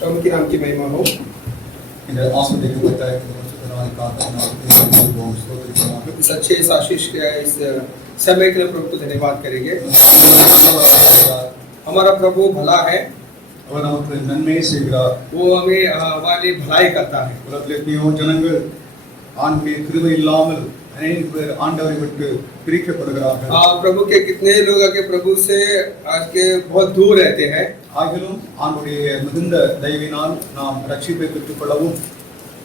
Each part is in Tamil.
प्रभु के नाम की महिमा हो। இந்த ஆசீர்வதிக்கப்பட்ட इस अच्छे इस आशीष के इस समय के लिए प्रभु को धन्यवाद करेंगे। हमारा प्रभु भला है, அவர் நமக்கு நன்மையை செய்கிறார். वो हमें हमारी भलाई करता है। உலகத்தில் எத்தனையோ ஜனங்கள் ஆண்டவருடைய கிருபை இல்லாமல் अनेक பேர் ஆண்டவரை விட்டு பிரிக்கப்படுகிறார்கள். प्रभु के कितने लोग आके प्रभु से आज के बहुत दूर रहते हैं। ஆகிலும் ஆண்டவருடைய மிகுந்த தயவினால் நாம் ரட்சிப்பை பெற்றுக்கொள்ளவும்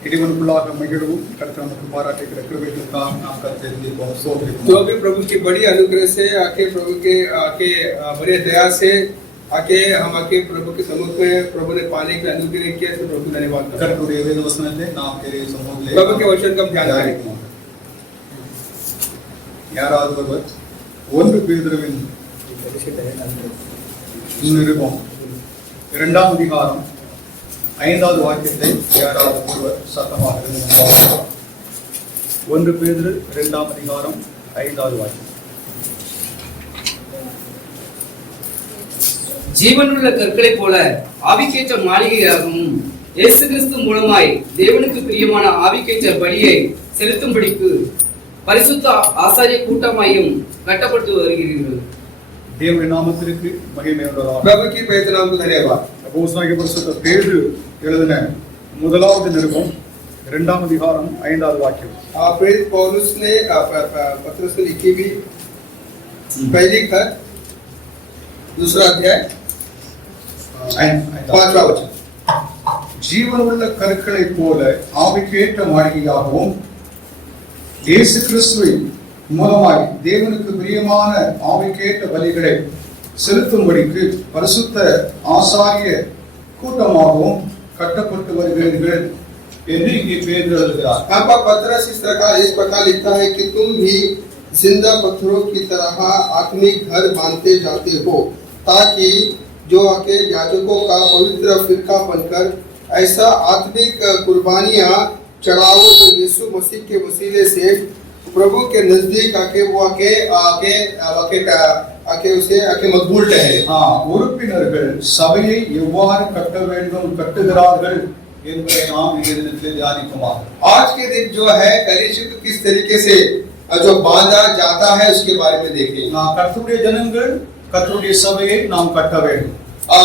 இறைவனுக்குள்ளாக மகிழவும் கர்த்தர் நமக்கு பாராட்டுகிற கிருபைகளுக்காக நாம் கர்த்தரை துதிப்போம், ஸ்தோத்திரிப்போம். जो भी प्रभु की बड़ी अनुग्रह से आके प्रभु के आके बड़े दया से आके हम आके प्रभु के समुख में प्रभु ने पाने के अनुग्रह किया, तो प्रभु धन्यवाद करते हैं। கர்த்தருடைய வேத வசனத்தை நாம் तेरे समुखले प्रभु के वचन का ध्यान रखें। யாராவது ஒருவர் 1 பேதுருவின் நிருபம் 2ஆம் அதிகாரம் 5வது வாக்கியத்தை யாராவது ஒருவர் சத்தமாக எழுதுங்கள். 1 பேதுரு 2ஆம் அதிகாரம் 5வது வாக்கியம். ஜீவனுள்ள கற்களைப் போல ஆவிக்கேற்ற மாளிகையாகவும் இயேசு கிறிஸ்து மூலமாய் தேவனுக்கு பிரியமான ஆவிக்கேற்ற பலியை செலுத்தும்படிக்கு பரிசுத்த ஆசாரிய கூட்டமாயும் கட்டப்பட்டு வருகிறீர்கள். தேவனுடைய நாமத்திற்கு மகிமை உண்டாவதாக. प्रभु की पवित्र नाम को धन्यवाद। அப்போஸ்தலனாகிய பரிசுத்த பேதுரு எழுதின முதலாவது நிருபம் 2ஆம் அதிகாரம் 5வது வாக்கியம். प्रेरित पौलुस ने पत्रस ने लिखी भी पहली खत 2रा अध्याय 5वां वचन। ஜீவனுள்ள கற்களைப் போல ஆவிக்கேற்ற மாளிகையாகவும் இயேசு கிறிஸ்துவின் மூலமாய் தேவனுக்கு பிரியமான ஆவிக்கேற்ற பலிகளை செலுத்தும்படிக்கு பரிசுத்த ஆசாரிய கூட்டமாகவும் கட்டப்பட்டு வருகிறீர்கள் என்று இங்கே பேதுரு எழுதுகிறார். आपका पत्रस इस प्रकार लिखता है कि तुम भी जिंदा पत्थरों की तरह आत्मिक घर बांधते जाते हो, ताकि जो आके याजकों का पवित्र फिरका बनकर ऐसा आत्मिक कुर्बानियां चढ़ाओ जो यीशु मसीह के वसीले से प्रभु के नजदीक आके वो आके आके आके आके उसे आके मकबूल ठहरे। உறுப்பினர்கள் சபையை எவ்வாறு கட்ட வேண்டும் கட்டுகிறார்கள் என்பதை நாம் இதிலே தியானிப்போமாக. आज के दिन जो है कलीसिया को किस तरीके से जो बांधा जाता है उसके बारे में देखें। கர்த்தருடைய ஜனங்கள் கர்த்தருடைய சபையை நாம் கட்ட வேண்டும்.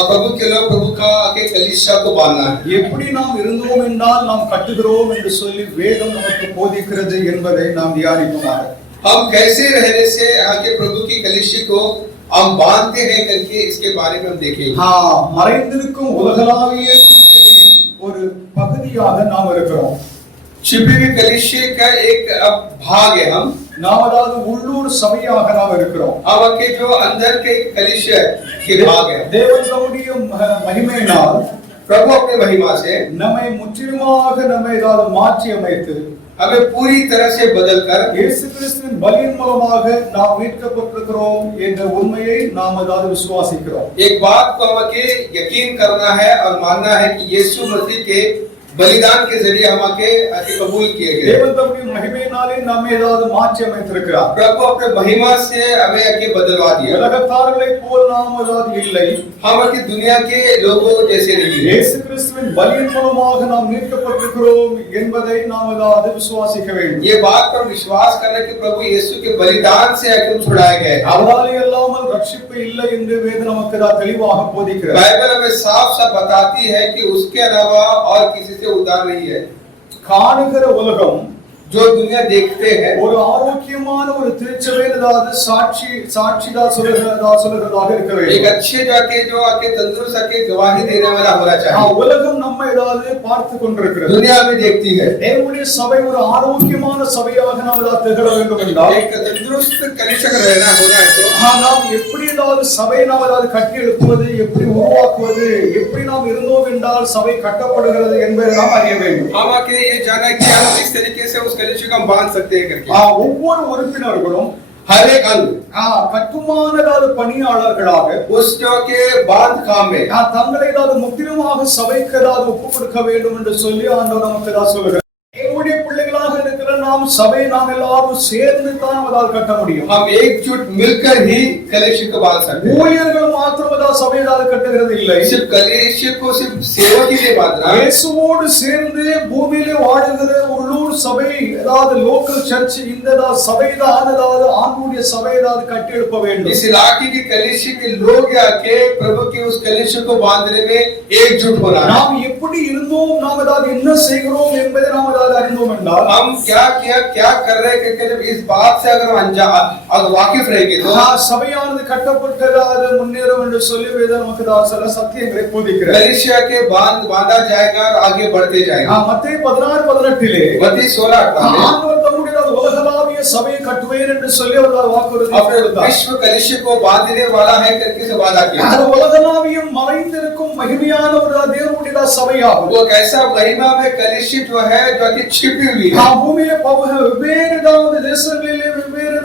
प्रभु के लोग प्रभु का आके कलीसिया को बांधना है। எப்படி நாம் இருந்தோம் என்றால் நாம் கட்டுகிறோம் என்று சொல்லி வேதம் நமக்கு போதிக்கிறது என்பதை நாம் தியானிப்போமாக. हम कैसे रहने से आके प्रभु की कलीसिया को हम बांधते हैं करके इसके बारे में हम देखेंगे। மறைந்திருக்கும் உலகளாவிய திருச்சபையின் ஒரு பகுதியாக நாம் இருக்கிறோம். छिपी हुई कलीसिया का एक भाग है हम। நாம் அதாவது உள்ளூர் சபையாக நாம் இருக்கிறோம். अब के जो अंदर के कलीसिया के भाग है। தேவன் தம்முடைய மகிமையினால் प्रभु अपने महिमा से நம்மை முற்றிலுமாக நம்மை ஏதாவது மாற்றி அமைத்து हमें पूरी तरह से बदलकर இயேசு கிறிஸ்துவின் பலியின் மூலமாக நாம் மீட்கப்பட்டிருக்கிறோம் என்ற உண்மையை நாம் அதாவது விசுவாசிக்கிறோம். एक बात को हमें यकीन करना है और मानना है कि यीशु मसीह के बलिदान के जरिए हम आके कबूल किए गए। தேவன் தம்முடைய மகிமையினாலே நம்மை ஏதாவது மாற்றி அமைத்திருக்கிறார். प्रभु अपने महिमा से हमें आके बदलवा दिया। உலகத்தார்களைப் போல் நாம் அதாவது இல்லை. हम आके दुनिया के लोगों जैसे नहीं है। இயேசு கிறிஸ்துவின் பலியின் மூலமாக நாம் மீட்கப்பட்டிருக்கிறோம் என்பதை நாம் அதாவது விசுவாசிக்க வேண்டும். ये बात पर विश्वास करना कि प्रभु यीशु के बलिदान से आके छुड़ाए गए। அவராலே அல்லாமல் ரட்சிப்பு இல்லை என்று வேதம் நமக்கு தெளிவாக போதிக்கிறது. बाइबल हमें साफ-साफ बताती है कि उसके अलावा और किसी से उद्धार नहीं है। காணுகிற உலகம் जो दुनिया देखते हैं ஒரு ஆரோக்கியமான ஒரு திருச்சபையினதாவது சாட்சிதா சொல்லுகிறதாக இருக்க வேண்டும். एक अच्छे जो आके तंदुरुस्त आके गवाही देने वाला होना चाहिए। உலகம் நம்ம ஏதாவது பார்த்து கொண்டிருக்கிறது. दुनिया में देखती है। தேவனுடைய சபை ஒரு ஆரோக்கியமான சபையாக நாம் ஏதாவது திகழ வேண்டும் என்றால் एक तंदुरुस्त कलीसिया रहना होना है तो நாம் எப்படி ஏதாவது சபையை நாம் ஏதாவது கட்டி எழுப்புவது, எப்படி உருவாக்குவது, எப்படி நாம் இருந்தோம் என்றால் சபை கட்டப்படுகிறது என்பதை நாம் அறிய வேண்டும். हम आके ये जाना कि हम किस तरीके से उस कलीसिया को बांध सकते हैं करके। ஒவ்வொரு உறுப்பினர்களும் हर एक अंग கட்டுமான பணியாளர்களாக उस जो के बांध काम में தங்களை ஏதாவது முற்றிலுமாக சபைக்கு ஏதாவது ஒப்பு கொடுக்க வேண்டும் என்று சொல்லி ஆண்டவர் நமக்கு சொல்லுகிறார். என்னுடைய பிள்ளைகளாக இருக்கிற நாம் சபை நாம் எல்லாரும் சேர்ந்து தான் அதால் கட்ட முடியும். हम एकजुट मिलकर ही कलीसिया को बांध सकते हैं। ஊழியர்கள் மாத்திரம் அதால் சபை அதால் கட்டுகிறது இல்லை. सिर्फ कलीसिया को सिर्फ सेवा के लिए बांधना, இயேசுவோடு சேர்ந்து பூமியிலே வாழுகிற உள்ளூர் சபை அதாவது லோக்கல் சர்ச் இந்த சபைதான் அதாவது ஆண்டவருடைய சபை அதாவது கட்டி எழுப்ப வேண்டும். इस इलाके की कलीसिया के लोग आके प्रभु की उस कलीसिया को बांधने में एकजुट होना। நாம் எப்படி இருந்தோம் நாம் அதாவது என்ன செய்கிறோம் என்பதை நாம் அதாவது அறிந்தோம் என்றால் हम क्या किया क्या कर रहे हैं कि इस बात से अगर अगर वाकिफ रहेंगे तो சபையானது கட்டப்பட்டதாக முன்னேறும் என்று சொல்லி வேதம் நமக்கு சில சத்தியங்களை போதிக்கிறது. कलीसिया के बांधा जाएगा और आगे बढ़ते जाएगा। மத்தேயு 16:18 मत्ती 16:18 ஆண்டவர் தம்முடைய உலகளாவிய சபையை கட்டுவேன் என்று சொல்லி அவர் வாக்குறுதி கொடுத்தார். विश्व कलीसिया को बांधने वाला है करके से वादा किया। அது உலகளாவியம் மறைந்திருக்கும் மகிமையான ஒரு தேவனுடைய சபையாகும். वो कैसा महिमा में कलीसिया जो है जो कि छिपी हुई है। பூமியிலே வெவ்வேறு தேசங்களிலே வெவ்வேறு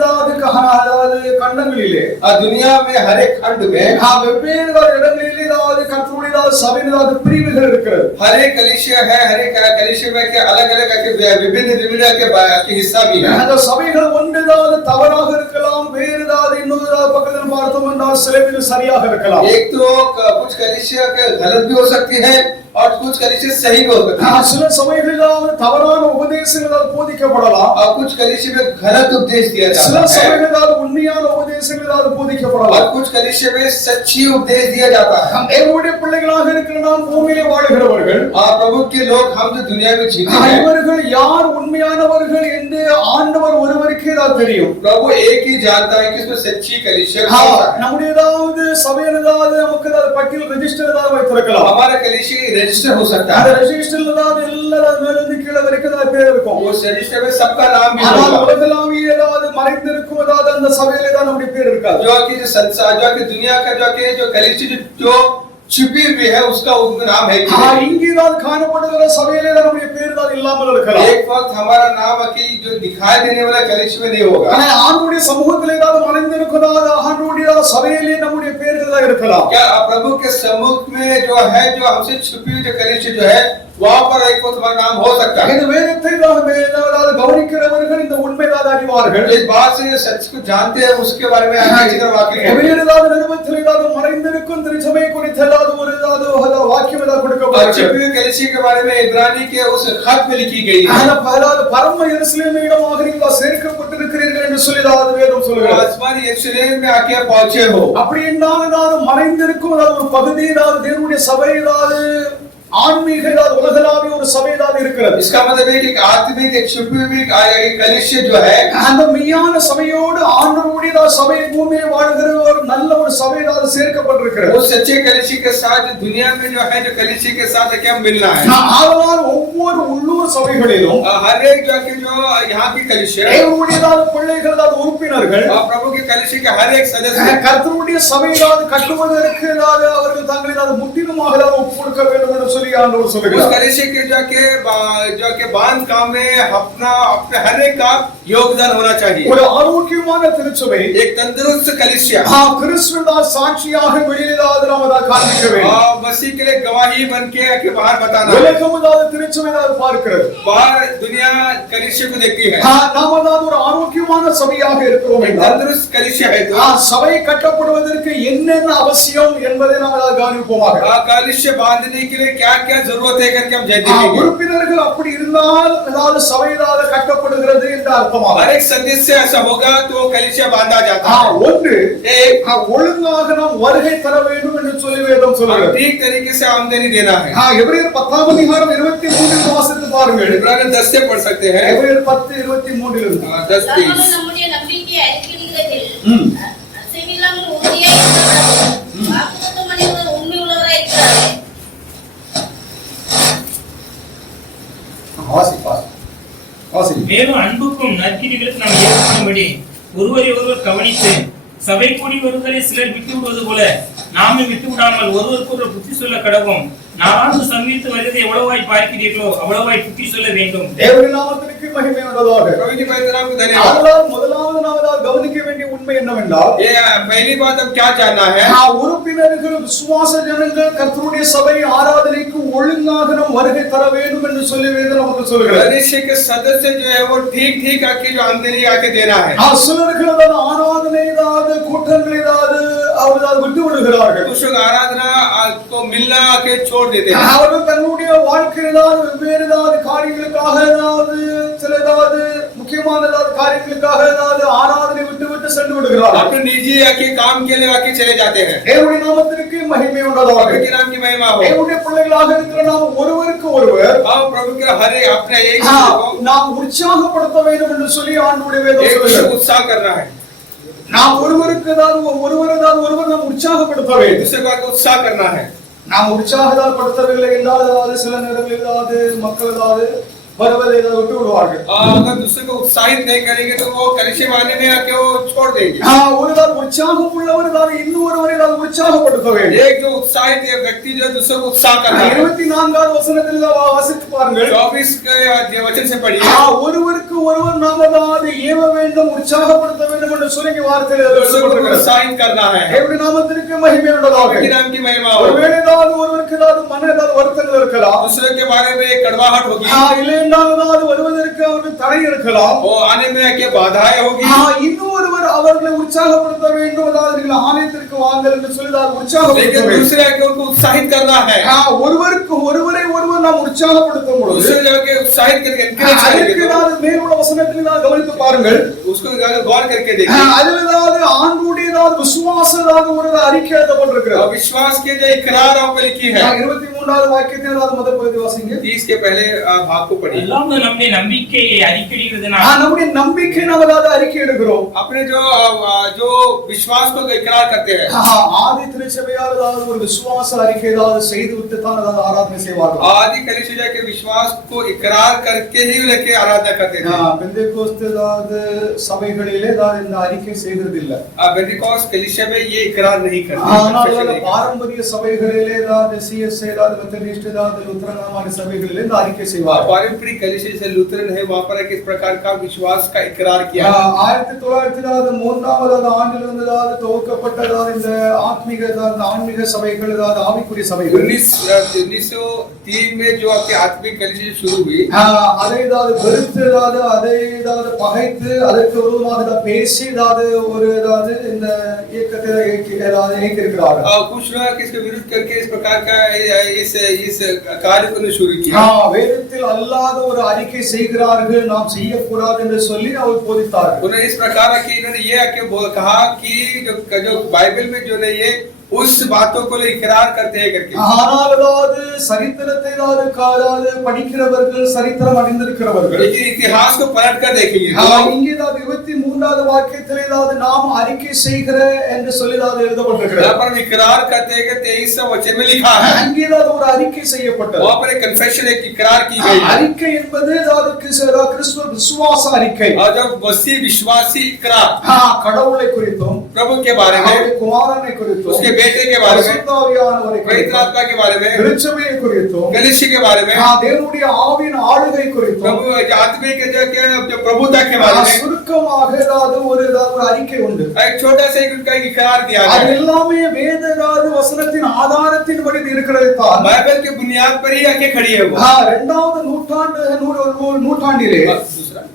கண்டங்களிலே दुनिया में हर एक खंड में வெவ்வேறு இடங்களிலே கர்த்தருடைய சபையினது பிரிவுகள் இருக்கிறது. हर एक कलीसिया है, हर एक कलीसिया में के अलग-अलग विभिन्न के हिस्सा भी है। அந்த சபைகள் ஒன்றுதான் தவறாக இருக்கலாம், வேறுதாவது இன்னொரு பக்கத்தில் பார்த்தோம் என்றால் சில பேர் சரியாக இருக்கலாம். एक तो कुछ कलीसिया के गलत भी हो सकती है और कुछ कलीसिया सही भी हो सकती है। சில சபைகளில் தவறான உபதேசங்களால் போதிக்கப்படலாம், और कुछ कलीसिया में गलत उपदेश दिया சில जाता है। சபைகளில் உண்மையான உபதேசங்களால் போதிக்கப்படலாம், और कुछ कलीसिया में सच्ची उपदेश दिया जाता है। தேவனுடைய பிள்ளைகளாக இருக்கிற நாம் பூமியிலே வாழ்கிறவர்கள் प्रभु के लोग हम जो दुनिया में जीते हैं, இவர்கள் யார் உண்மையானவர்கள் என்று ஆண்டவர் ஒருவருக்கே தான் தெரியும். प्रभु एक ही जानता है कि इसमें सच्ची कलीसिया कौन है। நம்முடைய ஏதாவது சபையில் ஏதாவது நமக்கு ஏதாவது பட்டியல் ரெஜிஸ்டர் ஏதாவது வைத்திருக்கலாம். हमारा कलीसिया रजिस्टर हो सकता அந்த है। ரெஜிஸ்டர்ல தான் எல்லாரும் மேலிருந்து கீழே வரைக்கும் தான் பேர் இருக்கும். उस रजिस्टर में सबका नाम भी ஆனால் होगा। உலகளாவிய ஏதாவது மறைந்திருக்கும் ஏதாவது அந்த சபையிலே தான் நம்முடைய பேர் இருக்காது. जो कि जो संसार जो कि दुनिया का जो कलीसिया जो छिपी हुई है उसका उनका नाम है। இங்கே தான் காணப்படுகிற சபையிலே தான் நம்முடைய பேர் தான் இல்லாமல் இருக்கலாம். एक वक्त हमारा नाम कि जो दिखाई देने वाला कलीसिया में नहीं होगा। ஆனால் ஆண்டவருடைய சமூகத்திலே ஏதாவது மறைந்திருக்கிறதா ஆண்டவருடைய சபையிலே நம்முடைய பேர்கள் தான் இருக்கலாம். क्या प्रभु के सम्मुख में जो है जो हमसे छुपी हुई जो कलीसिया जो है वहां पर एक तुम्हारा नाम हो सकता है। இந்த வேதத்தை கவனிக்கிறவர்கள் இந்த உண்மைதான் அறிவார்கள். इस बात से सच को जानते हैं उसके बारे में अच्छी तरह वाकिफ हैं। எபிரேயர் நிருபத்தில் ஏதாவது மறைந்திருக்கும் திருச்சபை குறித்து ஏதாவது ஒரு ஏதாவது வாக்கியம் ஏதாவது கொடுக்கப்பட்டிருக்கிறது. छुपी हुई कलीसिया के बारे में इब्रानी के उस खत में लिखी गई है। அதாவது பரம எருசலேமிடமாக நீங்கள் சேர்க்கப்பட்டிருக்கிறீர்கள் என்று சொல்லி ஏதாவது வேதம் சொல்கிறது. आसमानी यरूशलेम में आके पहुंचे हो। அப்படி என்றால் ஏதாவது மறைந்திருக்கும் ஏதாவது ஒரு பகுதி ஏதாவது தேவனுடைய சபை ஏதாவது ஆன்மீக ஏதாவது உலகளாவிய ஒரு சபை ஏதாவது இருக்கிறது. इसका मतलब है कि आत्मिक एक छुपी हुई कलीसिया जो है அந்த மெய்யான சபையோடு ஆண்டவருடைய சபை பூமியில் வாழ்கிற ஒரு நல்ல ஒரு சபை ஏதாவது சேர்க்கப்பட்டிருக்கிறது. वो सच्चे कलीसिया के साथ दुनिया में जो है जो कलीसिया के साथ क्या मिलना है। ஆதலால் ஒவ்வொரு உள்ளூர் சபைகளிலும் हर एक जो यहाँ की कलीसिया தேவனுடைய பிள்ளைகள் ஏதாவது உறுப்பினர்கள் प्रभु के कलीसिया के हर एक सदस्य கர்த்தருடைய சபை ஏதாவது கட்டுவதற்கு ஏதாவது அவர்கள் தங்களை ஏதாவது முற்றிலுமாக ஏதாவது ஒப்பு கொடுக்க வேண்டும் என்று சொல்லி ஆண்டவர் சொல்லுகிறார். उस कलीसिया के जो के बांध काम में अपने हर एक का योगदान होना चाहिए। ஒரு ஆரோக்கியமான திருச்சபை एक तंदुरुस्त कलीसिया கிறிஸ்துவின் சாட்சியாக வெளியிலாவது நாம் அதை காண்பிக்க வேண்டும். मसीह के लिए गवाही बनके के बाहर बताना। உலகம் ஏதாவது திருச்சபை ஏதாவது பார்க்கிறது, बाहर दुनिया कलीसिया को देखती है। நாம் ஏதாவது ஒரு ஆரோக்கியமான சபையாக இருக்கிறோம் என்றால் तंदुरुस्त कलीसिया है तो சபை கட்டப்படுவதற்கு என்னென்ன அவசியம் என்பதை நாம் கவனிப்போமாக. कलीसिया बांधने के लिए क्या क्या जरूरत है करके हम जानेंगे। உறுப்பினர்கள் அப்படி இருந்தால் ஏதாவது சபை ஏதாவது கட்டப்படுகிறது என்று அர்த்தமாகும். हर एक सदस्य ऐसा होगा तो कलीसिया बांधा जाता है। ஒன்று ஒழுங்காக நாம் வருகை தர வேண்டும் என்று சொல்லி வேதம் சொல்கிறது. ठीक तरीके से आमदनी देना है। எபிரேயர் 10:23 வாசித்து பாருங்கள். इब्रानी 10 से पढ़ सकते हैं। எபிரேயர் 10:23 இருந்து 10:30 நம்முடைய நம்பிக்கை அறிக்கையிடுகிறதில் அசைவில்லாமல் உறுதியாய் இருக்கிறார்கள். வாக்குத்தத்தம் பண்ணியவர் உண்மை உள்ளவராய் இருக்கிறார்கள். மேலும் அன்புக்கும் நற்கிரிகளுக்கு நாம் ஏற்படும்படி ஒருவரை ஒருவர் கவனித்து சபை கூடி வருவதை சிலர் விட்டு விடுவது போல நாமே விட்டு விடாமல் ஒருவருக்கு ஒரு புத்தி சொல்ல கடவும். நாளாந்து சமீபித்து வருவதை எவ்வளவாய் பார்க்கிறீர்களோ அவ்வளவாய் புத்தி சொல்ல வேண்டும். தேவனுடைய நாமத்திற்கு மகிமை உண்டாவதாக. प्रभु जी के नाम को धन्यवाद। முதலாவது முதலாவது நாம் கவனிக்க வேண்டிய உண்மை என்னவென்றால், ये पहली बात हम क्या जानना है, உறுப்பினர்கள் விசுவாச ஜனங்கள் கர்த்தருடைய சபை ஆராதனைக்கு ஒழுங்காக நாம் வருகை தர வேண்டும் என்று சொல்லி வேதம் நமக்கு சொல்கிறது. मनुष्य के सदस्य जो है वो ठीक ठीक आके जो आमदनी आके देना है. சிலர்கள் ஆராதனை ஏதாவது கூட்டங்கள் ஏதாவது அவர்கள் விட்டு விடுகிறார்கள். कुछ लोग आराधना को मिलना आके छोड़ देते हैं. அவர்கள் தன்னுடைய வாழ்க்கையில வெவ்வேறு ஏதாவது காரியங்களுக்காக ஏதாவது சில ஏதாவது முக்கியமான ஏதாவது காரியங்களுக்காக ஏதாவது ஆராதனை விட்டு விட்டு சென்று விடுகிறார்கள். अपने निजी आके काम के लिए आके चले जाते हैं. தேவனுடைய நாமத்திற்கு மகிமை உண்டாவதாக. प्रभु के नाम की महिमा हो. தேவனுடைய பிள்ளைகளாக இருக்கிற நாம் ஒருவருக்கு ஒருவர் प्रभु के हर एक अपने एक நாம் உற்சாகப்படுத்த வேண்டும் என்று சொல்லி ஆண்டவருடைய வேதம் एक उत्साह करना है. நாம் ஒருவருக்கு ஒருவர் நாம் உற்சாகப்படுத்த வேண்டும். दूसरे को उत्साह करना है. நாம் உற்சாகப்படுத்தவில்லை என்றால் சில நேரங்களில் ஏதாவது மக்கள் ஏதாவது வருவதை ஏதாவது விட்டு விடுவார்கள். अगर दूसरे को उत्साहित नहीं करेंगे तो वो कलिसिया आने में आके वो छोड़ देंगे. ஒருவர் உற்சாகம் உள்ளவர் தான் இன்னொருவரை ஏதாவது உற்சாகப்படுத்த வேண்டும். एक जो उत्साहित व्यक्ति जो दूसरे को उत्साह करना है. 24வது வசனத்தில் வாசித்து பாருங்கள். 24 के वचन से पढ़िए. ஒருவருக்கு ஒருவர் நாம் ஏதாவது ஏவ வேண்டும், உற்சாகப்படுத்த வேண்டும் என்று சொல்லி வார்த்தையில் उत्साहित करना है. தேவனுடைய நாமத்திற்கு மகிமை உண்டாவதாக. प्रभु के नाम की महिमा हो. ஒருவேளை ஏதாவது ஒருவருக்கு ஏதாவது மன ஏதாவது வருத்தங்கள் இருக்கலாம். दूसरे के बारे में कड़वाहट होगी. வருவதற்கு அவர்கள் தடை இருக்கலாம். वो आने में क्या बाधाएं होगी. இன்னொருவர் அவர்களை உற்சாகப்படுத்த வேண்டும், அதாவது நீங்கள் ஆலயத்திற்கு வாங்கள் என்று சொல்லி உற்சாகப்படுத்த வேண்டும். दूसरे के उनको उत्साहित करना है. ஒருவருக்கு ஒருவர் நாம் உற்சாகப்படுத்தும் பொழுது दूसरे जगह उत्साहित करके மேலுள்ள வசனத்தில் கவனித்து பாருங்கள். उसको गौर करके देखिए. அதில் ஏதாவது ஆண்டுடைய விசுவாசம் ஏதாவது ஒரு அறிக்கை எழுதப்பட்டிருக்கிறது. विश्वास के जो इकरार आप लिखी है. 23வது வாக்கியத்தில் ஏதாவது முதல் பகுதி வாசிங்க. 30 के पहले भाग को पढ़िए. எல்லாம் நம்முடைய நம்பிக்கையை அறிக்கையிடுகிறதுனால நம்முடைய நம்பிக்கை நாம் ஏதாவது அறிக்கை எடுக்கிறோம். अपने जो विश्वास को इकरार करते हैं. ஆதி திருச்சபையார் ஏதாவது ஒரு விசுவாச அறிக்கை ஏதாவது செய்து விட்டு தான் ஏதாவது ஆராதனை செய்வார்கள். आदि कलीसिया के विश्वास को इकरार करके ही लेके आराधना करते थे. பெந்தேகோஸ்து ஏதாவது சபைகளிலே ஏதாவது இந்த அறிக்கை செய்கிறது இல்ல. पेंटिकॉस्ट कलीसिया में ये इकरार नहीं करते. ஆனால் பாரம்பரிய சபைகளிலே ஏதாவது சிஎஸ்ஐ ஏதாவது மெத்தடிஸ்ட் ஏதாவது லூத்தரன் சபைகளிலே இந்த அறிக்கை செய்வார்கள். पारंपरिक कलीसिया से लूथरन है वहां पर किस प्रकार का विश्वास का इकरार किया. 1903வது ஆண்டிலிருந்து துவக்கப்பட்டதால் இந்த ஆன்மீக சபைகள் ஏதாவது ஆவிக்குரிய சபைகள் 1903 में जो आपके आत्मिक कलीसिया शुरू हुई. அதை ஏதாவது வெறுத்து அதை ஏதாவது பகைத்து அதற்கு விரோதமாக பேசி ஏதாவது ஒரு ஏதாவது இந்த இயக்கத்தை ஏதாவது இயக்கியிருக்கிறார்கள். कुछ लोग इसके विरुद्ध करके इस प्रकार का इस कार्य को शुरू किया. வேதத்தில் அல்லாத ஒரு அறிக்கை செய்கிறார்கள், நாம் செய்யக்கூடாது என்று சொல்லி அவர் போதித்தார்கள். उन्होंने इस प्रकार की इन्होंने ये कहा कि जो बाइबल में जो नहीं है उस बातों को इकरार करते हैं करके. ஆனால் ஏதாவது சரித்திரத்தை ஏதாவது படிக்கிறவர்கள் சரித்திரம் அறிந்திருக்கிறவர்கள் लेकिन इतिहास को पलट कर देखेंगे. இங்கே ஏதாவது 23வது வாக்கியத்தில் ஏதாவது நாம் அறிக்கை செய்கிற என்று சொல்லி ஏதாவது எழுதப்பட்டிருக்கிறது. यहाँ पर इकरार करते हैं कि 23 वचन में लिखा है. அங்கே ஏதாவது ஒரு அறிக்கை செய்யப்பட்டது. वहाँ पर एक कन्फेशन एक इकरार की गई. அறிக்கை என்பது ஏதாவது கிறிஸ்துவ விசுவாச அறிக்கை. और जब मसीह विश्वासी इकरार கடவுளை குறித்தும் प्रभु के बारे में, குமாரனை குறித்தும், उसके बेटे के बारे में, पवित्र आत्मा के बारे में, திருச்சபையை குறித்தும், कलीसिया के बारे में, தேவனுடைய ஆவியின் ஆளுகை குறித்தும், प्रभु आत्मिक जो प्रभुता के बारे में சுருக்கமாக ஏதாவது ஒரு அறிக்கை உண்டு. एक छोटा सा उनका इकरार दिया है. அது எல்லாமே வேத வசனத்தின் ஆதாரத்தின்படி இருக்கிறது தான். बाइबल के बुनियाद पर ही आके खड़ी है वो. 2வது நூற்றாண்டிலே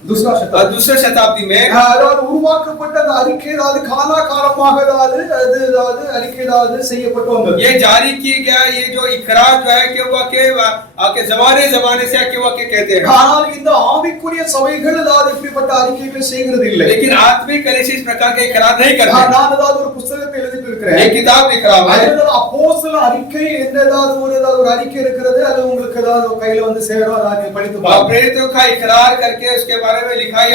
दूसरा शताब्दी में அதாவது உருவாக்கப்பட்ட அந்த அறிக்கை அதாவது காலாகாலமாக அதாவது அறிக்கை செய்யப்பட்டு வந்தது. ये जारी की गया ये जो इकरार जो है कि वो आके जमाने से आके वो कहते हैं. ஆனால் இந்த ஆவிக்குரிய சபைகள் அதாவது இப்படிப்பட்ட அறிக்கைகளை செய்கிறது இல்லை. लेकिन आत्मिक कलीसिया इस प्रकार का इकरार नहीं करते. நான் அதாவது ஒரு புத்தகத்தை எழுதி இருக்கிறேன். एक किताब लिख रहा हूं. அதுல அப்போஸ்தல அறிக்கை என்ற ஏதாவது ஒரு அறிக்கை இருக்கிறது. அது உங்களுக்கு ஏதாவது கையில வந்து சேரும். அதை படித்து பாருங்க. प्रेरितों का इकरार करके उसके बारे में लिखा है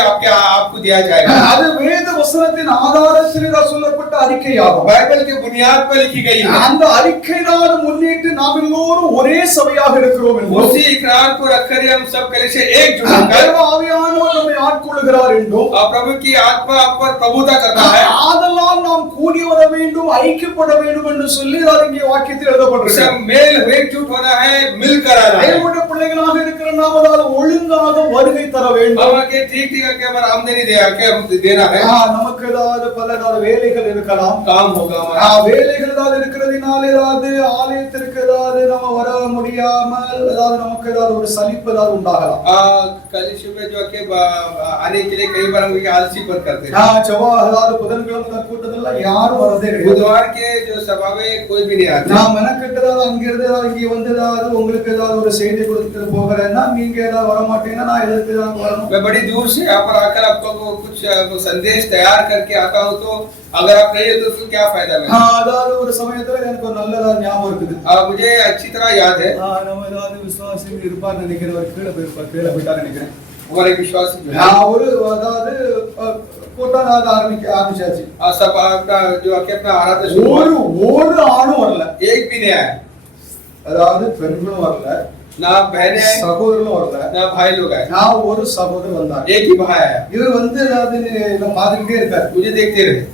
आपको दिया जाएगा. அது வேத வசனத்தின் ஆதாரத்தில் சொல்லப்பட்ட அறிக்கையாகும். बाइबल के बुनियाद पर लिखी गई है. அந்த அறிக்கையினால் முன்னிட்டு நாம் எல்லோரும் ஒரே சபையாக இருக்கிறோம் என்றும், उसी इकरार को रखकर हम सब कलीसिया एकजुट होकर தேவ ஆவியானவர் நம்மை ஆட்கொள்கிறார் என்றும், प्रभु की आत्मा आप पर प्रभुता करता है. ஆதலால் நாம் கூடி வர வேண்டும், ஐக்கியப்பட வேண்டும் என்று சொல்லி இங்கே வாக்கியத்தில் எழுதப்பட்டிருக்கிறது. मेल एकजुट होना है, मिलकर आना है. பிள்ளைகளாக இருக்கிற நாம் அதாவது ஒழுங்காக வருகை தர வேண்டும். हमें ठीक ठीक आके हमारा आमदनी दे आके हम देना है. நமக்கு ஏதாவது பல வேலைகள் இருக்கலாம், काम होगा हमारा. வேலைகள் ஏதாவது இருக்கிறதுனால ஏதாவது ஆலயத்திற்கு ஏதாவது நம்ம வர முடியாமல் ஏதாவது நமக்கு ஏதாவது ஒரு சலிப்பு ஏதாவது உண்டாகலாம். कलिशु में जो के आने के लिए कई बार हम आलसी पर करते हैं. செவ்வாய் ஏதாவது புதன்கிழமை கூட்டத்துல யாரும் வரதே கிடையாது. बुधवार के जो सभा में कोई भी नहीं आता. நான் மெனக்கிட்டதாவது அங்கிருந்து ஏதாவது இங்க வந்து ஏதாவது உங்களுக்கு ஏதாவது ஒரு செய்தி கொடுத்துட்டு போகிறேன்னா நீங்க ஏதாவது வர மாட்டீங்கன்னா நான் எதற்கு தான் வரணும்? मैं बड़ी दूर से यहाँ पर आकर आपको कुछ संदेश तैयार करके आता हूँ, तो अगर आप नहीं हो तो फिर क्या फायदा है? அதாவது ஒரு சமயத்துல எனக்கு ஒரு நல்லதா ஞாபகம் இருக்குது. मुझे अच्छी तरह याद है. நம்ம ஏதாவது விசுவாசிகள் இருப்பார் நினைக்கிறவர் கீழே போயிட்டார் நினைக்கிறேன். हमारे विश्वास ஒரு அதாவது கூட்டம் ஆரம்பிச்சாச்சு. सब आपका जो अपना आराधना ஒரு ஆணும் வரல, एक भी नहीं आया. அதாவது பெண்களும் வரல, ना बहने आए, சகோதரர்களும் வரல, ना भाई लोग आए. நான் ஒரு சகோதரர் வந்தார். एक ही भाई आया. இவர் வந்து அதாவது பார்த்துக்கிட்டே இருக்காரு, मुझे देखते रहे.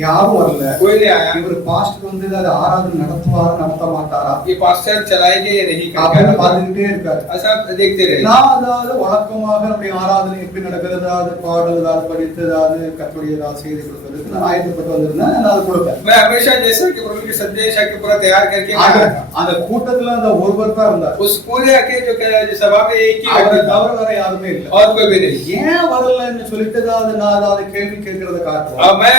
யாரும் வரல, कोई नहीं आया. இவர் பாஸ்டர் வந்து அது ஆராதனை நடத்துவாரா நடத்த மாட்டாரா ये पास्टर चलाएंगे या नहीं அப்படின்னு பார்த்துக்கிட்டே இருக்காரு. ऐसा देखते रहे. நான் அதாவது வழக்கமாக நம்முடைய ஆராதனை எப்படி நடக்கிறது, அதாவது பாடல் ஏதாவது படித்து ஏதாவது கர்த்தருடைய ஏதாவது செய்தி கொடுக்கறதுக்கு நான் ஆயத்தப்பட்டு வந்திருந்தேன். நான் அதை கொடுப்பேன். मैं हमेशा जैसा कि प्रभु के संदेश आके पूरा तैयार करके அந்த கூட்டத்துல அந்த ஒருவர் தான் இருந்தார். उस पूरे आके जो सभा में एक ही அவரை தவிர வேற யாருமே இல்லை. और कोई भी नहीं. ஏன் வரலன்னு சொல்லிட்டு அதாவது நான் அதாவது கேள்வி கேட்கறத காட்டுறேன். अब मैं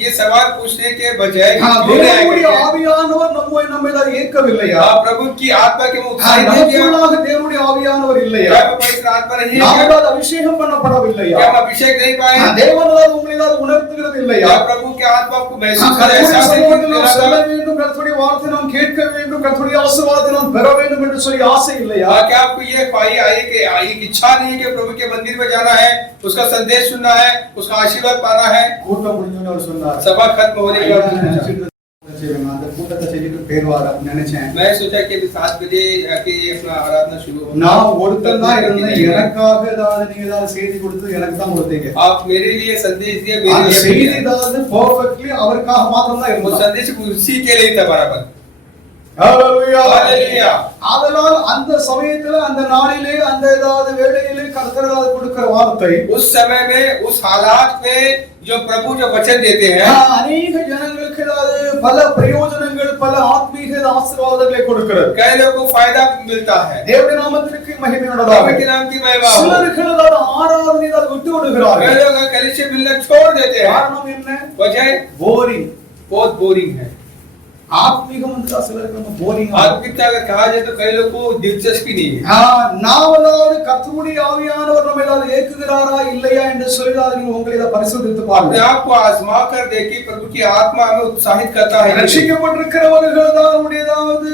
ये सवाल पूछने के बजाय தேவனுடைய ஆவியானவர் நம்மை ஏதாவது ஏற்கவில்லையா? प्रभु की आत्मा के उत्साहित नहीं किया. தேவனுடைய ஆவியானவர் இல்லையா? पवित्र आत्मा नहीं है. நாம் அபிஷேகம் பண்ணப்படவில்லையா? हम अभिषेक नहीं पाए. தேவன் உங்களை ஏதாவது உணர்த்துகிறது இல்லையா? प्रभु के आत्मा को महसूस சொல்ல करें. வேண்டும், கர்த்தருடைய வார்த்தை நாம் கேட்க வேண்டும், கர்த்தருடைய ஆசீர்வாதத்தை நாம் பெற வேண்டும் என்று சொல்லி ஆசை இல்லையா? क्या आपको ये इच्छा नहीं है कि प्रभु के मंदिर में जाना है, उसका संदेश सुनना है, उसका आशीर्वाद पाना है? கூட்டம் முடிஞ்சோன்னு அவர் சொன்னார், सभा खत्म होने के बाद அந்த கூட்டத்தை செஞ்சுட்டு பேருவார் நினைச்சேன். मैं सोचा कि 7 बजे आके अपना आराधना शुरू हो. நான் ஒருத்தன் தான் இருந்தேன், எனக்காக ஏதாவது நீங்க ஏதாவது செய்தி கொடுத்து எனக்கு தான் கொடுத்தீங்க. आप मेरे लिए संदेश दिए, मेरे लिए செய்தி ஏதாவது பெர்ஃபெக்ட்லி அவருக்காக மாத்திரம் தான் वो இருந்தது. संदेश उसी के लिए था बराबर. ஹalleluya हालेलुया. அதனால் அந்த சமயத்துல அந்த நாளிலே அந்த ஏதாவது வேளையிலே கர்த்தர் ஏதாவது கொடுக்கிற வார்த்தை उस समय में उस हालात में जो प्रभु जो वचन देते हैं, अनेक ஜனங்களுக்கு ஏதாவது பல பிரயோஜனங்கள் பல ஆத்மீக ஆசீர்வாதங்களை கொடுக்கிறது. कई लोगों को फायदा मिलता है. தேவனுடைய நாமத்திற்கு மகிமை உண்டாவதாக. प्रभु के नाम की महिमा हो. சிலர்கள் ஏதாவது ஆராதனை ஏதாவது விட்டு விடுகிறார்கள். कई लोग कलीसिया मिलना छोड़ देते हैं. காரணம் என்ன? वजह போரிங். बहुत बोरिंग है. ஆத்மீகம் வந்து சிலருக்கு நம்ம போரிங். आत्मिकता अगर कहा जाए तो कई लोगों को दिलचस्पी नहीं है. நாவலாவது கர்த்தருடைய ஆவியானவர் நம்மை ஏதாவது ஏக்குகிறாரா இல்லையா என்று சொல்லிதான் நீங்க உங்களை இதை பரிசோதித்து பாருங்க. अपने आप को आजमा कर देखिए, प्रभु की आत्मा हमें उत्साहित करता है. ரட்சிக்கப்பட்டிருக்கிறவர்கள் தான் நம்முடைய ஏதாவது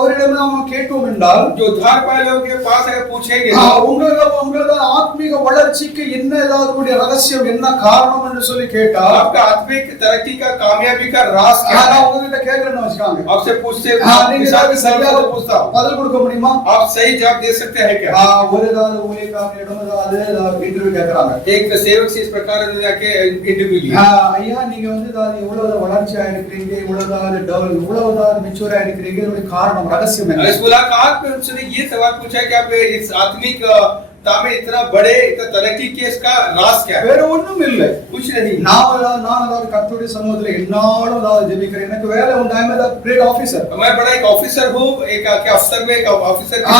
அவரிடம் நாம் கேட்டோம் என்றால், जो उद्धार पाए लोगों के पास अगर पूछेंगे உங்களோட ஆத்மீக வளர்ச்சிக்கு என்ன ஏதாவது உங்களுடைய ரகசியம் என்ன காரணம் என்று சொல்லி கேட்டா, आपका आत्मिक तरक्की का कामयाबी का राज क्या है? கேட்கறேன்னு வச்சுக்காங்க. आपसे पूछते நீங்க சரியாக पूछता हूं, பதில் கொடுக்க முடியுமா? आप सही जवाब दे सकते हैं क्या? ஒரு ஏதாவது ஊழியக்காரனிடம் ஏதாவது இன்டர்வியூ கேட்கறாங்க. एक सेवक से इस प्रकार जाके इंटरव्यू लिया, ஐயா நீங்க வந்து இவ்வளவு வளர்ச்சியா இருக்கிறீங்க, இவ்வளவு மெச்சூரா இருக்கிறீங்க, இதோட காரணம் ரகசியம் என்ன? इस मुलाकात में उनसे ये सवाल पूछा कि आप इस आत्मिक में इतना बड़े इतना तरक्की के इसका राज क्या है? வேற ஒண்ணும் இல்லை, कुछ नहीं. நான் அதாவது கர்த்தருடைய சமூகத்துல என்னாலும் அதாவது ஜெபிக்கிறேன். எனக்கு வேலை உண்டு, I am a great officer. मैं बड़ा एक ऑफिसर हूं, एक अफसर में एक ऑफिसर की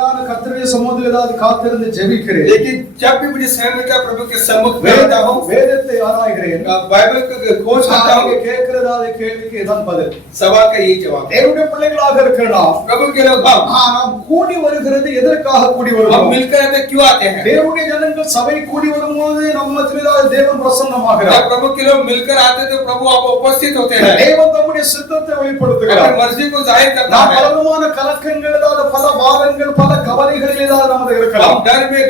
நான் கர்த்தருடைய சமூகத்துல ஏதாவது காத்திருந்து ஜெபிக்கிறேன். लेकिन जब भी मुझे समय मिलता है प्रभु के सम्मुख में रहता हूं, வேதத்தை ஆராய்கிறேன், बाइबल को खोज करता हूं. கேட்கிறதாத கேள்விக்கு இதான் பதில். सवाल का यही जवाब. தேவனுடைய பிள்ளைகளாக இருக்கிறோம், प्रभु के लोग நாம் கூடி வருகிறது எதற்காக கூடி हम வருகிறோம்? मिलकर आते क्यों आते हैं? தேவனுடைய ஜனங்கள் சபை கூடி வரும்போது நம்மத்திலே தேவன் பிரசன்னமாகிறார். जब प्रभु के लोग मिलकर आते तो प्रभु आप उपस्थित होते हैं. தேவன் தம்முடைய சித்தத்தை வெளிப்படுத்துகிறார். अपनी मर्जी को जाहिर करता நாம் है. பலவிதமான கலக்கங்கள் பல பாரங்கள் பல கவலைகளில் நமக்கு இருக்கலாம். हम डर में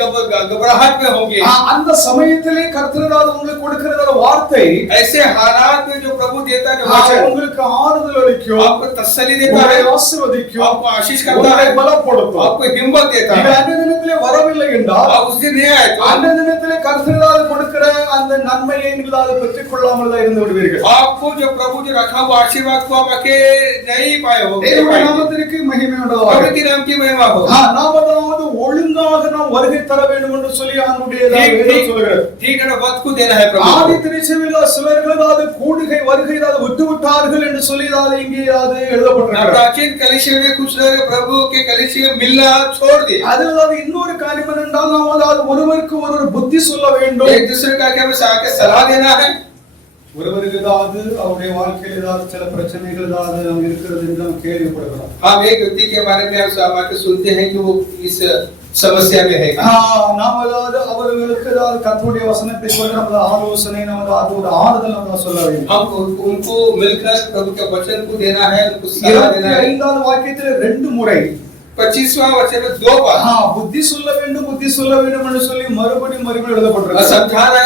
घबराहट में होंगे. அந்த சமயத்திலே கர்த்தரால் உங்களுக்கு கொடுக்கிற வார்த்தை ऐसे हालात में जो प्रभु देता है, உங்களுக்கு ஆறுதல் அளிக்கும், आपको तसल्ली देता है, ஆசீர்வதிக்கும், आपको आशीष करता உங்களை है, பலப்படுத்தும். आपको हिम्मत देता இது है। அன்றைய தினத்திலே வரவில்லை என்றால் आप उस दिन नहीं आए तो அன்றைய தினத்திலே கர்த்தரால் கொடுக்கிற அந்த நன்மையை நீங்கள் அதை பெற்றுக் கொள்ளாமல் தான் இருந்து விடுவீர்கள். आपको जो प्रभु जो रखा हुआ आशीर्वाद को आप आके नहीं पाए हो। தேவனுடைய நாமத்திற்கு மகிமை உண்டாவதாக. प्रभु के नाम की महिमा हो। நாம் அதாவது ஒழுங்காக நாம் வருகை தர வேண்டும் என்று சொல்லி ஆண்டவருடைய வேதம் சொல்கிறது. ठीक है, वक्त को देना है प्रभु। ஆதி திருச்சபையில் சிலர்கள் அதாவது கூடுகை வருகை அதாவது விட்டு விட்டார்கள் என்று சொல்லி அது இங்கே அது எழுதப்பட்டிருக்கிறது. प्राचीन कलीसिया में कुछ लोग प्रभु के कलीसिया में मिलना छोड़ दिए। அதில் இன்னொரு காரியம் என்னென்றால் நாம் அதாவது ஒருவருக்கு ஒருவர் புத்தி சொல்ல வேண்டும். एक दूसरे का क्या बस आके सलाह देना है। ஒருவருக்கு ஏதாவது அவருடைய வாழ்க்கையில் ஏதாவது சில பிரச்சனைகள் ஏதாவது இருக்கிறது என்று நாம் கேள்விப்படுகிறோம். हम एक व्यक्ति के बारे में आप सुनते हैं कि वो इस समस्या में है। நாம் அதாவது அவர்களுக்கு ஏதாவது கர்த்தருடைய வசனத்தை சொல்ல நமது ஆலோசனை நமது ஒரு ஆறுதல் நம்ம சொல்ல வேண்டும். हम उनको मिलकर प्रभु के वचन को देना है, उनको सलाह देना है। 25வது வாக்கியத்தில் 2 முறை 25वां वचन में 2 बार புத்தி சொல்ல வேண்டும் என்று சொல்லி மறுபடியும் எழுதப்பட்டிருக்கு. समझाना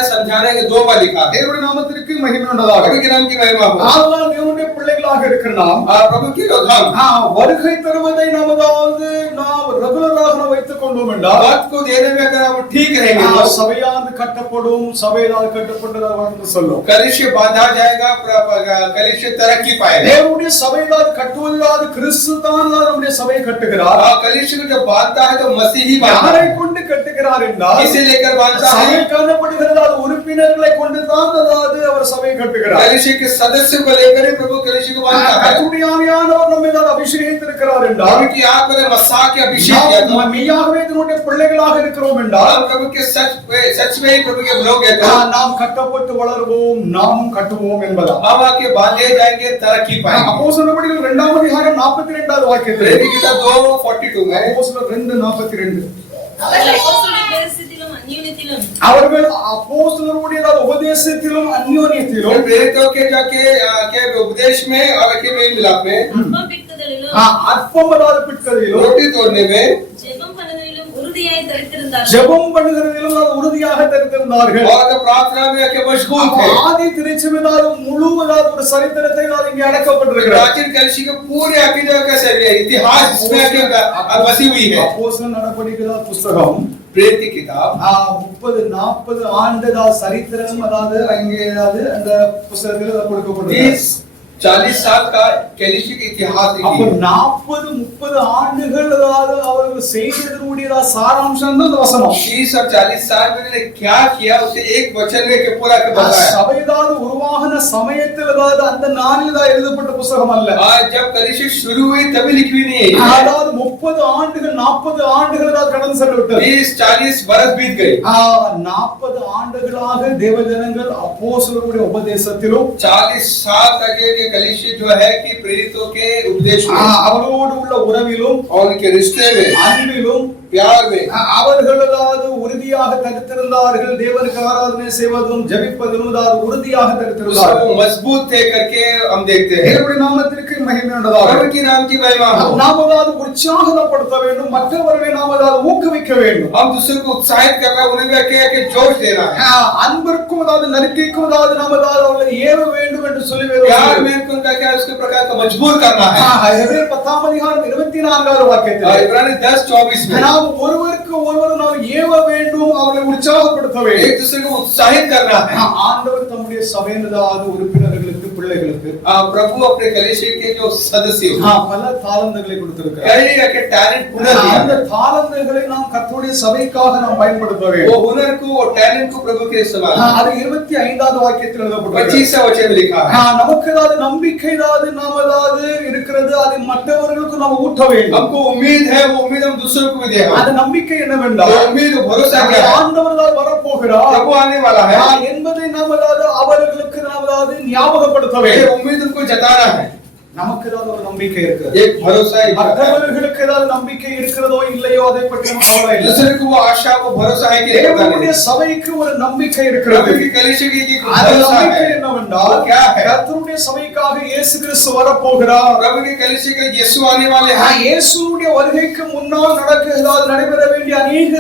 है 2 बार लिखा है। தேவனுடைய நாமத்திற்கு மகிமை உண்டாவதாக. प्रभु के नाम की महिमा हो। ஆதலால் தேவனுடைய பிள்ளைகளாக இருக்கிற நாம் प्रभु के लोग हम வருகை தருவதை நாம் அதாவது நாம் ரெகுலராக வைத்துக் கொண்டோம் என்றால் बात को देने में अगर हम ठीक रहेंगे तो சபையானது கட்டப்படும், சபையால் கட்டப்பட்டதாக சொல்லும். कलीसिया बांधा जाएगा, कलीसिया तरक्की पाएगा। தேவனுடைய சபையால் கட்டுவதால் கிறிஸ்து தான் நம்முடைய சபையை கட்டுகிறார். कलीसिया को जब बांधता है तो मसीह ही बांधता யாரை है। கொண்டு கட்டுகிறார் என்றால் किसे लेकर बांधता है? சபை காணப்படுகிறது உறுப்பினர்களை கொண்டு தான் அதாவது அவர் சபையை கட்டுகிறார். कलीसिया के सदस्य को लेकर ही प्रभु कलीसिया को बांधता है। கர்த்தருடைய ஆவியானவர் நம்மை தான் அபிஷேகித்திருக்கிறார் என்றால் प्रभु की आत्मा ने मसीह के अभिषेक किया था। நாம் மெய்யாகவே தேவனுடைய பிள்ளைகளாக இருக்கிறோம் என்றால் हम प्रभु के सच में ही प्रभु के लोग हैं तो நாம் கட்டப்பட்டு வளருவோம், நாமும் கட்டுவோம் என்பதா. हम आके बांधे जाएंगे, तरक्की पाएंगे। அப்போஸ்தலர் நடபடிகள் 2ஆம் அதிகாரம் 42வது வாக்கியத்தில் प्रेरित किताब 2:42 में அப்போஸ்தலர் 2:42 அவர்கள் அப்போஸ்தலருடைய உபதேசத்திலும் அந்யோன்யத்திலும் அவர்கள் அப்போஸ்தலருடைய உபதேசத்திலும் அந்யோன்யத்திலும் प्रेरितों के के उपदेश में और के मेल मिलाप में, அப்பம் பிற்குதலிலும் அற்பமல்லாத பிட்களிலும் रोटी तोड़ने में, ஜெபம் பண்ணுதலிலும் உறுதியாய் தரித்திருந்தார்கள். ஜெபம் பண்ணுகிறதிலும் உறுதியாக தரித்திருந்தார்கள். और प्रार्थना में के मशगूल थे। ஆதி திருச்சபையினால் முழுவதாக ஒரு சரித்திரத்தை நான் இங்கே அடக்கப்பட்டிருக்கிறது. प्राचीन कलीसिया के पूरे अकीदे का इतिहास इसमें आके बसी हुई है। அப்போஸ்தலர் நடபடிகள் புத்தகம் प्रेरित की किताब 30-40 ஆண்டுகள் சரித்திரம் அதாவது அங்கே அதாவது அந்த புத்தகத்தில் கொடுக்கப்பட்டிருக்கு. 30-40 साल का कलीसिया का इतिहास அப்ப लिखी 40-30 ஆண்டுகள் அதாவது அவர்கள் செய்ததனுடைய சாராம்சம் தான் இந்த வசனம். 30 और 40 साल में उन्होंने क्या किया उसे एक वचन में के पूरा के बताया। சபைதான் உருவாகின சமயத்தில் அதாவது அந்த நாளில் தான் எழுதப்பட்ட புத்தகம் அல்ல. आज जब कलीसिया शुरू हुई तभी लिखी हुई नहीं है। அதாவது 30 ஆண்டுகள் 40 ஆண்டுகள் தான் கடந்து சென்று விட்டது. 30-40 बरस बीत गए। 40 ஆண்டுகளாக தேவஜனங்கள் அப்போஸ்தலருடைய உபதேசத்திலும் 40 साल तक ये कलीसिया जो है कि प्रेरितों के उपदेश में அவரோடு உள்ள உறவிலும் और उनके रिश्ते में, அன்பிலும் प्यार में அவர்கள் அதாவது உறுதியாக தரித்திருந்தார்கள். தேவனுக்கு ஆராதனை செய்வதும் ஜெபிப்பதிலும் அதாவது உறுதியாக தரித்திருந்தார்கள். उसको मजबूत थे करके हम देखते हैं। தேவனுடைய நாமத்திற்கு மகிமை உண்டாவதாக. प्रभु के नाम की महिमा हो। நாம் அதாவது உற்சாகப்படுத்த வேண்டும், மற்றவர்களை நாம் அதாவது ஊக்குவிக்க வேண்டும். हम दूसरे को उत्साहित करना, उन्हें के जोश देना है। அன்பிற்கும் அதாவது நற்கிற்கும் அதாவது நாம் அதாவது அவர்களை ஏவ வேண்டும் என்று சொல்லி प्यार में उनका क्या उसके प्रकार का मजबूर करना है। எபிரேயர் 10ஆம் அதிகாரம் 24வது வாக்கியத்தில் इब्रानी 10:24 में நாம் ஒருவருக்கு ஒருவர் நாம் ஏவ வேண்டும், அவர்களை உற்சாகப்படுத்த வேண்டும், एक दूसरे को उत्साहित करना है। ஆண்டவர் தம்முடைய சபையின் அதாவது உறுப்பினர்களுக்கு பிள்ளைகளுக்கு प्रभु अपने कलीसिया के जो सदस्य பல தாளந்துகளை கொடுத்திருக்கிறார். कई के टैलेंट हुनर दिया। அந்த தாளந்துகளை நாம் கர்த்தருடைய சபைக்காக நாம் பயன்படுத்த वो வேண்டும். हुनर को, वो टैलेंट को प्रभु के इस्तेमाल। அது 25வது வாக்கியத்தில் எழுதப்பட்டிருக்கிறது. 25 वचन में लिखा है। நமக்கு ஏதாவது நம்பிக்கை ஏதாவது நாம் ஏதாவது இருக்கிறது, அதை மற்றவர்களுக்கு நாம் ஊட்ட வேண்டும். हमको उम्मीद है, वो उम्मीद हम दूसरों को भी दें। அந்த நம்பிக்கை என்னவென்றால் वो उम्मीद भरोसा क्या है? ஆண்டவர் தான் வரப்போகிறார் प्रभु आने वाला है। என்பதை நாம் ஏதாவது அவர்களுக்கு நாம் ஏதாவது ஞாபகப்படுத்த ये வேண்டும். उम्मीद उनको जताना है। நமக்கு ஏதாவது ஒரு நம்பிக்கை இருக்கிறது, एक भरोसा है। மற்றவர்களுக்கு ஏதாவது நம்பிக்கை இருக்கிறதோ இல்லையோ அதை பற்றி நமக்கு கவலை இல்லை. दूसरे को वो आशा वो भरोसा है कि தேவனுடைய சபைக்கு ஒரு நம்பிக்கை இருக்கிறது. प्रभु की कलीसिया की அந்த भरोसा நம்பிக்கை है। என்னவென்றால் क्या है? கர்த்தருடைய சபைக்காக இயேசு கிறிஸ்து வரப்போகிறார். प्रभु की कलीसिया के यीशु आने वाले हैं। இயேசுவுடைய வருகைக்கு முன்னால் நடைபெற வேண்டிய அநேக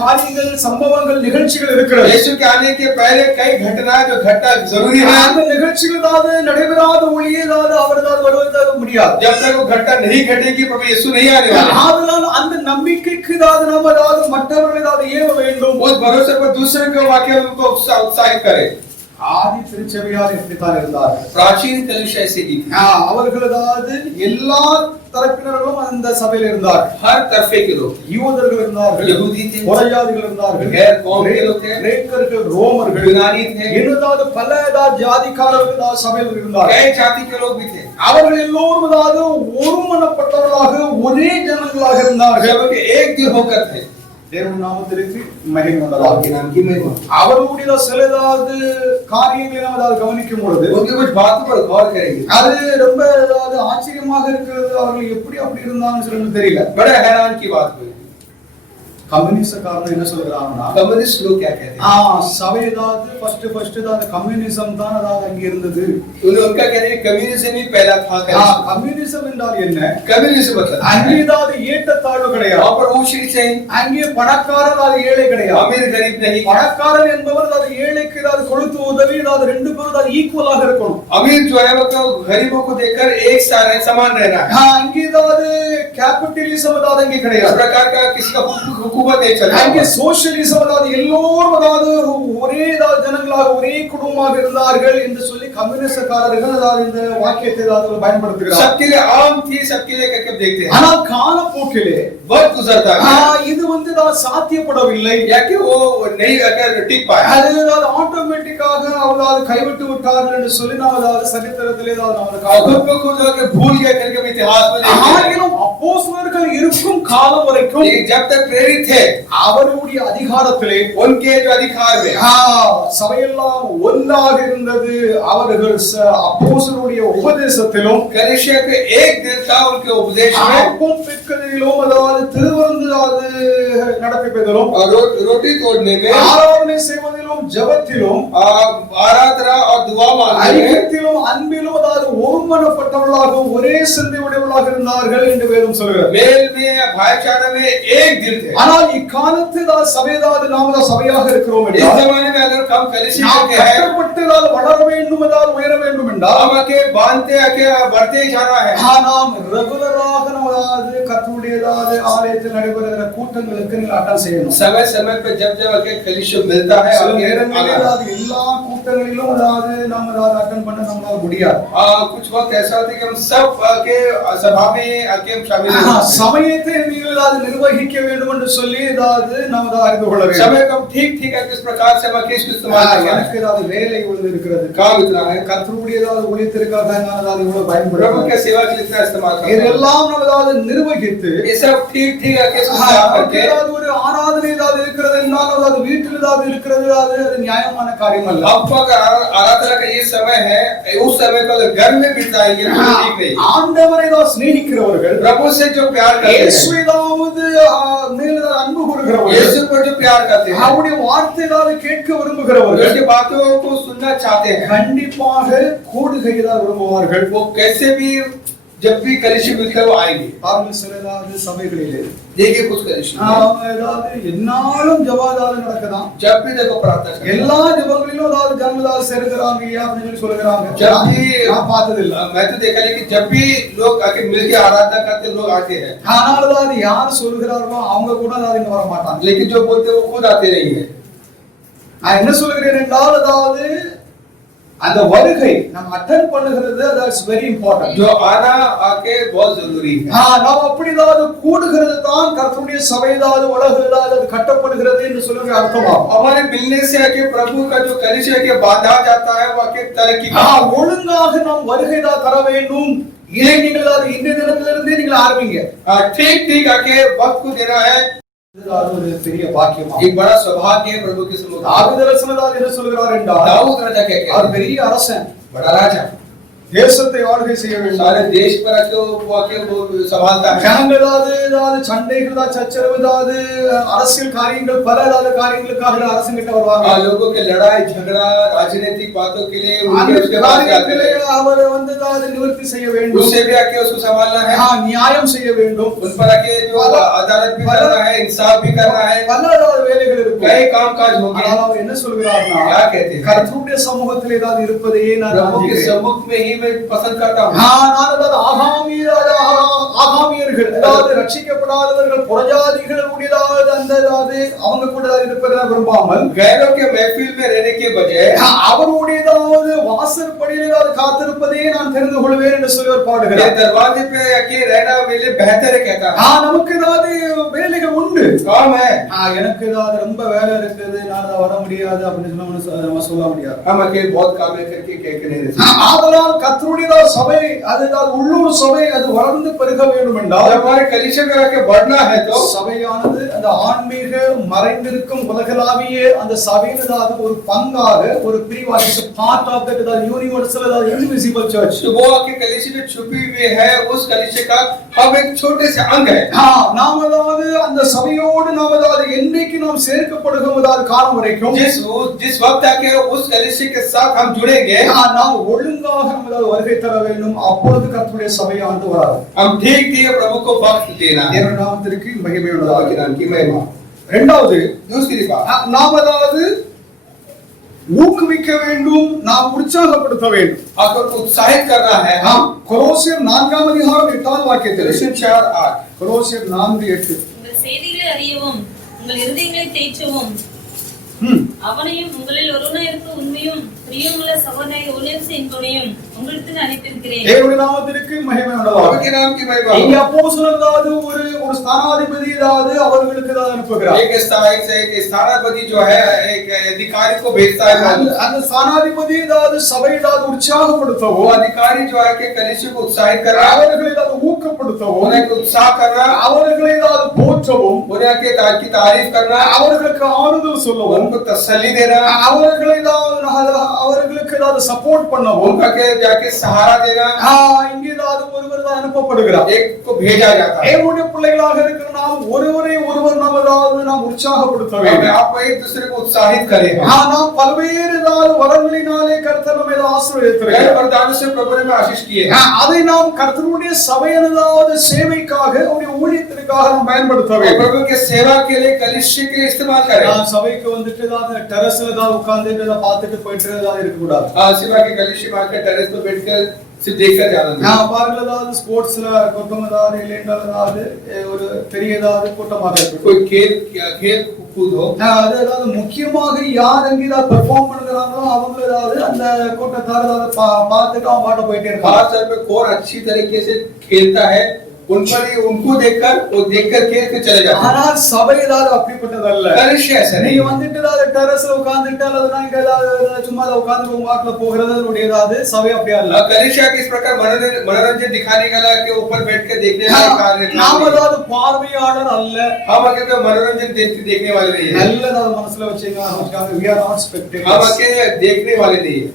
காரியங்கள், சம்பவங்கள், நிகழ்ச்சிகள் இருக்கிறது. यीशु के आने के पहले कई घटनाएं जो घटना जरूरी है। அந்த நிகழ்ச்சிகள் நடைபெறாத ஒளியே அவர்தான் வருவதாக முடியாது. जब तक वो घटना नहीं घटेगी प्रभु यीशु नहीं आने वाले। ஆதலால் அந்த நம்பிக்கைக்கு நம்ம மற்றவர்களை ஏவ வேண்டும். उस भरोसे पर दूसरे को वाक्य को उत्साहित करे। ஆதி திருச்சபையார் எப்படித்தான் இருந்தார்கள்? प्राचीन कलीसिया ऐसे ही थी। அவர்கள் எல்லா தரப்பினர்களும் அந்த சபையில் இருந்தார்கள். हर तरफे के लोग, யூதர்கள் இருந்தார்கள், यहूदी थे, புறஜாதிகள் இருந்தார்கள், गैर कौम के लोग थे, கிரேக்கர்கள், ரோமர்கள், यूनानी थे, இன்னும் பல ஜாதிக்காரர்கள் சபையில் இருந்தார்கள். कई जाति के लोग भी थे। அவர்கள் எல்லோரும் ஒருமனப்பட்டவர்களாக ஒரே ஜனங்களாக இருந்தார்கள். सबके एक दिल होकर थे। தேவன் நாமத்திற்கு மகிமை உண்டாவதாக. आपके नाम की महिमा। அவர்களுடைய சில காரியங்களை நாம் கவனிக்கும் பொழுது उनकी कुछ बातों पर गौर करेंगे। அது ரொம்ப ஆச்சரியமாக இருக்கிறது. அவர்கள் எப்படி அப்படி இருந்தாங்கன்னு சொல்லி தெரியல. बड़े हैरान की बात हुई। கம்யூனிஸ்ட் காரணம் என்ன சொல்றாங்கன்னா, कम्युनिस्ट लोग क्या कहते हैं? சபை ஃபர்ஸ்ட் கம்யூனிசம் தான் அங்க இருந்தது. उनका कहना है कम्युनिज्म ही पहला था। கம்யூனிசம் என்றால் என்ன? कम्युनिज्म मतलब அங்கே ஏற்றத்தாழ்வு கிடையாது. वहाँ पर ऊंच नीच नहीं, அங்கே பணக்காரர் ஏழை கிடையாது. अमीर गरीब नहीं। பணக்காரன் என்பவர் ஏழைக்கு கொடுத்து உதவி ரெண்டு பேரும் ஈக்குவலாக இருக்கணும். अमीर जो है वो गरीबों को देखकर एक समान रहना है। அங்கே கேபிட்டலிசம் அங்கே கிடையாது. इस प्रकार का किसी का हुकूमत नहीं चल रहा। அங்கே சோஷியலிசம் எல்லோரும் ஒரே ஜனங்களாக ஒரே குடும்பமாக இருந்தார்கள் என்று சொல்லி கம்யூனிஸ்ட்காரர்கள் இந்த வாக்கியத்தை பயன்படுத்துகிறார்கள். सबके लिए आम थी, सबके लिए करके देखते हैं। ஆனால் காலப்போக்கிலே वक्त गुजरता है, இது சாத்தியப்படவில்லை. या कि वो नहीं अगर टिक पाया, அது ஆட்டோமேட்டிக்காக அவர்கள் கைவிட்டு விட்டார்கள் என்று சொல்லி நாம் சரித்திரத்திலே खुद को खुद होकर भूल गए करके इतिहास में देखते हैं। ஆகிலும் அப்போஸ்தலர்கள் இருக்கும் காலம் வரைக்கும் जब तक प्रेरित थे அவருடைய அதிகாரத்திலே उनके जो अधिकार में சபையெல்லாம் ஒன்றாக இருந்தது. அவர்கள் அப்போஸ்தலருடைய உபதேசத்திலும் कलीसिया के एक दिल था, उनके उपदेश में அப்பம் பிற்கதிலும் திருவருந்துவது நடப்பிப்பதிலும் रोटी तोड़ने में, ஆராதனை செய்வதிலும் ஜெபத்திலும் आराधना और दुआ मांगने में, ஐக்கியத்திலும் அன்பிலும் ஒருமனப்பட்டவர்களாக ஒரே சிந்தை உடையவர்களாக இருந்தார்கள் என்று வேதம் சொல்கிறது. मेल में भाईचारे में एक दिल थे। ஆனால் இக்காலத்தில் நாம சபையாக இருக்கிறோம். इस जमाने में अगर हम कलीसिया के हैं, கட்டப்பட்டு வளர வேண்டும், உயர வேண்டும் என்றால் நமக்கு बांधते आके बढ़ते जाना है। நாம் ரெகுலராக கர்த்தருடைய ஆலயத்தில் நடைபெறுகிற கூட்டங்களுக்கு அட்டெண்ட் செய்யணும். समय समय पे जब आके कलीसिया मिलता है, எல்லா கூட்டங்களிலும் நாம் அட்டெண்ட் பண்ண நம்மளால முடியாது. कुछ वक्त ऐसा होता है कि हम सब आके सभा में आके शामिल हो। சமயத்தை நீங்கள் நிர்வகிக்க வேண்டும் என்று சொல்லி நாம் அறிந்து கொள்ள வேண்டும். समय को ठीक ठीक किस प्रकार से हम इसको इस्तेमाल करना है। எனக்கு வேலை உள்ளது இருக்கிறது, काम इतना है, கர்த்தருடைய ஊழியத்திற்காக நான் இவ்வளவு प्रभु பயன்படுத்துறேன். के सेवा के लिए इतना इस्तेमाल करना है। இதெல்லாம் நாம் நிர்வகித்து ये सब ठीक ठीक इसको करके ஒரு ஆராதனை இருக்கிறது என்றால் வீட்டில் இருக்கிறது, அது நியாயமான காரியம் அல்ல. आपको अगर आराधना का ये समय है, उस समय को अगर घर में बिताएंगे तो ठीक नहीं। ஆண்டவரை சிநேகிக்கிறவர்கள், प्रभु से जो प्यार करते हैं, இயேசுவிதாவது அன்பு கூறுகிறவர்கள், यीशु पर जो प्यार करते हैं, அவருடைய வார்த்தைகளை கேட்க விரும்புகிறவர்கள், उसकी बातों को सुनना चाहते हैं, கண்டிப்பாக கூடுகைதான் விரும்புவார்கள். वो कैसे भी जब भी कलीसिया मिलकर वो आएंगे। அவர்கள் சில சபைகளிலே देखिए कुछ कलीसिया என்னாலும் ஜெபம் நடக்குதான். जब भी देखो प्रार्थना करते हैं, எல்லா ஜெபங்களிலும் ஜனங்கள் சேர்க்கிறாங்க அப்படின்னு சொல்லுகிறாங்க. जब भी நான் பார்த்ததில்லை. मैं तो देखा लेकिन जब भी लोग आके मिलके आराधना करते लोग आते हैं, ஆனால் யார் சொல்கிறார்களோ அவங்க கூட இங்க வர மாட்டாங்க. लेकिन जो बोलते हैं वो खुद आते नहीं है। நான் என்ன சொல்கிறேன் என்றால் அந்த வருகை நாம் அட்டெண்ட் பண்ணுகிறது, that's very important. जो आना आके बहुत जरूरी है। நாம் அப்படிதான் கூடுகிறது தான் கர்த்தருடைய சபைதான் உலகதான் அது கட்டப்படுகிறது என்று சொல்லுகிற அர்த்தமாகும். हमारे मिलने से आके प्रभु का जो कलीसिया के बांधा जाता है वो आके तरक्की ஒழுங்காக நாம் வருகை தான் தர வேண்டும். இதை நீங்கள் இந்த தினத்திலிருந்தே நீங்கள் ஆரம்பிங்க. ठीक ठीक आके वक्त को देना है। ஒரு பெரிய பாக்கியம், एक बड़ा सौभाग्य है प्रभु के सम्मुख। தாவீது அரசனதால் என்ன சொல்கிறார் என்றால், दाऊद राजा क्या कहते அவர் हैं? பெரிய அரசன், बड़ा राजा, தேசத்தை ஆளுகை செய்ய வேண்டும், सारे देश पर आके वो आके वो संभालता है। ஜனங்கள் ஏதாவது சண்டைகள் ஏதாவது சச்சரவு ஏதாவது அரசியல் காரியங்கள் பல ஏதாவது காரியங்களுக்காக அரசுகிட்ட வருவாங்க. लोगों के लड़ाई झगड़ा राजनीतिक बातों के लिए उसके पास जाते हैं. அவர் வந்து ஏதாவது நிவர்த்தி செய்ய வேண்டும். उससे भी आके उसको संभालना है. நியாயம் செய்ய வேண்டும். उस पर आके जो अदालत भी करना है, इंसाफ भी करना है. பல வேலைகள் இருக்கும். कई कामकाज होंगे. ஆனால் அவர் என்ன சொல்கிறார்னா, क्या कहते हैं? கர்த்தருடைய சமூகத்தில் ஏதாவது இருப்பதையே நான் प्रभु के सम्मुख में ही मैं पसंद करता हूँ. நான் ஏதாவது ஆகாமியர்கள் ஏதாவது ரட்சிக்கப்படாதவர்கள் புறஜாதிகளுடைய அந்த ஏதாவது அவங்க கூட இருப்பதை விரும்பாமல் गैरों के महफिल में रहने के बजाय அவருடைய ஏதாவது வாசற்படியில் ஏதாவது காத்திருப்பதே நான் தெரிந்து கொள்வேன் என்று சொல்லி ஒரு பாடுகிறார். दरवाजे पे आके रहना मेरे लिए बेहतर है कहता है. நமக்கு ஏதாவது வேலைகள் உண்டு. काम है. எனக்கு ஏதாவது ரொம்ப வேலை இருக்குது, நான் வர முடியாது அப்படின்னு நம்ம சொல்ல முடியாது. हम अकेले बहुत काम करके कह नहीं रहे. ஆதலால் கர்த்தருடைய சபை அதுதான் உள்ளூர் சபை அது வளர்ந்து பெருக வேண்டும் என்றால் हमारे कलीसिया में आके बढ़ना है तो சபையானது அந்த ஆன்மீக மறைந்திருக்கும் உலகளாவிய அந்த சபையினது ஒரு பங்காக ஒரு பிரிவாக part of that universal invisible church तो वो आके कलीसिया में छुपी हुई है. उस कलीसिया का हम एक छोटे से अंग है. நாம் அதாவது அந்த சபையோடு நாம் அதாவது என்னைக்கு நாம் சேர்க்கப்படுகிறோம் அதாவது காலம் வரைக்கும் जिस वक्त आके उस कलीसिया के साथ हम जुड़ेंगे நாம் ஒழுங்காக நம்ம அதாவது வருகை தர வேண்டும். அப்பொழுது கர்த்தருடைய சபையானது வராது. हम ठीक ठीक प्रभु को वक्त देना. தேவ நாமத்திற்கு மகிமை உண்டாவதாக. की महिमा. இரண்டாவது दूसरी बात நாம் அதாவது ஊக்குவிக்க வேண்டும், நாம் உற்சாகப்படுத்த வேண்டும். आपको उत्साहित करना है. हम கொலோசியர் 4ஆம் அதிகாரம் 8ஆம் வாக்கியத்தில் कलीसिया 4:8 கொலோசியர் 4:8 உங்கள் செய்திகளை அறியவும் உங்கள் இருதயங்களை தேய்ச்சவும் அவனையும் உங்களில் ஒருவனாயிருக்க உண்மையும் பிரியமுள்ள சகோதரனாகிய ஒனேசிமுவின் துணையும் உங்களிடத்தில் அனுப்பியிருக்கிறேன். தேவனுடைய நாமத்திற்கு மகிமை உண்டாவதாக. के नाम की महिमा. இங்கே அப்போஸ்தலர் ஒரு ஸ்தானாதிபதி அவர்களுக்கு அனுப்புகிறார். एक स्थानापति जो है एक अधिकारी को भेजता है. அந்த ஸ்தானாதிபதி சபையை உற்சாகப்படுத்தவோ अधिकारी जो है के कलीसिया को उत्साहित कर रहा है. அவர்களை ஊக்கப்படுத்தவோ उन्हें उत्साह करना, அவர்களை போற்றவும் उन्हें की तारीफ करना, அவர்களுக்கு ஆறுதல் சொல்லவும் उनको तसल्ली देना, அவர்களுக்கு சப்போர்ட் பண்ணவும் उनका के जाके सहारा देना. இங்கே ஒருவர் அனுப்பப்படுகிறார். एक को भेजा जाता है. தேவனுடைய பிள்ளைகளாக இருக்கிற நாம் ஒருவரை ஒருவர் நாம் உற்சாகப்படுத்த வேண்டும். आप एक दूसरे को उत्साहित करें. நாம் பல்வேறு வரங்களினாலே கர்த்தர் நம்மை ஆசீர்வதித்திருக்கிறார். वरदानों से प्रभु ने आशीष किए. அதை நாம் கர்த்தருடைய சபையானது சேவைக்காக அவருடைய ஊழியத்திற்காக நாம் பயன்படுத்த வேண்டும். प्रभु के सेवा के लिए कलीसिया के लिए इस्तेमाल करें. சபைக்கு வந்துட்டு டெரஸ்ல உட்கார்ந்து பார்த்துட்டு போயிட்டு இருக்க கூடாது. सेवा के कलीसिया में आकर टेरेस पे बैठकर सिर्फ देखकर जाना. பாருங்க ஸ்போர்ட்ஸ்ல கூட்டம் இல்லைன்றது ஒரு பெரிய கூட்டமாக இருக்கு. कोई खेल कूद हो, அதாவது முக்கியமாக யார் அங்கே பெர்ஃபார்ம் பண்றாங்களோ அவங்க அந்த கூட்டத்தார பார்த்துட்டு அவங்க பாட்டு போயிட்டே இருக்காங்க. खास तौर पे कौन अच्छी तरीके से खेलता है उन पर ही उनको देखकर वो देखकर खेल के चले जाते हैं. ஆனால் சபை அப்படிப்பட்டதல்ல. कलीसिया ऐसा நீ नहीं. வந்துட்டு டெரஸ்ல உட்கார்ந்துட்டு அல்லது இங்க சும்மா உட்கார்ந்து வாக்குல போகிறது சபை அப்படி அல்ல. कलीसिया के इस प्रकार मनोरंजन दिखाने वाला के ऊपर बैठ के देखने वाला कार्य நாம் பார்வையாளர் அல்ல. हम अकेले मनोरंजन देखने वाले नहीं है. நல்ல மனசுல வச்சுங்க. we are not spectators. हम अकेले देखने वाले नहीं है.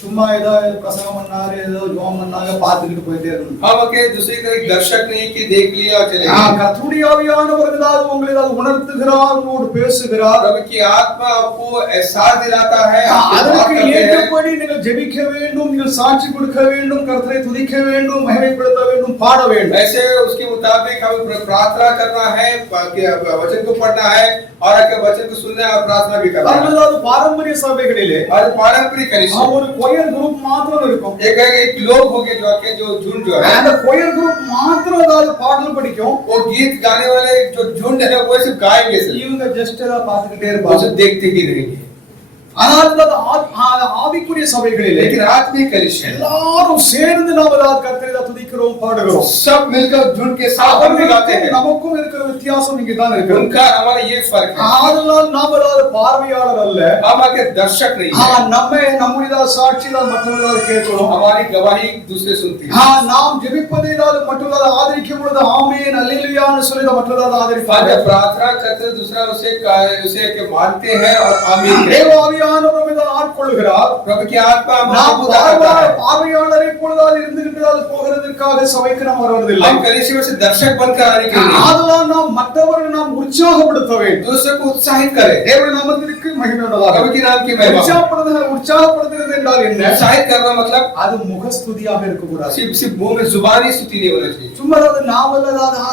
சும்மா ஏதோ பிரசங்கம் பண்ணாரு ஏதோ ஜெபம் பண்ணாங்க பார்த்துக்கிட்டு போயிட்டே இருக்கணும். हम अकेले दूसरे का एक दर्शक नहीं कि देख लिया और चले गए. கர்த்தருடைய ஆவியானவர் உங்களை உணர்த்துகிறார், உங்களோடு பேசுகிறார். प्रभु की आत्मा आपको एहसास दिलाता है. அதற்கு ஏற்றபடி நீங்கள் ஜெபிக்க வேண்டும், நீங்கள் சாட்சி கொடுக்க வேண்டும், கர்த்தரை துதிக்க வேண்டும், மகிமைப்படுத்த வேண்டும், பாட வேண்டும். ऐसे उसके मुताबिक हमें प्रार्थना करना है, वचन को पढ़ना है और आके वचन को सुनना है और प्रार्थना भी करना है. அதாவது பாரம்பரிய சபைகளிலே और पारंपरिक कलीसिया ஒரு கொயர் குரூப் மாத்திரம் இருக்கும். एक लोग होंगे जो झुंड जो है அந்த கொயர் குரூப் மாத்திரம் பாடல் படிக்கும். वो गीत गाने वाले जो झुंड है वो सिर्फ गाएंगे सिर्फ. இவங்க ஜஸ்ட் பார்த்துக்கிட்டே वो இருப்பாங்க, सिर्फ देखते ही रहेंगे. ஆனால் ஆவிக்குரிய சபைகளிலே लेकिन आत्मिक कलीसिया எல்லாரும் சேர்ந்து நாம் கர்த்தரை துதிக்கிறோம், பாடுகிறோம். सब मिलकर झुंड के साथ हम गाते हैं. நமக்கும் இருக்கிற வித்தியாசம் இங்க தான் இருக்கு. उनका हमारा ये फर्क है, ஆதலால் நாம் பார்வையாளர் அல்ல, हम आके दर्शक नहीं है, நம்முடைய சாட்சி தான் மற்றவர்கள் கேட்கணும், हमारी गवाही दूसरे सुनती है। நாம் ஜெபிப்பதை மற்றவர்கள் ஆதரிக்கும் பொழுது ஆமென் அல்லேலூயான்னு சொல்லி மற்றவர்கள் ஆதரிப்பாங்க। जब प्रार्थना करते दूसरा उसे के मानते हैं और आमीन कहते हैं। தேவ ஆவியானவர் நம்மை ஆட்கொள்கிறார்। प्रभु की आत्मा நாம் பார்வையாளரை போலதான் இருந்துகிட்டு போகிறதற்காக சபைக்கு நாம் வருவதில்லை। हम कलीसिया में से दर्शक बनकर आने के लिए, ஆதலால் நாம் மற்றவர்களை நாம் உற்சாகப்படுத்த வேண்டும், दूसरे को उत्साहित करें। தேவ நாமத்திற்கு மகிமை உண்டாவதாக। प्रभु की नाम की महिमा। உற்சாகப்படுத்துகிறது என்றால் என்ன? उत्साहित करना मतलब அது முகஸ்துதியாக இருக்கக்கூடாது, सिर्फ मुंह में जुबानी स्तुति नहीं होना चाहिए। சும்மா நாவல்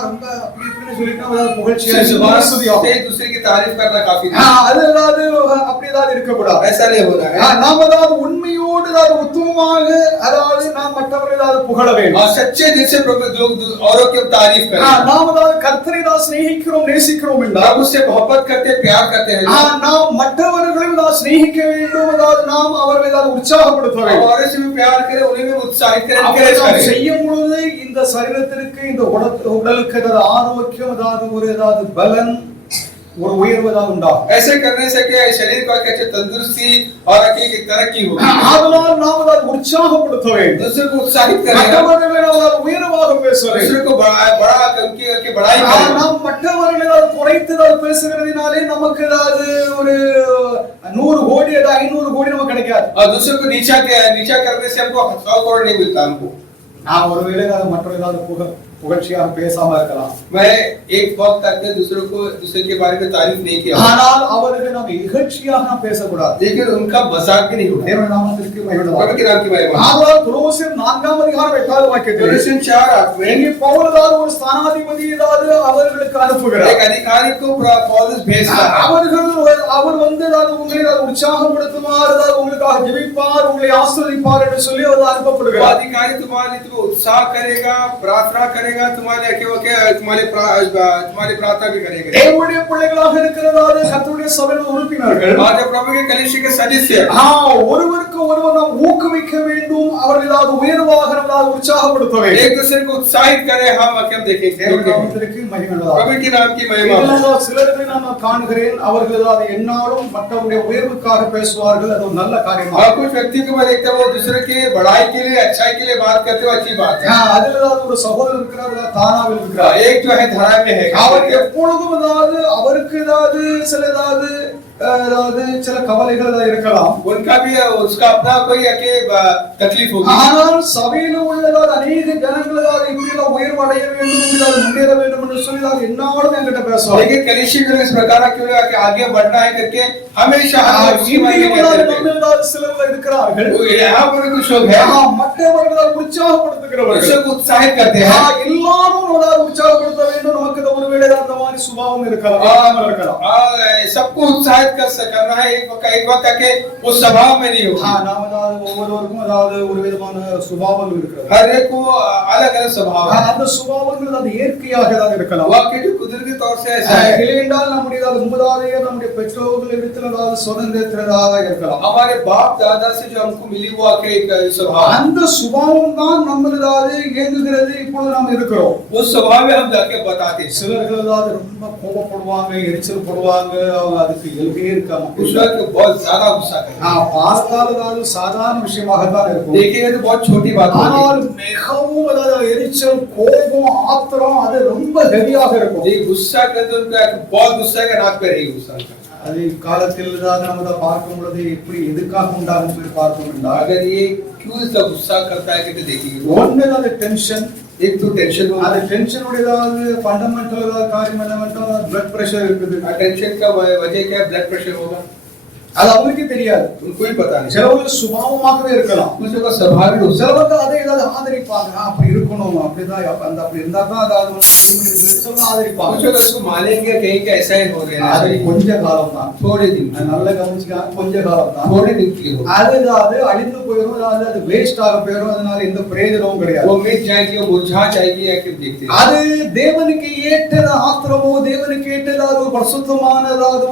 ரொம்ப அப்படி இப்படின்னு சொல்லிட்டு புகழ்ச்சியா जुबान से दूसरे की तारीफ करना काफी नहीं, அது அப்படிதான் இருக்கக்கூடாது, ऐसा नहीं होना है। நாம் உண்மையோடு உத்தமமாக நாம் மற்றவர்களை புகழ வேண்டும், और सच्चे दिल से प्रभु लोग औरों की तारीफ करें। நாம் கர்த்தரை ஸ்நேகிக்கிறோம் நேசிக்கிறோம் என்றால், हम उससे मोहब्बत करते प्यार करते हैं, நாம் மற்றவர்களையும் ஸ்நேகிக்க வேண்டும், நாம் அவர்களை உற்சாகப்படுத்த வேண்டும், और से भी प्यार करें, उन्हें भी उत्साहित करें, அப்படி encourage நாம் करें। செய்யும் பொழுது இந்த சரீரத்திற்கு இந்த உடலுக்கு ஆரோக்கியம் ஒரு பலன் ஒரு உயர்வதாக உண்டாகும்। ऐसे करने से क्या शरीर को अच्छी तंदुरुस्ती और एक तरक्की होगी। ஆதலால் நாம் உற்சாகப்படுத்த வேண்டும், दूसरे को उत्साहित करें, மற்றவர்களை உயர்வாக பேச வேண்டும், दूसरे को बड़ा उनकी बड़ाई करें। நாம் மற்றவர்களை குறைத்து பேசுகிறதுனாலே நமக்கு ஒரு 100 கோடி 500 கோடி நமக்கு கிடைக்காது, और दूसरे को नीचा करने से हमको 100 करोड़ नहीं मिलता। हमको நான் ஒருவேளை மற்ற புகழ்ச்சியாக பேசாம இருக்கலாம், मैं एक वक्त तक दूसरे के बारे में तारीफ नहीं किया, ஆனால் அவர்களை நாம் இகழ்ச்சியாக நாம் பேசக்கூடாது, लेकिन उनका मजाक भी नहीं होना। தேவ நாமத்திற்கு மகிமை प्रभु உண்டாவதாக। के नाम की महिमा। ஆதலால் கொலோசியர் 4ஆம் அதிகாரம் 8வது வாக்கியத்தில் कोलोसियन 4:8 में இங்கே பவுல் ஒரு ஸ்தானாதிபதி அவர்களுக்கு அனுப்புகிறார், एक अधिकारी को पौलुस भेजता है। அவர் உங்களை உற்சாகப்படுத்துமாறு உங்களுக்காக ஜெபிப்பார், உங்களை ஆசீர்வதிப்பார் என்று சொல்லி அவர் அனுப்பப்படுகிறார்। अधिकारी तुम्हारे उत्साह करेगा, प्रार्थना करेगा, तुम्हारे प्रार्थना भी करेगा। தேவனுடைய பிள்ளைகளாக இருக்கிறதால கர்த்தருடைய சபையின் உறுப்பினர்கள், आज प्रभु के कलीसिया के सदस्य ஒருவருக்கு ஒருவர் நாம் ஊக்குவிக்க வேண்டும், அவர்களை உயர்வாக நாம் உற்சாகப்படுத்த வேண்டும், एक दूसरे को उत्साहित करें। हम देखेंगे தேவனுக்கு மகிமை உண்டாவதாக। प्रभु के नाम की महिमा। சிலரை நான் காண்கிறேன், அவர்கள் என்னாலும் மற்றவருடைய உயர்வுக்காக பேசுவார்கள், அது ஒரு நல்ல காரியமா। और कुछ व्यक्ति को मैं देखता हूँ दूसरे की बड़ाई के लिए, अच्छाई के लिए बात करते हो, अच्छी बात है। அதுல ஒரு சகோதரர் இருக்கிறார், தானாவில் இருக்கிறார், एक जो है धारा में है, அவர் எப்பொழுதும் அவருக்கு சில கவலைகள் இருக்கலாம், उनका भी उसका अपना कोई तकलीफ होगी, ஆனால் சபையில் உள்ளதால் அநேக ஜனங்கள் இப்படி உயர்வு அடைய வேண்டும், முன்னேற வேண்டும் என்று சொல்லி என்னாலும் என்கிட்ட பேசுவாங்க। लेकिन कलीसिया में इस प्रकार क्यों आगे बढ़ना है करके हमेशा சிலர் இருக்கிறார்கள், यहाँ पर कुछ लोग हैं மற்றவர்கள் உற்சாகப்படுத்துகிறவர்கள், उत्साहित करते हैं। எல்லாரும் உற்சாகப்படுத்த வேண்டும், நமக்கு ஒருவேளை அந்த மாதிரி சுபாவம் இருக்கலாம், सबको उत्साहित करना है, एक वक्त के वो स्वभाव में नहीं होगा। ஒவ்வொருவருக்கும் ஒரு விதமான சுபாவங்கள் இருக்கிறது, हर एक को अलग अलग स्वभाव है। அந்த சுபாவங்கள் இயற்கையாக தான் இருக்கலாம், कुदरती तौर से ऐसा है। இல்லையென்றால் நம்முடைய முன்பதாதையே நம்முடைய பெற்றோர்கள் இடத்துல சுதந்திரத்தினதாக இருக்கலாம், हमारे बाप दादा से जो हमको मिली हुआ स्वभाव, அந்த சுபாவம் தான் நம்மளது இயங்குகிறது, இப்பொழுது நாம் இருக்கிறோம்। उस स्वभाव में हम जाके बताते हैं। சிலர்கள் ரொம்ப கோபப்படுவாங்க, எரிச்சல் படுவாங்க, அவங்க அதுக்கு இயல்பே இருக்காம बहुत ज्यादा गुस्सा करते हैं। பார்த்தால் சாதாரண விஷயமாக தான் இருக்கும், देखिए तो बहुत छोटी बात है, ஆனால் மிகவும் எரிச்சல், கோபம், ஆத்திரம் அது ரொம்ப ஹெவியாக இருக்கும்। ये गुस्सा करते उनका बहुत गुस्सा का नाक पे रही गुस्सा। அது காலத்தில் நம்ம பார்க்கும் பொழுது எப்படி எதுக்காக உண்டாகும் சொல்லி பார்க்கணும், अगर ये क्यों इसका गुस्सा करता है कि देखिए ஒண்ணு டென்ஷன், एक तो टेंशन हो, அது டென்ஷனுடையதாவது ஃபண்டமெண்டல் காரியம் என்னவென்றால் பிளட் பிரஷர் இருக்குது, टेंशन का वजह क्या है? ब्लड प्रेशर होगा, அது அவங்களுக்கு தெரியாது, उनको ही पता नहीं। சிலவங்க சுபாவமாகவே இருக்கலாம், कुछ का स्वाभाविक हो, சிலவங்க அதை ஏதாவது ஆதரிப்பாங்க, அப்படி இருக்கணும், அப்படிதான் அப்படி இருந்தா தான் அதாவது ஆதரிப்பாங்க, कुछ लोग इसको मानेंगे कहीं का ऐसा ही हो रहा है। அது கொஞ்ச காலம் தான், थोड़े दिन, நல்ல கவனிச்சுக்காங்க, கொஞ்ச காலம் தான், थोड़े दिन के लिए हो, அது அழிந்து போயிடும், அது வேஸ்ட் ஆக போயிடும், அதனால எந்த பிரயோஜனமும் கிடையாது, वो मिट जाएगी, वो मुरझा जाएगी, या फिर देखते हैं। அது தேவனுக்கு ஏற்ற ஆத்திரமோ, தேவனுக்கு ஏற்றதாவது ஒரு பரிசுத்தமானதாவது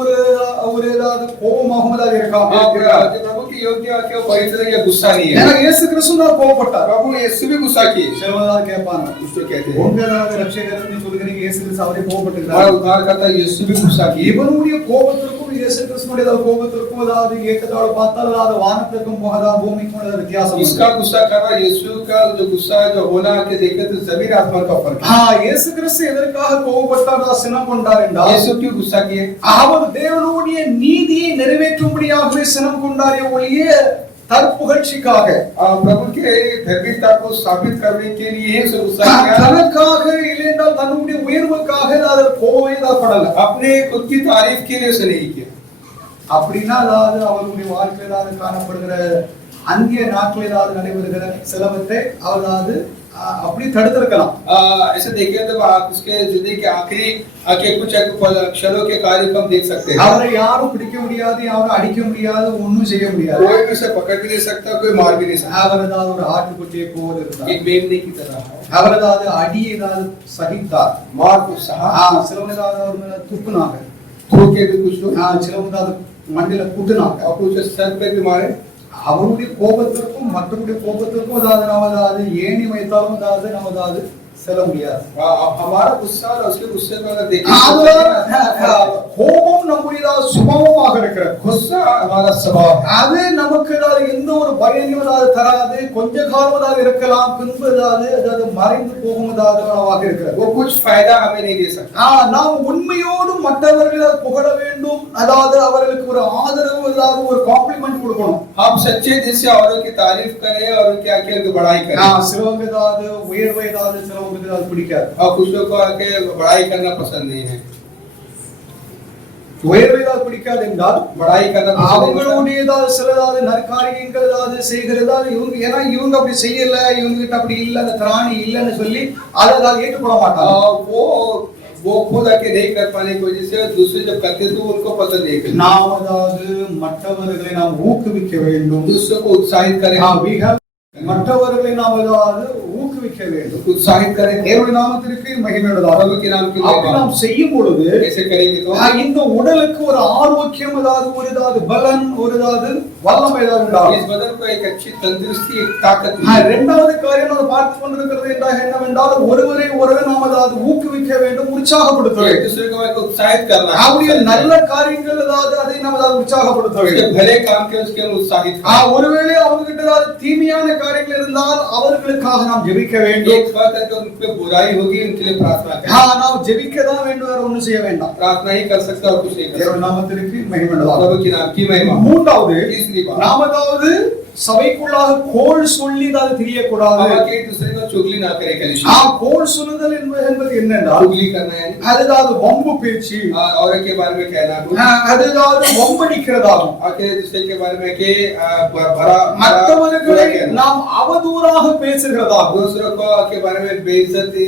ஒரு ஏதாவது கோபமாகவும் இருக்காம प्रभु की योग्य के पवित्र या गुस्सा नहीं है। ஏன்னா இயேசு கிறிஸ்து தான் கோபப்பட்டார். प्रभु यीशु भी गुस्सा किए। சிலவர்கள் கேட்பாங்க, उसको कहते हैं உங்களாக ரட்சகர்னு சொல்கிறீங்க, இயேசு கிறிஸ்து அவரே हमारा கோபப்பட்டிருக்கிறார். उद्धारकर्ता यीशु भी गुस्सा किए। இவனுடைய கோபத்திற்கும் இயேசு கிறிஸ்துவுடைய கோபத்திற்கும் அதாவது ஏக்கத்தோட பார்த்தால் அதாவது வானத்திற்கும் போகதான் பூமிக்கும் உள்ள வித்தியாசம். इसका गुस्सा करना, यीशु का जो गुस्सा है, जो होना के देखे तो जमीन आसमान का फर्क है। இயேசு கிறிஸ்து எதற்காக கோபப்பட்டார், சினம் கொண்டார் என்றால், यीशु क्यों गुस्सा किए? அவர் தேவனுடைய நீதியை நிறைவேற்றும்படியாகவே சினம் கொண்டாரே ஒழிய தற்புகழ்ச்சிக்காக, प्रभु के धार्मिकता को साबित करने के लिए ही उसे गुस्सा किया। தனக்காக இல்லையென்றால் தன்னுடைய உயர்வுக்காக அவர் கோபப்படல. अपने खुद की तारीफ के लिए उसे नहीं किया। அப்படின்னா அதாவது அவருடைய வாழ்க்கையில் காணப்படுகிற அந்திய நாட்களில் ஏதாவது நடைபெறுகிற சிலவற்றை அதாவது அப்படி தடுத்திருக்கலாம். ऐसे देखिए तो आप उसके जिंदगी के आखिरी के कुछ क्षणों के कार्यक्रम देख सकते हैं। அவரை யாரும் பிடிக்க முடியாது, யாரும் அடிக்க முடியாது, ஒன்றும் செய்ய முடியாது. कोई भी उसे पकड़ भी नहीं सकता, कोई मार भी नहीं सकता। அவர் ஏதாவது ஒரு ஆட்டுக்குட்டியை போல இருந்தார். एक मेमने की तरह அவர் ஏதாவது அடி ஏதாவது சகித்தார், मार को सहा। சிலவங்க ஏதாவது அவர் மேல துப்புனாங்க, थूके भी कुछ लोग, சிலவங்க ஏதாவது மண்டியில குட்டுனாங்க. और कुछ सर पे भी मारे। அவருடைய கோபத்திற்கும் மற்றவருடைய கோபத்திற்கும் அதாவது நம்ம அதாவது ஏணி வைத்தாலும் அதாவது நம்ம அதாவது செல்ல முடியாது. हमारा गुस्सा और उसके गुस्से को अगर देखें, கோபம் நம்முடைய சுபாவமாக இருக்கிற गुस्सा हमारा स्वभाव है। அது நமக்கு ஏதாவது எந்த ஒரு பயனையும் அதாவது தராது. கொஞ்ச காலம் அதாவது இருக்கலாம், பின்பு அதாவது மறைந்து போகும் அதாவது இருக்கிறது. वो कुछ फायदा हमें नहीं दे सकता। நாம் உண்மையோடு மற்றவர்களை புகழ வேண்டும், அதாவது அவர்களுக்கு ஒரு ஆதரவு அதாவது ஒரு காம்ப்ளிமெண்ட் கொடுக்கணும். हम सच्चे दिल से औरों की तारीफ करें और उनके आके उनकी बड़ाई करें। சிலவங்க ஏதாவது உயர்வை ஏதாவது சிலவங்களுக்கு ஏதாவது பிடிக்காது. और कुछ लोग को आके बड़ाई करना पसंद नहीं है। உயர்வை ஏதாவது பிடிக்காது என்றால் बड़ाई करना पसंद नहीं है। அவங்களுடைய ஏதாவது சில ஏதாவது நற்காரியங்கள் ஏதாவது செய்கிறதால இவங்க ஏன்னா இவங்க அப்படி செய்யல, இவங்க கிட்ட அப்படி இல்ல, அந்த திராணி இல்லைன்னு சொல்லி அதை ஏற்றுக்கொள்ள மாட்டாங்க. वो खुद आके नहीं कर पाने की वजह से दूसरे जब करते तो उनको पसंद नहीं करते। நாம் அதாவது மற்றவர்களை நாம் ஊக்குவிக்க வேண்டும், दूसरों को उत्साहित करें। மற்றவர்களை நாம் அதாவது ஊக்குவிக்க வேண்டும், उत्साहित करें। தேவனுடைய நாமத்திற்கு மகிமையுள்ளதாக. प्रभु के नाम की அப்படி நாம் செய்யும் பொழுது कैसे करेंगे तो இந்த உடலுக்கு ஒரு ஆரோக்கியம் அதாவது ஒரு ஏதாவது பலன் ஒரு ஏதாவது வல்லமை ஏதாவது உண்டாகும். इस बदन को एक अच्छी तंदुरुस्ती, एक ताकत। இரண்டாவது காரியம் நாம் பார்த்து கொண்டிருக்கிறது என்றால் என்னவென்றால் ஒருவரை ஒருவர் நாம் அதாவது ஊக்குவிக்க வேண்டும், உற்சாகப்படுத்த एक வேண்டும். दूसरे को उत्साहित करना। அவருடைய நல்ல காரியங்கள் அதாவது அதை நாம் அதாவது உற்சாகப்படுத்த வேண்டும். भले काम के उसके उत्साहित। ஒருவேளை அவங்க கிட்ட ஏதாவது தீமையான காரியங்கள் இருந்தால் அவர்களுக்காக நாம் ஜெபிக்க வேண்டும். एक बात है कि उन पे बुराई होगी, उनके लिए प्रार्थना करें। நாம் ஜெபிக்க தான் வேண்டும், வேற ஒண்ணும் செய்ய வேண்டாம். प्रार्थना ही कर सकता और कुछ नहीं कर सकता। தேவனுடைய நாமத்திற்கு மகிமை உண்டாவதாக. प्रभु के नाम की महिमा। மூன்றாவது तीसरी बात, நாம் அதாவது சபைக்குள்ளாக கோல் சொல்லி அது தெரியக்கூடாது. हम एक दूसरे को चुगली ना करें। कलीसिया கோல் சொல்லுதல் என்பது என்னென்றால் चुगली करना है, அதுதாவது வம்பு பேச்சு, और के बारे में कहना, அதுதாவது வம்படிக்கிறதாகும். आके दूसरे के बारे में के भरा மற்றவர்களை நாம் அவதூறாக பேசுகிறதாகும். दूसरों को के बारे में बेइज्जती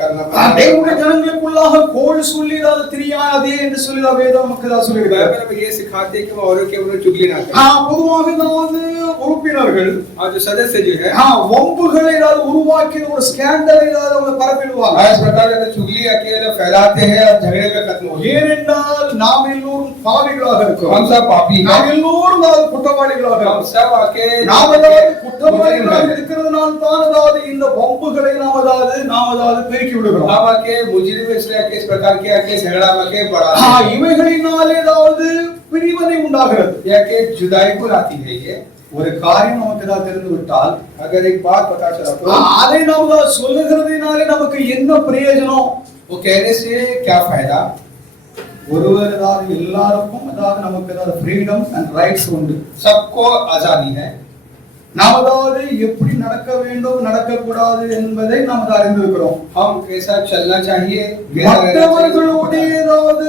करना। தேவனுடைய ஜனங்களுக்குள்ளாக கோல் சொல்லி அது தெரியாதே என்று சொல்லி வேதம் நமக்கு தான் சொல்லுகிறது. बाइबल में ये सिखाते हैं कि औरों के ऊपर चुगली ना करें। பொதுவாக வந்து உறுப்பினர்கள் और जो सदस्य जो है வம்புகளை ஏதாவது உருவாக்கி ஒரு ஸ்கேண்டலை ஏதாவது அவங்க பரப்பிடுவாங்க. इस प्रकार से चुगली अकेले फैलाते हैं और झगड़े में खत्म होते हैं। ஏனென்றால் நாம் எல்லோரும் பாவிகளாக இருக்கிறோம். हम सब पापी हैं, நாம் எல்லோரும் குற்றவாளிகளாக हम இருக்கிறோம். सब आके நாம் அதாவது குற்றவாளிகளாக இருக்கிறதுனால தான் அதாவது இந்த வம்புகளை நாம் அதாவது பெருக்கி விடுகிறோம். हम आके मुजरिम इसलिए इस प्रकार के आके झगड़ा आके बढ़ा இவைகளினாலே ஏதாவது பிரிவினை உண்டாகிறது. या के जुदाई को लाती है। ये ஒரு காரியம் நமக்கு ஏதாவது தெரிந்து விட்டால் अगर एक बात पता चला तो அதை நாம் சொல்லுகிறதுனாலே நமக்கு என்ன பிரயோஜனம்? वो कहने से क्या फायदा? ஒருவர் ஏதாவது எல்லாருக்கும் அதாவது நமக்கு ஏதாவது ஃப்ரீடம் அண்ட் ரைட்ஸ் உண்டு. सबको आजादी है। நாம் அதாவது எப்படி நடக்க வேண்டும் நடக்கக்கூடாது என்பதை நாம் அறிந்திருக்கிறோம். हम कैसा चलना चाहिए, மற்றவர்களுடைய ஏதாவது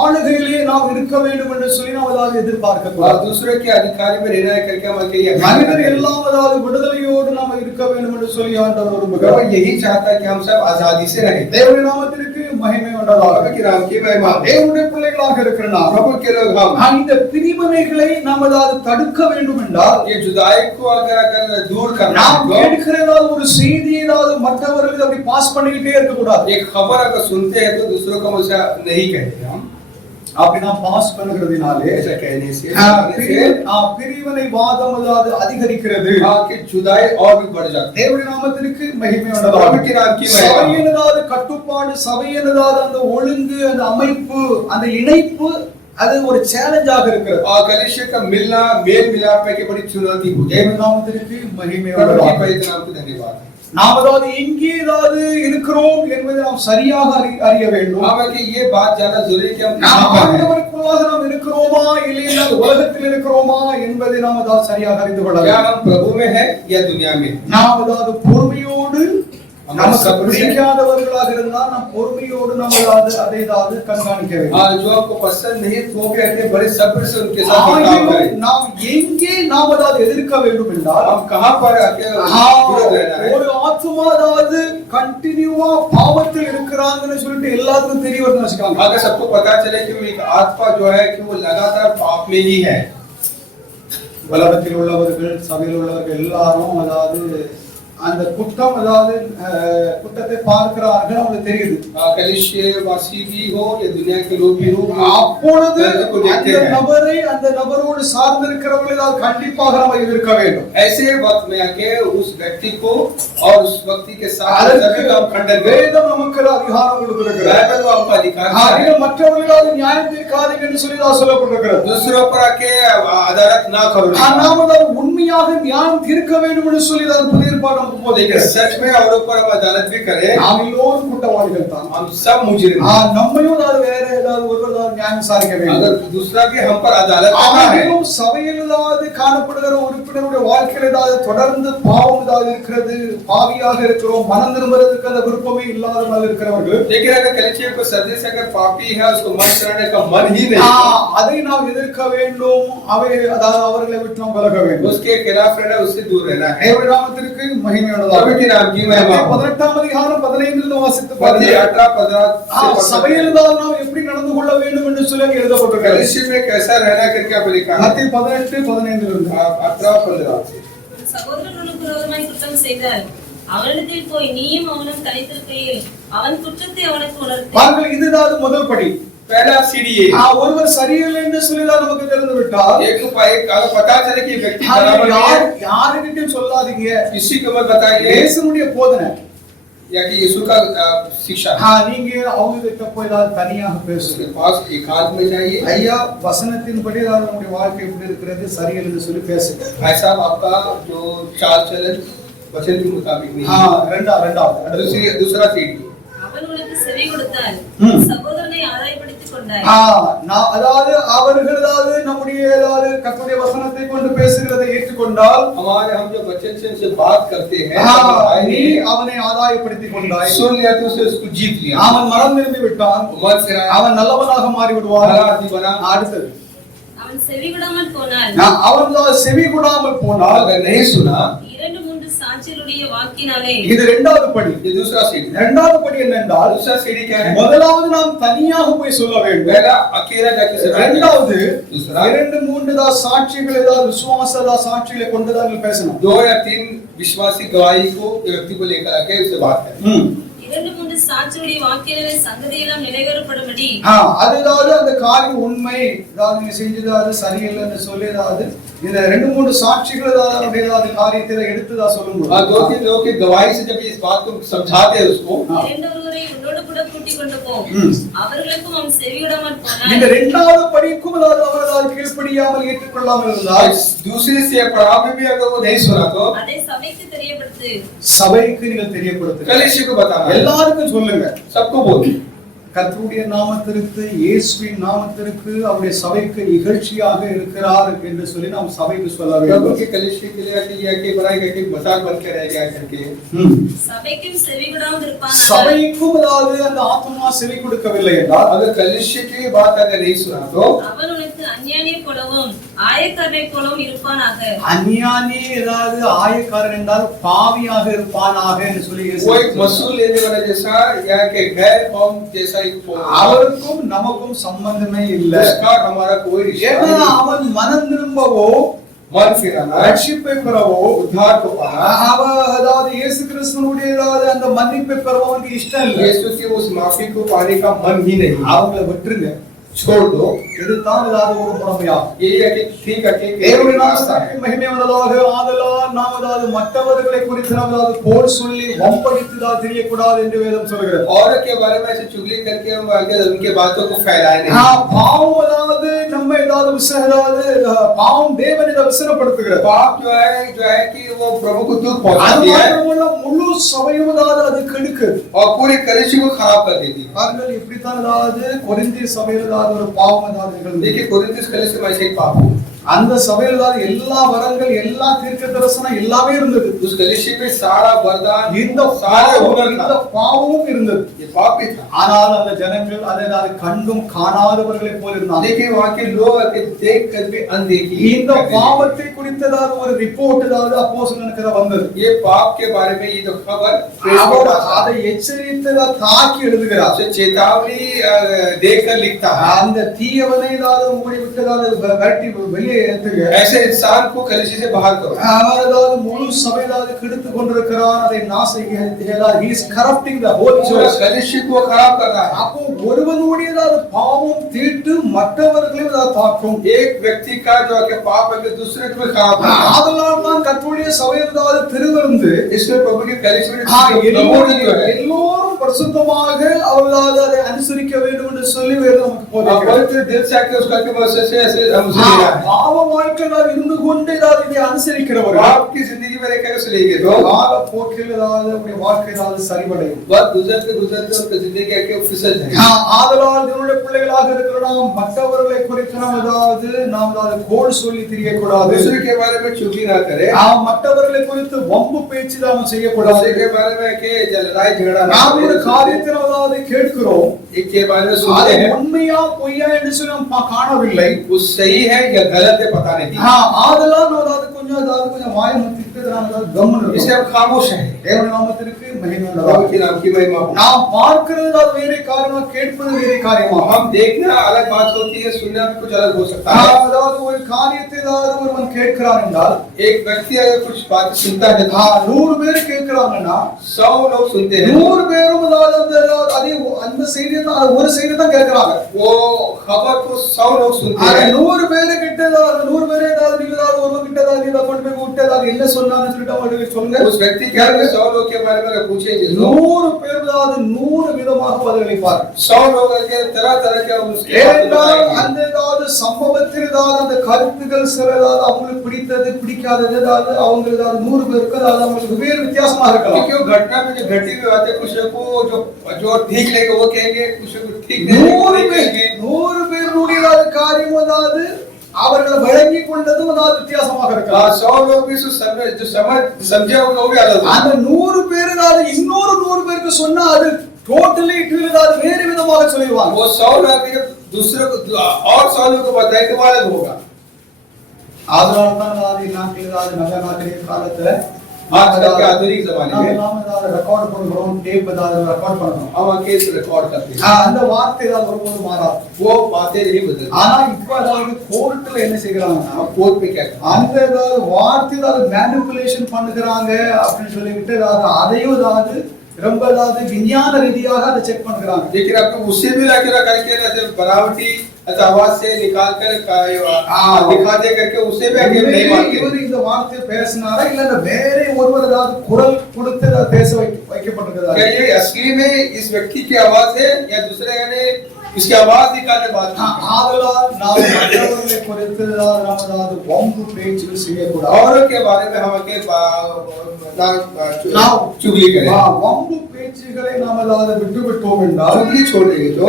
ஆளுகையிலே நாம் இருக்க வேண்டும் என்று சொல்லி நாம் அதாவது எதிர்பார்க்கக்கூடாது. दूसरे के अधिकार में रहना करके हम மனிதர் எல்லாம் அதாவது விடுதலையோடு நாம் இருக்க வேண்டும் என்று சொல்லி ஆண்டவர் விரும்புகிறார். यही चाहता है कि हम सब आजादी से रहें। தேவனுடைய நாமத்திற்கு மகிமை உண்டாவதாக. नाम की महिमा। தேவனுடைய பிள்ளைகளாக இருக்கிற நாம் प्रभु के लोग हम இந்த பிரிவினைகளை நாம் அதாவது தடுக்க வேண்டும் என்றால் ये जुदाई को अगर दूर करना நாம் கேட்கிற ஒரு செய்தியை ஏதாவது மற்றவர்களுக்கு அப்படி பாஸ் பண்ணிக்கிட்டே இருக்க கூடாது. एक खबर अगर सुनते हैं तो दूसरों को हमेशा नहीं कहते हम। அப்படி நாம் பாஸ் பண்ணுகிறதுனாலே ऐसा कहने से பிரிவினைவாதம் அதாவது அதிகரிக்கிறது. कि जुदाई और भी बढ़ जाती है. தேவனுடைய நாமத்திற்கு மகிமை உண்டாவதாக. சபையினதாவது கட்டுப்பாடு, சபையினதாவது அந்த ஒழுங்கு, அந்த அமைப்பு, அந்த இணைப்பு அது ஒரு சேலஞ்சாக இருக்கிறது. कलीसिया का मिलना, मेल मिलाप की बड़ी चुनौती है. தேவனுடைய நாமத்திற்கு மகிமை உண்டாவதாக. धन्यवाद. நாம் அதாவது எங்கே ஏதாவது இருக்கிறோம் என்பதை நாம் சரியாக அறிய வேண்டும். कि ये बात जाना जरूरी है कि हम ஆண்டவருக்குள்ளாக நாம் இருக்கிறோமா இல்லை என்றால் உலகத்தில் இருக்கிறோமா என்பதை நாம் அதாவது சரியாக அறிந்து கொள்ள क्या வேண்டும். हम प्रभु में है या दुनिया में. நாம் அதாவது பொறுமையோடு நமக்கு பிடிக்காதவர்களாக இருந்தால் நாம் பொறுமையோடு நம்ம அதை அதாவது கண்காணிக்க வேண்டும். जो आपको पसंद नहीं वो भी अपने बड़े सब्र से उनके साथ बर्ताव करें. நாம் எங்கே நாம் அதாவது எதிர்க்க வேண்டும் என்றால் हम कहां पर आके विरोध रहना है. ஒரு ஆத்துமா அதாவது கண்டினியூவா பாவத்தில் இருக்கிறாங்கன்னு சொல்லிட்டு எல்லாத்துக்கும் தெரிய வருதுன்னு வச்சுக்காங்க. अगर सबको पता चले कि एक आत्मा जो है कि वो लगातार पाप में ही है. உலகத்தில் உள்ளவர்கள், சபையில் உள்ளவர்கள் எல்லாரும் அதாவது அந்த குற்றம் அதாவது குற்றத்தை பார்க்கிறார்கள், அவங்களுக்கு தெரியுது. कलीसिया वासी भी हो या दुनिया के लोग भी हो, அப்பொழுது அந்த நபரோடு சார்ந்து இருக்கிறவர்கள் ஏதாவது கண்டிப்பாக நம்ம எதிர்க்க வேண்டும். ऐसे वक्त में आके उस व्यक्ति को और उस व्यक्ति के साथ हम खंडन வேதம் நமக்கு அதிகாரம் கொடுத்திருக்கிறது. बाइबल को हमको अधिकार है. மற்றவர்களால் நியாயம் தீர்க்காதீங்க என்று சொல்லி தான் சொல்லப்பட்டிருக்கிறது. दूसरों पर आके अदालत ना करो. நாம் உண்மையாக நியாயம் தீர்க்க வேண்டும் என்று சொல்லி தான் புதிய ஏற்பாடு सच में और ऊपर हम अदालत भी करें. நாம் எல்லோரும் குற்றவாளிகள் தான். हम सब मुजरिम हैं. நம்மையும் வேற ஏதாவது ஒருவர் நியாயம் விசாரிக்க வேண்டும். अगर दूसरा भी हम पर अदालत करना है. சபையில் ஏதாவது காணப்படுகிற உறுப்பினருடைய வாழ்க்கையில் ஏதாவது தொடர்ந்து பாவம் ஏதாவது இருக்கிறது, பாவியாக இருக்கிறோம், மனம் திரும்புறதுக்கு அந்த விருப்பமே இல்லாத மாதிரி இருக்கிறவர்கள், लेकिन अगर कलीसिया को सदस्य से अगर पापी है उसको मन कराने का मन ही नहीं, அதை நாம் எதிர்க்க வேண்டும். அதாவது அவர்களை விட்டு நாம் விலக வேண்டும். उसके खिलाफ रहना, उससे दूर रहना है. தேவனுடைய நாமத்திற்கு மகிமை உண்டாவதாக. 18ஆம் அதிகாரம் 15 வாசித்து பார்த்தீங்கன்னா சபையில் நாம் எப்படி நடந்து கொள்ள வேண்டும் என்று சொல்லி எழுதப்பட்டிருக்கிறது. कलीसिया में कैसा रहना करके आप लिखा है. 18:15 18-15 சகோதரனுக்கு விரோதமாய் குற்றம் செய்தால் அவனிடத்தில் போய் நீயும் அவனும் தனித்திருக்கையில் அவன் குற்றத்தை அவனுக்கு உணர்த்து. பாருங்கள், இதுதான் முதல் படி. पहला सीढ़ी है. ஒருவர் சரியில்லை என்று சொல்லிதான் நமக்கு தெரிந்து விட்டால் एक पता चले कि व्यक्ति बराबर है, யாருக்கிட்டையும் சொல்லாதீங்க. किसी को मत बताइए. இயேசுவுடைய போதனை या कि यीशु का शिक्षा. நீங்க அவங்க கிட்ட போய் ஏதாவது தனியாக பேசுங்க. पास एकांत में जाइए. ஐயா வசனத்தின்படி நம்முடைய வாழ்க்கை எப்படி இருக்கிறது சரியில்லை என்று சொல்லி பேசுங்க. भाई साहब आपका जो चाल चलन वचन के मुताबिक नहीं. ரெண்டாவது दूसरा सीढ़ी. அவன் உனக்கு செவி கொடுத்தால் சகோதரனை ஆதாயப்படுத்திக் கொண்டாய். அதாவது அவர்கள் ஏதாவது நம்முடைய ஏதாவது கர்த்தருடைய வசனத்தை கொண்டு பேசுகிறதை ஏற்றுக்கொண்டால் हम जो वचन से उनसे बात करते हैं நீ அவனை ஆதாயப்படுத்திக் கொண்டாய். सुन लिया तो उसको जीत लिया. அவன் மனம் திரும்பி விட்டான். அவன் நல்லவனாக மாறி விடுவான். அடுத்தது அவன் செவி கொடாமல் போனான். அவன் செவி கொடாமல் போனால் अगर नहीं सुना 2-3 சாட்சிகளுடைய வாக்கினாலே. இது இரண்டாவது படி. ये दूसरा सीढ़ी. இரண்டாவது படி என்னென்றால் दूसरा सीढ़ी क्या है. முதலாவது நாம் தனியாக போய் சொல்ல வேண்டும். पहला अकेला जाके से. இரண்டாவது दूसरा 2-3 சாட்சிகள் ஏதாவது விசுவாச சாட்சிகளை கொண்டு தான் பேசணும். 2 या 3 विश्वासी गवाही को व्यक्ति को लेकर आके उससे बात करें. 2-3 சாட்சியுடைய வாக்கினாலே சங்கதியெல்லாம் நிறைவேறப்படும்படி. அதுதாவது அந்த காரியம் உண்மை அதாவது நீ செஞ்சது சரியில்லைன்னு சொல்லி அதாவது இந்த 2-3 சாட்சிகள் ஏதாவது காரியத்தை எடுத்துதான் சொல்லும்போது 2-3 लोगों की गवाही से जब इस बात को समझाते हैं उसको இரண்டொருவரை உன்னோடு கூட கூட்டிக் கொண்டு போ. அவர்களுக்கும் அவன் செவியுடாமல் போனான். இந்த இரண்டாவது படிக்கும் அவர்கள் கீழ்ப்படியாமல் ஏற்றுக்கொள்ளாமல் இருந்தால் दूसरे से पढ़ा में भी अगर वो नहीं सुना तो அதை சபைக்கு தெரியப்படுத்து. சபைக்கு நீங்கள் தெரியப்படுத்துங்க. कलीसिया को बताना. எல்லாருக்கும் சொல்லுங்க. सबको बोलो. கர்த்தருடைய நாமத்திற்கு இயேசுவின் நாமத்திற்கு அவருடைய சபைக்கு இகழ்ச்சியாக இருக்கிறார் என்று சொல்லி நாம் சபைக்கு சொல்ல வேண்டும். प्रभु के कलीसिया के लिए कि या के बड़ाई करके मजाक बन के रह गया करके சபைக்கும் செவி கொடாமல் இருப்பான். சபைக்கும் அதாவது அந்த ஆத்மா செவி கொடுக்கவில்லை என்றால் अगर कलीसिया की बात अगर नहीं सुना तो அவன் உனக்கு அந்நியானை போலவும் ஆயக்காரனை போலவும் இருப்பானாக. அந்நியானி ஏதாவது ஆயக்காரன் என்றால் பாவியாக இருப்பானாக என்று சொல்லி वो एक वसूल लेने वाला जैसा या के गैर कौम जैसा அவருக்கும் நமக்கும் சம்பந்தமே இல்லை. हमारा कोई रिश्ता नहीं. அவன் மனம் திரும்பவோ मन फिराना ரட்சிப்பை பெறவோ उद्धार को पाना அதாவது இயேசு கிறிஸ்துவுடைய அந்த மன்னிப்பை பெறவோ அவனுக்கு இஷ்டம் இல்லை. यीशु की उस माफी को पाने का मन ही नहीं. அவங்களை விட்டுருங்க. छोड़ दो। இதுதான் ஏதாவது ஒரு முறைமையாகும். ये ठीक है தேவனுடைய நாமத்துக்கு மகிமை உண்டாவதாக. ஆதலால் நாம் அதாவது மற்றவர்களை குறித்து நாம் அதாவது போல் சொல்லி வம்படித்துதான் தெரியக்கூடாது என்று வேதம் சொல்கிறது. और के बारे में ऐसे चुगली करके हम आगे उनके बातों को फैलाए नहीं। பாவம் அதாவது நம்ம ஏதாவது பாவம் தேவனை விசனப்படுத்துகிறது. पाप जो है कि वो प्रभु को दुख पहुंचाती है முழு சபையும் அதாவது அது கெடுக்குது. और पूरी कलीसिया को खराब कर देती है। பாருங்கள் இப்படித்தான் அதாவது கொரிந்திய சபையில் அதாவது ஒரு பாவம் அதாவது நிகழ்ந்தது. देखिए कोरिन्थियस कलीसिया में ऐसे एक पाप हुआ। அந்த சபையில் அதாவது எல்லா வரங்கள் எல்லா தீர்க்க தரிசனம் எல்லாமே இருந்தது. उस कलीसिया में सारा वरदान இந்த सारे हुनर था। பாவமும் இருந்தது. ये पाप भी था। ஆனால் அந்த ஜனங்கள் அதை கண்டும் காணாதவர்களை போல இருந்தாங்க. देखिए वहां के लोग देख कर भी अनदेखी। இந்த பாவத்தை குறித்ததான ஒரு ரிப்போர்ட் அதாவது அப்போஸ்தலனுக்கு வந்தது. ये पाप के बारे में ये जो खबर அவர் அதை எச்சரித்ததா தாக்கி எழுதுகிறார். चेतावनी देकर लिखता है। அந்த தீயவனை அதாவது மூடி விட்டதால் விரட்டி வெளியே ஏத்துங்க. ऐसे इंसान को कलीसिया से बाहर करो। அவர் அதாவது முழு சபையை கெடுத்து கொண்டிருக்கிறான். அதை நாசைகிறார். he is corrupting the whole church. कलीसिया को खराब कर रहा है। அப்போ ஒருவனுடையதான பாவம் தீட்டு மற்றவர்களையும் அதை தாக்கும். एक व्यक्ति का जो है पाप है कि दूसरे को खराब करता है। அதனால் தான் கர்த்தருடைய சபையில்தாவது திருவிருந்து इसमें प्रभु के कलीसिया में எல்லோரும் பரிசுத்தமாக அவர்களால் அதை அனுசரிக்க வேண்டும் என்று சொல்லி வேதம் நமக்கு போதிக்கிறது. पवित्र दिल से आके उसका के वजह से ऐसे हम उसे ले रहे हैं। பாவ வாழ்க்கையில் இருந்து கொண்டே இதை அனுசரிக்கிறவர்கள் आपकी जिंदगी में रहकर उसे लेंगे तो கால போக்கில் அவருடைய வாழ்க்கை சரிவடையும். वक्त गुजरते गुजरते उनकी जिंदगी आके फिसल जाएगी। ஆதலால் தேவனுடைய பிள்ளைகளாக இருக்கிற நாம் மற்றவர்களை குறித்து நாம் ஏதாவது கோல் சொல்லி தெரியக்கூடாது. दूसरे के बारे में चुगली ना करें। மற்றவர்களை குறித்து வம்பு பேச்சு நாம் செய்யக்கூடாது. दूसरे के बारे में के लड़ाई झगड़ा ना நாம் ஒரு காரியத்தை அதாவது கேட்கிறோம். एक के बारे में सुनते हैं। உண்மையா பொய்யா என்று சொல்லி நாம் காணவில்லை. वो सही है या गलत है पता नहीं। ஆதலால் கொஞ்சம் வாயை முத்திட்டு நாம் கவனம் इससे हम खामोश हैं। தேவனுடைய நாமத்திற்கு மகிமை प्रभु உண்டாவதாக. के नाम की महिमा हो। நாம் பார்க்கிறது அது வேற காரியமா, கேட்பது வேற காரியமா. हम देखना अलग बात होती है, सुनना भी कुछ अलग हो सकता है। அதாவது ஒரு காரியத்தை ஒருவன் கேட்கிறான் என்றால் एक व्यक्ति अगर कुछ बात सुनता है तो 100 பேர் கேட்கிறாங்கன்னா 100 लोग सुनते हैं। 100 பேரும் அந்த செய்தியை தான் ஒரு செய்தியை தான் கேட்கிறாங்க. वो खबर को 100 लोग सुनते हैं। 100 பேரை கிட்டதா 100 பேரே ஒருவன் கிட்டதா கொண்டு போய் விட்டதா என்ன சொன்னான்னு சொல்லிட்டு அவங்களுக்கு சொல்லுங்க. उस व्यक्ति के बारे में 100 लोग के बारे में पूछेंगे 100 பேர் 100 விதமாக பதிலளிப்பார். 100 लोग के तरह तरह के उसके அந்த சம்பவத்தில் அந்த கருத்துக்கள் சிலதாவது அவங்களுக்கு பிடித்தது பிடிக்காதது அவங்களுக்கு 100 பேருக்கு அவங்களுக்கு வேறு வித்தியாசமா இருக்கலாம். क्यों घटना में जो घटी हुई बातें कुछ को जो ठीक लेगा वो कहेंगे, कुछ को ठीक नहीं 100 பேருடைய காரியம் அதாவது அவர்களை வழங்கி கொண்டதும் அதாவது வித்தியாசமாக இருக்கலாம். 100 लोग भी जो समझे होगा वो भी अलग होगा। அந்த 100 பேர் இன்னொரு 100 பேருக்கு சொன்னா அது टोटली வேறு விதமாக சொல்லுவாங்க. वो 100 लोग दूसरे को और 100 लोगों को बताए तो अलग होगा। அதனால தான் நல்ல நாட்களின் காலத்துல आजकल के आधुनिक जमाने में ரெக்கார்ட் பண்றோம், டேப் ரெக்கார்ட் பண்றோம். हम केस रिकॉर्ड करते हैं। அந்த வார்த்தை வரும்போது மாறாது. वो बातें नहीं बदलती। ஆனா இப்ப கோர்ட்ல என்ன செய்யறாங்கன்னா कोर्ट में क्या அந்த வார்த்தை மேனிபுலேஷன் பண்ணுகிறாங்க அப்படின்னு சொல்லிட்டு அதையும் ரொம்ப விஞ்ஞான ரீதியாக அதை செக் பண்றாங்க. लेकिन आपको उससे भी लाके करके ना बनावटी आवाज से निकाल कर दिखाते करके उससे भी आगे नहीं मानते। இவர் இந்த வார்த்தை பேசினாரா இல்ல வேற ஒருவர் குரல் கொடுத்து பேச வைக்கப்பட்டிருக்கிறதா? क्या ये असली में इस व्यक्ति की आवाज है या दूसरे ने इसकी आवाज निकालने बात? ஆதலால் நாம் மற்றவர்களை குறித்து நாம் வம்பு பேச்சுகள் செய்யக்கூடாது. औरों के बारे में हम के चुगली करें। வம்பு பேச்சுகளை நாம் விட்டு விட்டோம் என்றால் चुगली छोड़ देंगे जो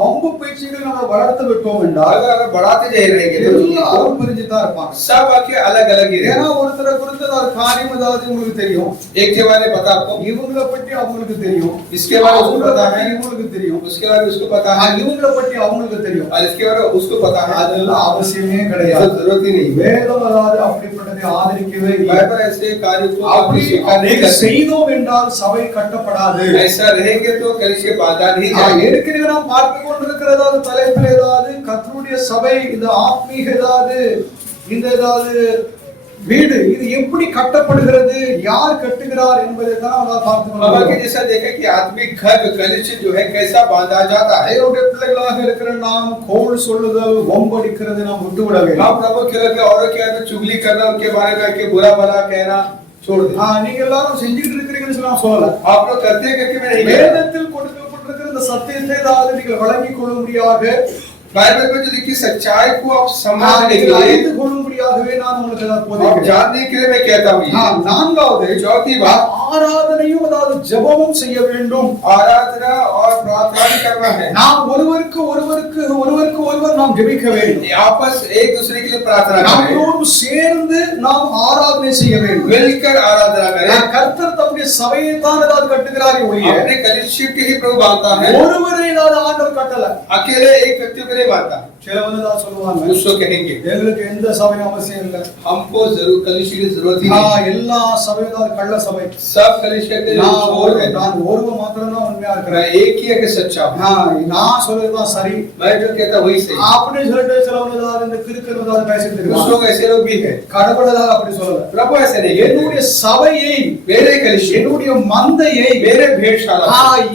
வம்பு பேச்சுகளை நம்ம வளர்த்து விட்டோம் என்றால் अगर बढ़ाते जा रहेंगे அவர் பிரிஞ்சுதான் இருப்பாங்க. सब आके अलग अलग ही ஏன்னா ஒருத்தரை குறித்து காரியம் உங்களுக்கு தெரியும். एक के बारे में पता आपको, இவங்களை பற்றி அவங்களுக்கு தெரியும். इसके बारे में उसको पता है, இவங்களுக்கு தெரியும். उसके बारे में उसको पता है, இவங்களை பற்றி அவங்களுக்கு தெரியும். और इसके बारे में उसको पता है। அதெல்லாம் அவசியமே கிடையாது. जरूरत ही नहीं। வேதம் அப்படிப்பட்டதை ஆதரிக்கவே இல்லை. बाइबल ऐसे कार्य को அப்படி स्वीकार नहीं करती। செய்தோம் என்றால் சபை கட்டப்படாது. ऐसा रहेंगे तो कलीसिया बाधा नहीं जाएगी। ஏற்கனவே நாம் பார்த்து கொண்டிருக்கிற தலைப்பில் கர்த்தருடைய சபை இந்த ஆத்மீக இந்த வீடு இது எப்படி கட்டப்படுகிறது, யார் கட்டுகிறார் என்பதை தான் நாம் பார்த்து अब आगे கொண்டிருக்கிறோம். जैसा देखे कि आत्मिक घर कलिसिया जो है कैसा बांधा जाता है। தேவனுடைய பிள்ளைகளாக இருக்கிற நாம் கோள் சொல்லுதல், வம்படிக்கிறது நாம் விட்டுவிட வேண்டும். हम प्रभु के लगे औरों के आगे चुगली करना, उनके बारे में के बुरा भला कहना छोड़ दे। நீங்க எல்லாரும் செஞ்சுட்டு இருக்கிறீங்கன்னு சொல்லி நான் சொல்லல. आप लोग करते हैं कि मैं नहीं कहता। வேதத்தில் கொடுக்கப்பட்டிருக்கிற இந்த சத்தியத்தை தான் நீங்கள் வழங்கிக் கொள்ளும்படியாக, बाइबल में जो लिखी सच्चाई को आप समझने के நீங்கள் लिए, அறிந்து கொள்ளும்படியாகவே நான் உங்களுக்கு நான் आप போதிக்கிறேன். जानने के लिए मैं कहता हूँ। நான்காவது, चौथी बात, ஆராதனையும் அதாவது ஜெபமும் செய்ய வேண்டும். आराधना और प्रार्थना भी करना है। நாம் ஒருவருக்கு ஒருவர் நாம் ஜெபிக்க வேண்டும். आपस एक दूसरे के लिए प्रार्थना நாம் करें, எல்லோரும் சேர்ந்து நாம் ஆராதனை செய்ய வேண்டும். मिलकर आराधना करें। கர்த்தர் தம்முடைய சபையை தான் ஏதாவது கட்டுகிறாரே ஒழிய अपने कलिसिया के ही प्रभु बांधता है, ஒருவரை ஏதாவது ஆண்டவர் கட்டல. अकेले एक व्यक्ति को नहीं बांधता। சிலவங்க தான் சொல்லுவாங்க, उसको कहेंगे எங்களுக்கு எந்த சபையும் அவசியம் இல்லை, हमको जरूर कलिसिया की जरूरत ही नहीं। எல்லா சபையும் தான் கள்ள சபை, सब कलिसिया के छोर है। நான் ஒருவன் மாத்திரம் தான் உண்மையா मैं இருக்கிறேன், एक ही है कि सच्चा हूँ, நான் சொல்றதுதான் சரி मैं जो कहता वही सही। அப்படின்னு சொல்லிட்டு சிலவங்க ஏதாவது இந்த கிறுக்கல் ஏதாவது பேசிட்டு कुछ இருக்காங்க. लोग ऐसे लोग भी हैं। கடவுள் ஏதாவது அப்படி சொல்லல. प्रभु ऐसे नहीं என்னுடைய कहते, சபையை, मेरे कलिसिया, என்னுடைய மந்தையை, मेरे भेड़शाला,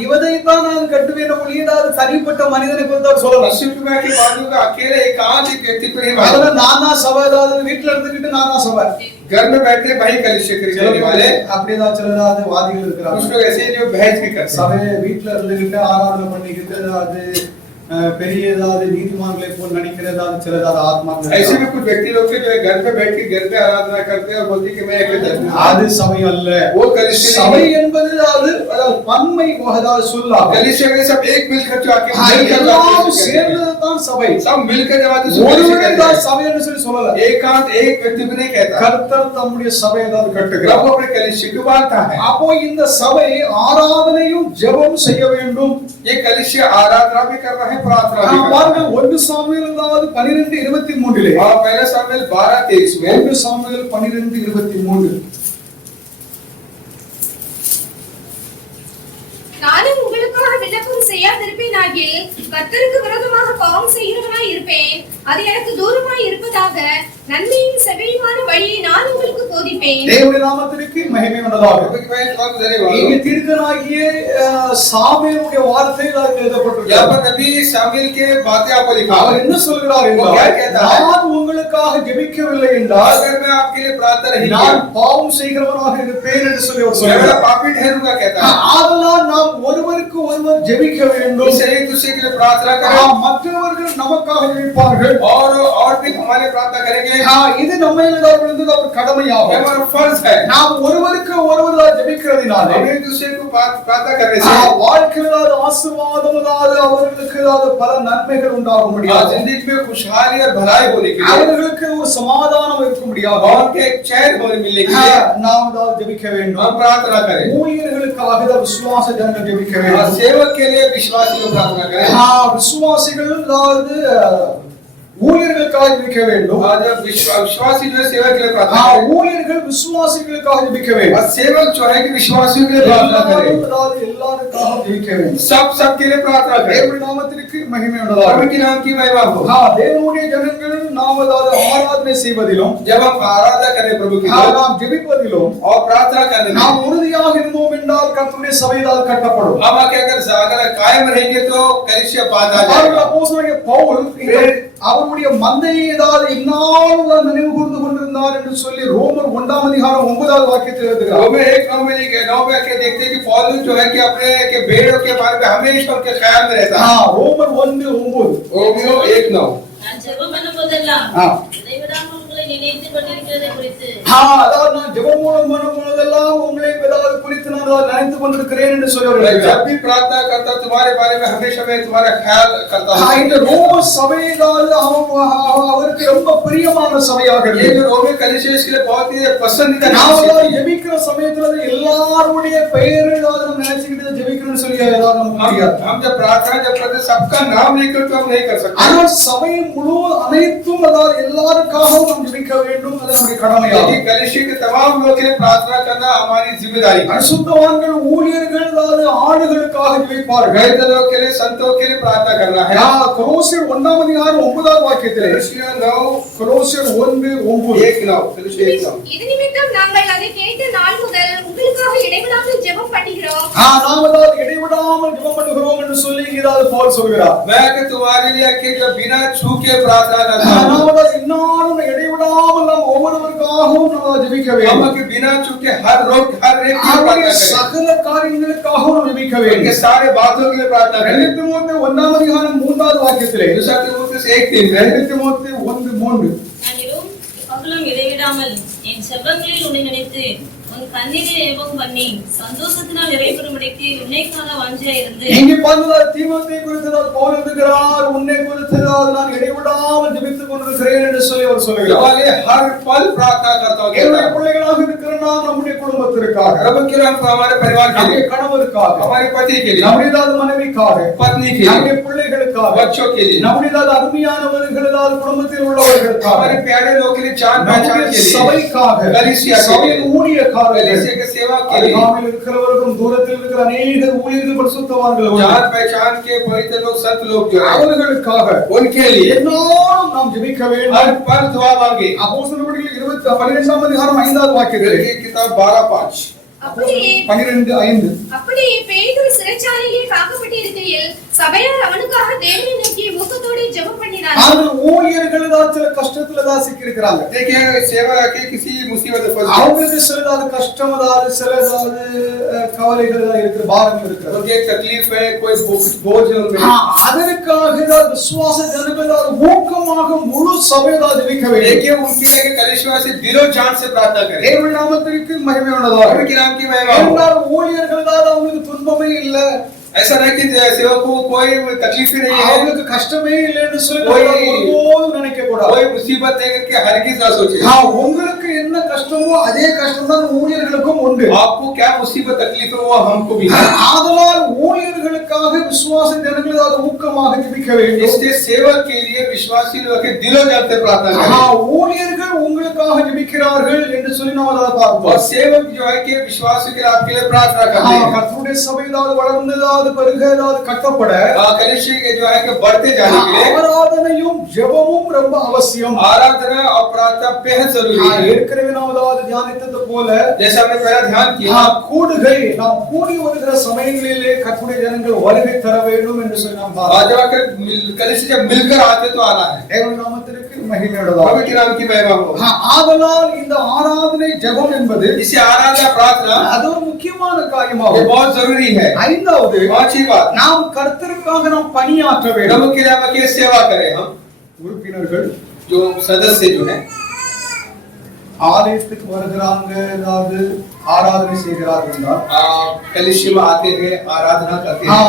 இவதை தான் நான் கட்டுவேன் ஒழிய ஏதாவது தனிப்பட்ட மனிதனை குறித்து அவர் சொல்லல. शिवकुमार की बातों का अकेले एकांत एक व्यक्ति को नहीं அதனால बांधता। நானா சபை, ஏதாவது வீட்டுல இருந்துகிட்டு நானா சபை, घर में बैठे भाई कलिसिया करने वाले, அப்படிதான் சில ஏதாவது வாதிகள் कुछ இருக்கிறாங்க. लोग ऐसे हैं जो बहस भी करते हैं। சபையை வீட்டுல இருந்துகிட்டு ஆராதனை பண்ணிக்கிட்டு ஏதாவது பெரிய ஏதாவது நீதிமான்களை போல் நினைக்கிறதாவது சில ஏதாவது ஆத்மாக்கள் ऐसे இருக்காங்க. भी कुछ व्यक्ति लोग थे जो घर पे बैठ के घर पे आराधना करते हैं और बोलते हैं कि मैं एक धर्मी हूँ। அது சபை அல்ல. वो कलिसिया சபை नहीं है। என்பது அதாவது பன்மை, அதாவது சொல்லாகும். कलिसिया के सब एक मिलकर जो आके मिलकर எல்லாம் बातें करते हैं। சேர்ந்ததுதான் சபை. सब मिलकर जब आते हैं, ஒருவரை தான் சபை என்று சொல்லி சொல்லல. एकांत एक व्यक्ति को नहीं कहता। கர்த்தர் தம்முடைய சபை ஏதாவது கட்டுகிறார். प्रभु अपने कलिसिया को बांधता है। அப்போ இந்த சபை ஆராதனையும் ஜெபம் செய்ய வேண்டும். ये कलिसिया आराधना भी करना है, प्रार्थना भी करना பாருங்க 1 சாமுவேல் 12:23 है। और पहला सामुएल 12:23 में 1 சாமுவேல் 12:23 நானும் உங்களுக்காக விண்ணப்பம் செய்யாதிருப்பேனாகில் கர்த்தருக்கு விரோதமாக பாவம் செய்கிறவனாய் இருப்பேன். அது எனக்கு தூரமாய் இருப்பதாக நன்மையும் செவையுமான வழியை நான் உங்களுக்கு போதிப்பேன். தேவனுடைய நாமத்திற்கு மகிமை உண்டாவதாக. இங்கே தீர்க்கனாகிய சாமுவேலுடைய வார்த்தை தான் எழுதப்பட்டிருக்கிறது. यहाँ पर नबी सामुएल के बातें आपको लिखा அவர் है। என்ன சொல்கிறார் वो क्या कहता என்றால், है? நான் உங்களுக்காக ஜெபிக்கவில்லை என்றால் अगर मैं आपके लिए प्रार्थना नहीं நான் किया, பாவம் செய்கிறவனாக இருப்பேன் என்று சொல்லி அவர் मैं சொல்கிறார். बड़ा पापी ठहरूंगा कहता है। ஆதலால் நாம் ஒருவருக்கு ஒருவர் ஜெபிக்க வேண்டும். इससे एक दूसरे के लिए प्रार्थना करें மற்றவர்கள் நமக்காக ஜெபிப்பார்கள். और भी हमारे प्रार्थना करेंगे। இது நம்ம மேல் விழுந்தது ஒரு கடமையாகும். हमारा फर्ज है। நாம் ஒருவருக்கு ஒருவர் ஜெபிக்கிறதினாலே हम एक दूसरे को प्रार्थना करने से வாழ்க்கையில் ஆசீர்வாதம், அதாவது அவர்களுக்கு ஏதாவது பல நன்மைகள் உண்டாக முடியாது. जिंदगी में खुशहाली और भलाई होने के लिए, அவர்களுக்கு ஒரு சமாதானம் இருக்க முடியாது. और के एक चैन होने मिलने के लिए நாம் ஏதாவது ஜெபிக்க வேண்டும். हम प्रार्थना करें। ஊழியர்களுக்காக விசுவாச ஜனங்கள் ஜெபிக்க और வேண்டும். सेवक के लिए विश्वासी लोग प्रार्थना करें। விசுவாசிகள் அதாவது ஊழியர்களுக்காக ஜெபிக்க வேண்டும். और जब विश्वासी जो है सेवक के लिए प्रार्थना करें, ஊழியர்கள் விசுவாசிகளுக்காக ஜெபிக்க வேண்டும். और सेवक जो है कि विश्वासियों के लिए प्रार्थना करें। அதாவது எல்லாருக்காக ஜெபிக்க வேண்டும். सब के लिए प्रार्थना करें। தேவனுடைய நாமத்திற்கு மகிமை உண்டாவதாக. प्रभु के नाम की महिमा हो। தேவனுடைய ஜனங்கள் நாம் அதாவது ஆராதனை செய்வதிலும், जब हम आराधना करें प्रभु की, நாம் ஜெபிப்பதிலும் और प्रार्थना करने में நாம் உறுதியாக இருந்தோம் என்றால் கர்த்தருடைய சபையால் கட்டப்படும். हम आके अगर कायम रहेंगे तो कलिसिया बांधा பாருங்க, जाएगा। அப்போஸ்தலனாகிய பவுல் அவருடைய மந்தையை ஏதாவது இன்னாலும் நினைவு கூர்ந்து கொண்டிருந்தார் என்று சொல்லி ரோமர் 1:9 வாக்கியத்தில் எழுதுகிறார். रोमे 1:9 में आके देखते हैं कि पौलुस जो है कि अपने के भेड़ों के बारे में हमेशा उनके ख्याल में रहता है। ரோமர் 1:9. रोमियो 1:9। நான் ஜெபம் பண்ணும் போதெல்லாம் ஆ. இடைவிடாமல் உங்களை நினைத்து கொண்டிருக்கிறதை குறித்து அதாவது நான் ஜெபம் பண்ணும் பொழுதெல்லாம் உங்களை ஏதாவது குறித்து நான் ஏதாவது நினைத்து கொண்டிருக்கிறேன் என்று சொல்லி அவர் मैं எழுதுகிறார். जब भी प्रार्थना करता हूं तुम्हारे बारे में हमेशा मैं तुम्हारा ख्याल करता இந்த हूं। ரோம சபையால் அவருக்கு ரொம்ப பிரியமான சபையாக ये இருக்கு. जो रोमी कलीसिया इसके लिए बहुत ही पसंदीदा நாம் कलीसिया है। ஜெபிக்கிற சமயத்துல எல்லாருடைய பெயர் ஏதாவது நம்ம நினைச்சுக்கிட்டு ஜெபிக்கணும்னு சொல்லி ஏதாவது நமக்கு முடியாது. हम जब प्रार्थना जब करते हैं, सबका नाम लेकर तो हम नहीं कर सकते। ஆனால் சபை முழு அனைத்தும் அதாவது எல்லாருக்காகவும் நாம் ஜெபிக்க வேண்டும். அது நம்முடைய கடமையாகும். लेकिन कलीसिया के तमाम लोगों के लिए प्रार्थना करना हमारी जिम्मेदारी है। பரிசுத்த பரிசுத்தவான்கள் ஊழியர்கள் அதாவது ஆளுகளுக்காக ஜெபிப்பார்கள். वैद्यों के लिए संतों के लिए प्रार्थना करना है. கொலோசியர் 1:9 வாக்கியத்திலே कलीसिया 9 கொலோசியர் 1:9 कलीसिया 1:9 இது நிமித்தம் நாங்கள் அதை கேட்ட நாள் முதல் உங்களுக்காக இடைவிடாமல் ஜெபம் பண்ணுகிறோம். நாம் அதாவது இடைவிடாமல் ஜெபம் பண்ணுகிறோம் என்று சொல்லி இதாவது பவுல் சொல்கிறார். मैं कि तुम्हारे लिए कि जो बिना छूके प्रार्थना करता हूं. நாம் அதாவது இன்னாலும் இடைவிடாமல் நாம் ஒவ்வொருவருக்காகவும் நாம் ஜெபிக்க வேண்டும். हम कि बिना छूके हर रोग हर एक की प्रार्थना करें. சகல காரியங்களுக்காகவும் நாம் ஜெபிக்க வேண்டும். के सारे बातों के लिए प्रार्थना करें. 2 தீமோத்தேயு 1:3 வாக்கியத்திலே 2 तीमुथियुस 1:3 2 தீமோத்தேயு 1:3 நான் இரவும் பகலும் இடைவிடாமல் என் செபங்களில் உன்னை நினைத்து உன் கண்ணீரை ஏவம் பண்ணி சந்தோஷத்தினால் நிறைவேறும்படிக்கு உன்னை காண வாஞ்சையா இருந்து. இங்கே பார்த்தா தீமோத்தேயு குறித்து பவுல் எழுதுகிறார், உன்னை குறித்து நான் இடைவிடாமல் ஜெபித்துக் கொண்டிருக்கிறேன் என்று சொல்லி அவர் சொல்கிறார். वाले हर पल प्रार्थना करता हूं. என்னுடைய பிள்ளைகளாக இருக்கிற நாம் நம்முடைய குடும்பத்திற்காக, प्रभु के नाम पर हमारे परिवार के நம்முடைய लिए, கணவருக்காக, हमारे पति के लिए, நம்முடைய மனைவிக்காக, पत्नी के நம்முடைய लिए, பிள்ளைகளுக்காக, बच्चों के लिए, நம்முடைய அருமையானவர்கள் குடும்பத்தில் உள்ளவர்களுக்காக, हमारे प्यारे लोगों के लिए, जान पहचान के लिए, சபைக்காக, कलीसिया के लिए, சபையின் ஊழியக்காரர்கள், कलीसिया के सेवा के लिए, அருகாமையில் இருக்கிறவர்களும் தூரத்தில் இருக்கிற அநேக ஊழியர்கள் பரிசுத்தவான்கள் जान पहचान के पवित्र लोग संत लोग जो हैं அவர்களுக்காக उनके लिए என்னாலும் நாம் ஜெபிக்க வேண்டும். हर पल दुआ मांगे. அப்போஸ்தலர் நடவடிக்கைகள் 12:5 வாக்கியத்தில் की किताब 12:5 அப்படியே 12:5 அப்படியே பேதுரு சிறைச்சாலையிலே காக்கப்பட்டிருக்கையில் சபையார் அவனுக்காக தேவனை நோக்கி ஊக்கத்தோடு ஜெபம் பண்ணினார்கள். அவர்கள் ஊழியர்கள் சில கஷ்டத்துல தான் சிக்கி இருக்கிறாங்க. देखिए सेवा के किसी मुसीबत में फंस गए. அவங்களுக்கு சிலதாவது கஷ்டம், அதாவது சிலதாவது கவலைகள் இருக்கிற பாரங்கள் இருக்கிறது. उनके एक तकलीफ है, कोई बोझ है उनमें. அதற்காக விசுவாச ஜனங்கள் ஊக்கமாக முழு சபையாக ஜெபிக்க வேண்டும். देखिए उनके लिए कलीसिया से दिलो जान से प्रार्थना करें. தேவனுடைய நாமத்திற்கு மகிமை உண்டாவதாக. प्रभु के नाम की महिमा हो. என்றால் ஊழியர்கள் அவங்களுக்கு துன்பமே இல்லை, ऐसा नहीं कि सेवक को कोई तकलीफ ही नहीं है, அவங்களுக்கு கஷ்டமே இல்லைன்னு சொல்லி कोई ஒருபோதும் நினைக்க கூடாது. कोई मुसीबत है कि हरगिज ना सोचे. உங்களுக்கு என்ன கஷ்டமோ அதே கஷ்டம் தான் ஊழியர்களுக்கும் உண்டு. आपको क्या मुसीबत तकलीफ है वो हमको भी है. ஆதலால் ஊழியர்களுக்காக விசுவாச ஜனங்கள் ஊக்கமாக ஜெபிக்க வேண்டும். इसलिए सेवक के लिए विश्वासी लोग के दिलो जान से प्रार्थना करें. ஊழியர்கள் உங்களுக்காக ஜெபிக்கிறார்கள் என்று சொல்லி நாம் அதை பார்ப்போம். और सेवक जो है कि विश्वासी के आपके लिए प्रार्थना करते हैं. கர்த்தருடைய சபை வளர்ந்ததாவது பெருகதாவது கட்டப்பட कलीसिया के जो है कि बढ़ते जाने के लिए ஆராதனையும் ஜெபமும் ரொம்ப அவசியம். आराधना और प्रार्थना बेहद जरूरी है. ஏற்கனவே நாம் தியானித்தது போல जैसा हमने पहले ध्यान किया, கூடுகை நாம் கூடி வருகிற சமயங்களிலே கர்த்தருடைய ஜனங்கள் வருகை தர வேண்டும் என்று சொல்லி நாம் आज अगर कलीसिया जब मिलकर आते तो आना है. தேவனுடைய நாமத்திற்கு மகிமை உண்டாவதாக. प्रभु के नाम की महिमा हो. ஆதலால் இந்த ஆராதனை ஜெபம் என்பது इसे आराधना प्रार्थना அது ஒரு முக்கியமான ये காரியமாகும். बहुत जरूरी है. ஐந்தாவது पांचवी बात, நாம் கர்த்தருக்காக நாம் பணியாற்ற வேண்டும். प्रभु के नाम की सेवा करें. हम உறுப்பினர்கள் जो सदस्य जो है ஆலயத்துக்கு வருகிறாங்க, அதாவது ஆராதனை செய்கிறார்கள் என்றால் कलीसिया में आते हैं, आराधना करते हैं.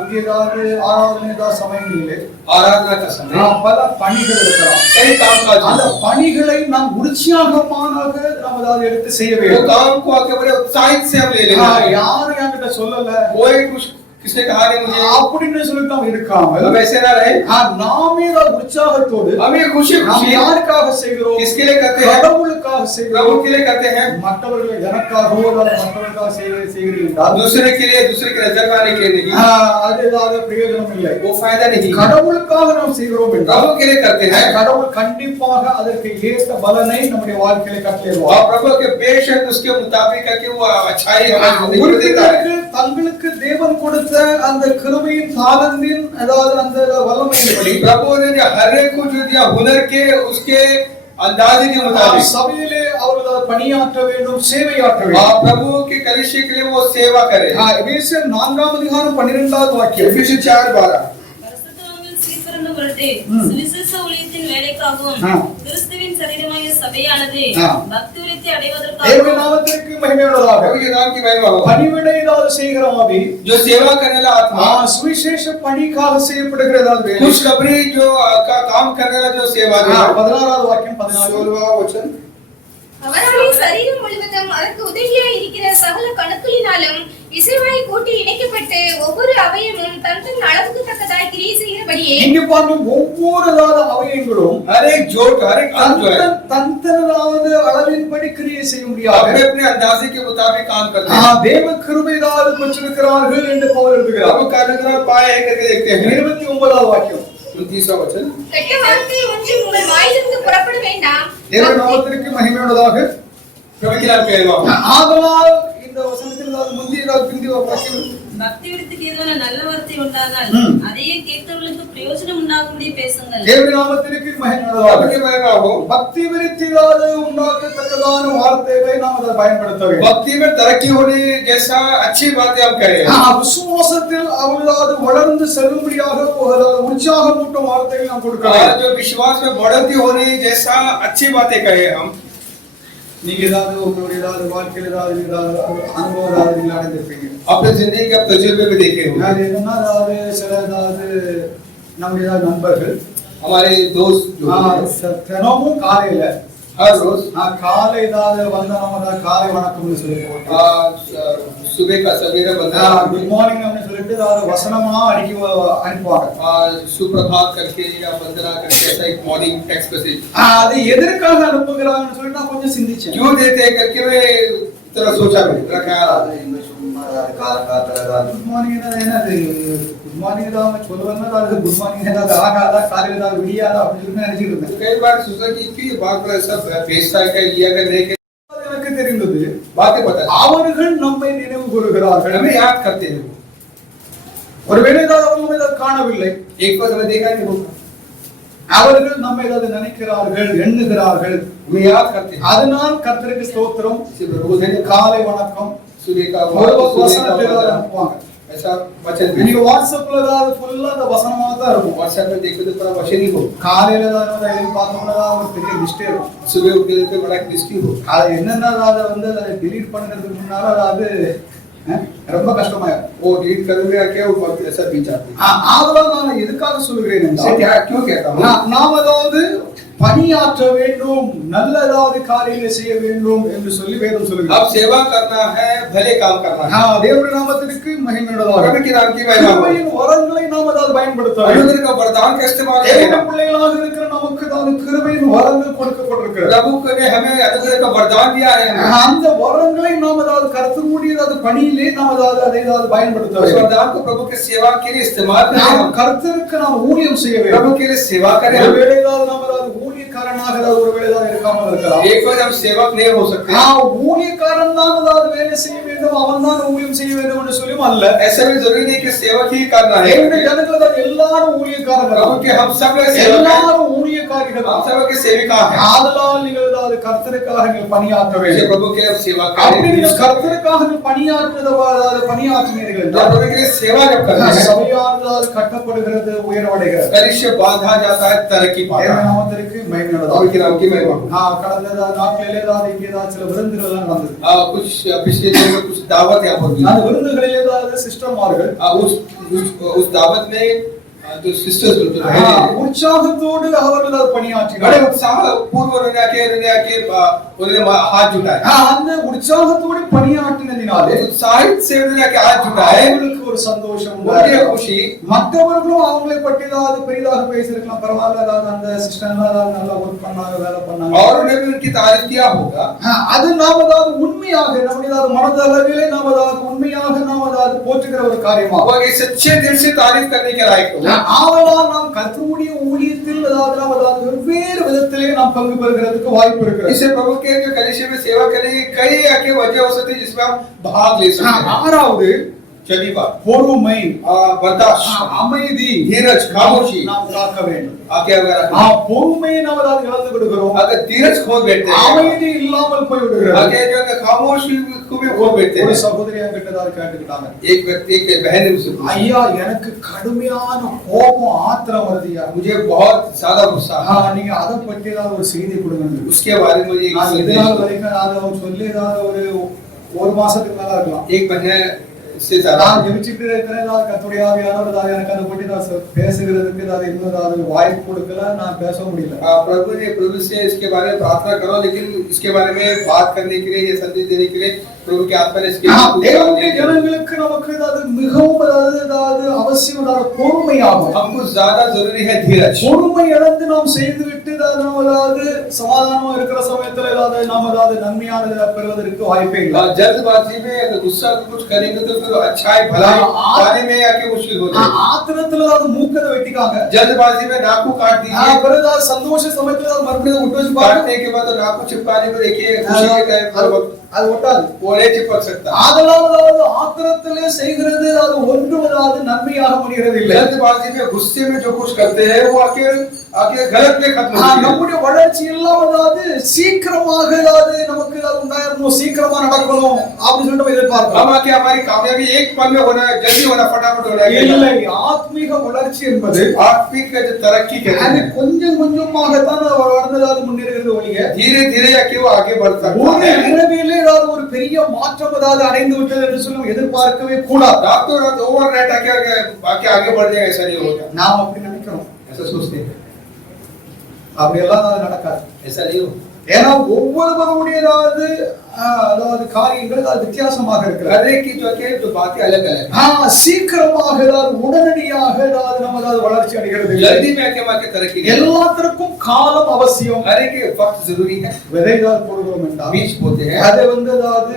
இங்கே ஏதாவது ஆராதனை சமயங்களிலே आराधना का समय பல பணிகள் இருக்கலாம். कई काम काज அந்த பணிகளை நாம் உற்சாகமாக நாம் அதாவது எடுத்து செய்ய वो வேண்டும். काम को आके बड़े उत्साहित से हम ले लेना है. யாரும் என்கிட்ட சொல்லல कोई कुछ किसने कहा नहीं मुझे அப்படின்னு சொல்லிட்டு நாம் இருக்காமல் हम ऐसे ना रहे. நாமே உற்சாகத்தோடு हम ये खुशी நாம் खुशी யாருக்காக செய்கிறோம்? किसके लिए करते हैं? கடவுளுக்காக செய்கிறோம். प्रभु के लिए करते हैं. மற்றவர்கள் எனக்காகவோ அல்லது மற்றவர்களுக்காக செய்கிறீர்கள் दूसरे के लिए, दूसरे की नजर में आने के लिए नहीं, அது ஏதாவது பிரயோஜனம் இல்லை. वो फायदा नहीं. கடவுளுக்காக நாம் செய்கிறோம் என்றால் प्रभु के लिए करते हैं. கடவுள் கண்டிப்பாக அதற்கு ஏற்ற பலனை நம்முடைய வாழ்க்கையில கட்டளையிடுவார். और प्रभु के बेशक उसके मुताबिक करके वो अच्छाई हमारी जिंदगी में देता है. உறுப்பினர்கள் தங்களுக்கு தேவன் கொடுத்த அந்த கிருபையின் தாளந்தின் அதாவது அந்த வல்லமையின்படி प्रभु ने हर एक को जो दिया हुनर के उसके अंदाजे के मुताबिक சபையிலே அவர்கள் பணியாற்ற வேண்டும், சேவையாற்ற வேண்டும். प्रभु के कलीसिया के लिए वो सेवा करे. எபேசியர் 4:12 வாக்கியம். एफिसियंस 4:12 பரிசுத்தவான்கள் சீர்திருந்த பொருட்டு சுவிசேஷ ஊழியத்தின் வேலைக்காகவும் கிறிஸ்துவின் சரீரமாகிய சபையானது பக்தி விருத்தி தேவனுடைய அடைவதற்காகவும் நாமத்திற்கு மகிமை உண்டாவதாக. प्रभु के नाम की महिमा हो. பணிவிடை ஏதாவது செய்கிற ஆவி, जो सेवा करने वाला आत्मा, சுவிசேஷ பணிக்காக செய்யப்படுகிற ஏதாவது வேலை. खुशखबरी जो का काम करने वाला जो सेवा जो 16வது வாக்கியம் 14 16वां वचन, அவராலே சரீரம் முழுவதும் அதற்கு உதவியாய் இருக்கிற சகல கணுக்களினாலும் இசைவாய் கூட்டி இணைக்கப்பட்டு ஒவ்வொரு அவயமும் தன் தன் அளவுக்கு தக்கதாய் கிரியை செய்கிறபடி இருக்கிறபடியே இங்க பாருங்க ஒவ்வொரு அவயங்களும் हर एक जोड़ हर एक अंग जो है தந்தனதாவது அளவின்படி கிரியை செய்ய முடியாது. अपने अपने अंदाजे के मुताबिक काम करते हैं। தேவ கிருபையால் பெற்றிருக்கிறார்கள் என்று பவுல் எழுதுகிறார். प्रभु का अनुग्रह पाए हैं करके देखते हैं। 29வது வாக்கியம் 29वां वचन கெட்ட வார்த்தை ஒன்று உங்கள் வாயிலிருந்து புறப்பட வேண்டாம். தேவ நாமத்திற்கு மகிமையுள்ளதாக. प्रभु की नाम कहवा ஆதலால் இந்த வசனத்தில் முந்தியதாக பிந்திய வாக்கியம் பக்தி விருத்திக்கு ஏதுவான நல்ல வார்த்தை உண்டானால் அதையே கேட்கிறவர்களுக்கு பிரயோஜனம் உண்டாகும்படி பேசுங்கள். தேவ நாமத்திற்கு மகிமையுள்ளதாக. பக்தி விருத்தியால் உண்டாகத்தக்கதான வார்த்தைகளை நாம் அதை பயன்படுத்த வேண்டும். भक्ति में तरक्की होने जैसा अच्छी बातें हम करें। விசுவாசத்தில் அவர்களாவது வளர்ந்து செல்லும்படியாக உற்சாகமூட்டும் வார்த்தைகளை நாம் கொடுக்க வேண்டும். जो विश्वास में बढ़ती होने जैसा अच्छी बातें करें हम। நீங்க ஏதாவது உங்களுடைய ஏதாவது வாழ்க்கையில் ஏதாவது அனுபவம் ஏதாவது நீங்கள் அடைந்திருப்பீங்க. अपने जिंदगी के तजुर्बे में देखे होंगे। அது என்னன்னா அதாவது சில ஏதாவது நம்முடைய ஏதாவது நண்பர்கள் हमारे दोस्त जो தினமும் காலையில हर रोज காலை ஏதாவது வந்தா நம்ம காலை வணக்கம்னு சொல்லி सुबह का सवेरा बंदा குட் மார்னிங் அப்படின்னு சொல்லிட்டு ஏதாவது வசனமா அனுப்புவாங்க. सुप्रभात करके या वंदना करके ऐसा एक मॉर्निंग टेक्स्ट मैसेज। அது எதற்காக அனுப்புகிறாங்கன்னு சொல்லிட்டு நான் கொஞ்சம் சிந்திச்சேன். क्यों देते हैं करके मैं तरह सोचा मेरा ख्याल குட் மார்னிங் என்னது குட் மார்னிங் தான் சொல்லுவாங்க. அது குட் மார்னிங் ஏதாவது ஆகாதா காலையில ஏதாவது விடியாதா அப்படின்னு சொல்லி நினைச்சிட்டு இருந்தேன். कई बार सोचा कि बात पर ऐसा भेजता है क्या लिया कर नहीं எனக்கு தெரிந்தது बातें पता அவர்கள் நம்மை நினைவு கூறுகிறார்கள். हमें याद करते हैं। ஒருவேளை ஏதாவது அவங்க ஏதாவது காணவில்லை. एक बार हमें देखा नहीं होगा அவர்கள் நம்மை ஏதாவது நினைக்கிறார்கள் எண்ணுகிறார்கள். हमें याद करते हैं। அதனால் கர்த்தருக்கு ஸ்தோத்திரம் प्रभु धन्यवाद। காலை வணக்கம் सूर्य का வசனத்தை ஏதாவது அனுப்புவாங்க. ऐसा वचन நீங்க வாட்ஸ்அப்ல ஏதாவது ஃபுல்லா அந்த வசனமா தான் இருக்கும். व्हाट्सएप में देखो तो पूरा वचन ही हो। காலையில ஏதாவது எழுதி பார்த்தோம்னா ஒரு பெரிய லிஸ்டே இருக்கும். सुबह उठ के बड़ा लिस्ट हो। அது என்னன்னா அதை அதை டிலீட் பண்ணுறதுக்கு முன்னால அதாவது ரொம்ப கஷ்டமாயிரும். वो डिलीट करूंगा क्या वो ऐसा बीच आते ஆதலால் நான் எதுக்காக சொல்கிறேன் என்றால் क्या क्यों कहता हूं நாம் அதாவது பணியாற்ற வேண்டும் நல்ல ஏதாவது காரியங்களை செய்ய வேண்டும் என்று சொல்லி வேதம் சொல்லுகிறது. अब सेवा करना है भले काम करना है। தேவனுடைய நாமத்திற்கு மகிமையுள்ளதாக. प्रभु के नाम की महिमा हो। கிருபையின் வரங்களை நாம் அதாவது பயன்படுத்த வேண்டும். अनुग्रह का वरदान का इस्तेमाल தேவனுடைய करें। பிள்ளைகளாக இருக்கிற நமக்கு தான் கிருபையின் வரங்கள் கொடுக்கப்பட்டிருக்கிறது. प्रभु ने हमें अनुग्रह का वरदान दिया है। அந்த வரங்களை நாம் அதாவது கர்த்தருடைய அதாவது பணியிலே நாம் அதாவது அதை அதாவது பயன்படுத்த उस வேண்டும். वरदान को प्रभु के सेवा के लिए इस्तेमाल करें। நாம் கர்த்தருக்கு நாம் ஊழியம் செய்ய வேண்டும். प्रभु के लिए सेवा करें। ஒருவேளை ஏதாவது நாம் அதாவது ஊழியக்காரனாக ஏதாவது ஒருவேளை ஏதாவது இருக்காமல் இருக்கலாம். एक बार हम सेवक नहीं हो सकते। ஊழியக்காரன் தான் ஏதாவது வேலை செய்ய வேண்டும் அவன் தான் ஊழியம் செய்ய வேண்டும் என்று சொல்லியும் அல்ல. ऐसा भी जरूरी नहीं कि सेवक ही करना है। தேவனுடைய ஜனங்கள் எல்லாரும் ஊழியக்காரர்கள். प्रभु के हम सब सेवक எல்லாரும் ஊழியக்காரர்கள். हम सब के सेविका हैं। ஆதலால் நீங்கள் ஏதாவது கர்த்தருக்காக நீங்கள் பணியாற்ற வேண்டும். प्रभु के हम सेवा அப்படி करें। நீங்கள் கர்த்தருக்காக நீங்கள் பணியாற்றினீர்கள் என்றால் प्रभु के लिए सेवा जब करते हैं சபையானது கட்டப்படுகிறது உயர்வடைகிறது. कलिशा बांधा जाता है तरक्की पाता தேவ है। நாமத்திற்கு மகிமை प्रभु உண்டாவதாக. के नाम की महिमा हो। கடந்த நாட்களிலே ஏதாவது இங்கே ஏதாவது சில விருந்துகள் எல்லாம் நடந்தது. कुछ पिछले दिनों में कुछ दावत यहाँ पर हुई। அந்த விருந்துகளிலே ஏதாவது சிஸ்டர்மார்கள் उस दावत में जो सिस्टर्स உற்சாகத்தோடு அவர்கள் बड़े பணியாற்றினார்கள். उत्साह पूर्व उन्होंने हाथ जुटाए। அந்த உற்சாகத்தோடு பணியாற்றினதினாலே उत्साहित से उन्होंने हाथ जुटाए। அவர்களுக்கு ஒரு சந்தோஷம் उनकी खुशी மற்றவர்களும் அவங்களை பற்றி ஏதாவது பெரிதாக பேசியிருக்கலாம். பரவாயில்ல ஏதாவது அந்த சிஸ்டம் நல்லா ஒர்க் பண்ணாங்க வேலை பண்ணாங்க. और उन्हें भी उनकी तारीफ किया होगा। அது நாம் ஏதாவது உண்மையாக நம்முடைய ஏதாவது மனதளவிலே நாம் ஏதாவது உண்மையாக நாம் ஏதாவது போற்றுகிற ஒரு காரியமாகும். वो एक सच्चे दिल से तारीफ करने के लायक हो। ஆதலால் நாம் கர்த்தருடைய ஊழியத்தில் ஏதாவது நாம் ஏதாவது வெவ்வேறு விதத்திலே நாம் பங்கு பெறுகிறதுக்கு வாய்ப்பு இருக்கிறது. इसे प्रभु के जो कलीसिया में सेवा करने की कई आके वजह हो सकती है जिसमें हम भाग ले सकते हैं। ஆறாவது चलिए बात பொறுமை बर्दाश्त அமைதி धीरज खामोशी நாம் காக்க வேண்டும். आगे अगर பொறுமையை நாம் ஏதாவது இழந்து விடுகிறோம். अगर धीरज खो बैठते हैं அமைதி இல்லாமல் போய் விடுகிறோம். आगे जो है खामोशी को भी खो बैठते ஒரு हैं। சகோதரி என்கிட்ட ஏதாவது கேட்டுக்கிட்டாங்க. एक व्यक्ति एक बहन ने मुझसे पूछा, ஐயா எனக்கு கடுமையான கோபம் ஆத்திரம் வருதுயா. मुझे बहुत ज्यादा गुस्सा है। நீங்க அதை பற்றி ஏதாவது ஒரு செய்தி கொடுங்க. उसके बारे में मुझे एक நான் संदेश இதனால் दो। வரைக்கும் அதை சொல்லி ஏதாவது ஒரு மாசத்துக்கு மேல இருக்கலாம். एक महीने से ज्यादा நான் ஜெபிச்சுட்டு இருக்கிறேன். கர்த்தருடைய ஆவியானவர் அதை எனக்கு அதை பற்றி நான் பேசுகிறதுக்கு ஏதாவது இன்னும் ஏதாவது வாய்ப்பு கொடுக்கல. நான் பேச முடியல. प्रभु से इसके बारे में प्रार्थना करो लेकिन इसके बारे में बात करने के लिए या संदेश देने के लिए प्रभु की आत्मा ने इसके தேவனுடைய ஜனங்களுக்கு நமக்கு அது மிகவும் அதாவது அவசியம் பொறுமையாகும். हमको ज्यादा जरूरी है धीरज. பொறுமை இழந்து நாம் செய்து விட்டு அதாவது சமாதானமா இருக்கிற சமயத்துல ஏதாவது நாம் அதாவது நன்மையானதை பெறுவதற்கு வாய்ப்பே இல்லை. जल्दबाजी में अगर गुस्सा कुछ करेंगे तो फिर अच्छाई भलाई पाने में आके मुश्किल हो जाएगी. ஆத்திரத்துல அதாவது மூக்கை வெட்டிக்காங்க. जल्दबाजी में नाक को काट दीजिए. பிறகு சந்தோஷ சமயத்துல மறுபடியும் விட்டு வச்சு काटने के बाद नाक को चिपकाने को देखिए खुशी के टाइम அது ஒட்டாது. ओले चिपक सकता है. ஆதலால் ஆத்திரத்திலே செய்கிறது அது ஒன்றுவதாவது நன்மையாக முடிகிறது இல்லை. जल्दबाजी में गुस्से में जो कुछ करते हैं वो आके गलत में खत्म होती है. நம்முடைய வளர்ச்சி எல்லாம் அதாவது சீக்கிரமாக அதாவது நமக்கு உண்டாயிரணும் சீக்கிரமா நடக்கணும் அப்படி சொல்லிட்டு எதிர்பார்க்கிறோம். हम आके हमारी कामयाबी एक पल में होना है, जल्दी होना, फटाफट होना है. இல்லை, ஆத்மீக வளர்ச்சி என்பது आत्मिक जो तरक्की कहते அது हैं கொஞ்சம் கொஞ்சமாகத்தான் வளர்ந்ததாவது முன்னேறுகிறது ஒழிய धीरे धीरे आके वो आगे बढ़ता ஒரு है. இரவிலே ஏதாவது ஒரு பெரிய மாற்றம் அதாவது அடைந்து விட்டது என்று சொல்லி எதிர்பார்க்கவே கூடாது. रातों रात ओवरनाइट आके आगे बढ़ जाएगा, ऐसा नहीं होगा. நாம் அப்படி நினைக்கிறோம், ऐसा सोचते हैं, அப்படி எல்லாம் நடக்காது. ऐसा नहीं होगा. ஏன்னா ஒவ்வொருவருடையதாவது அதாவது காரியங்கள் அது வித்தியாசமாக இருக்கிறது. हर एक की जो बातें अलग अलग है. சீக்கிரமாக அதாவது உடனடியாக அதாவது நம்ம அதாவது வளர்ச்சி அடைகிறது. जल्दी में आके तरक्की எல்லாத்திற்கும் காலம் அவசியம். हर एक वक्त जरूरी है. விதைதான் போடுறோம் என்றால் बीज बोते हैं, அது அதாவது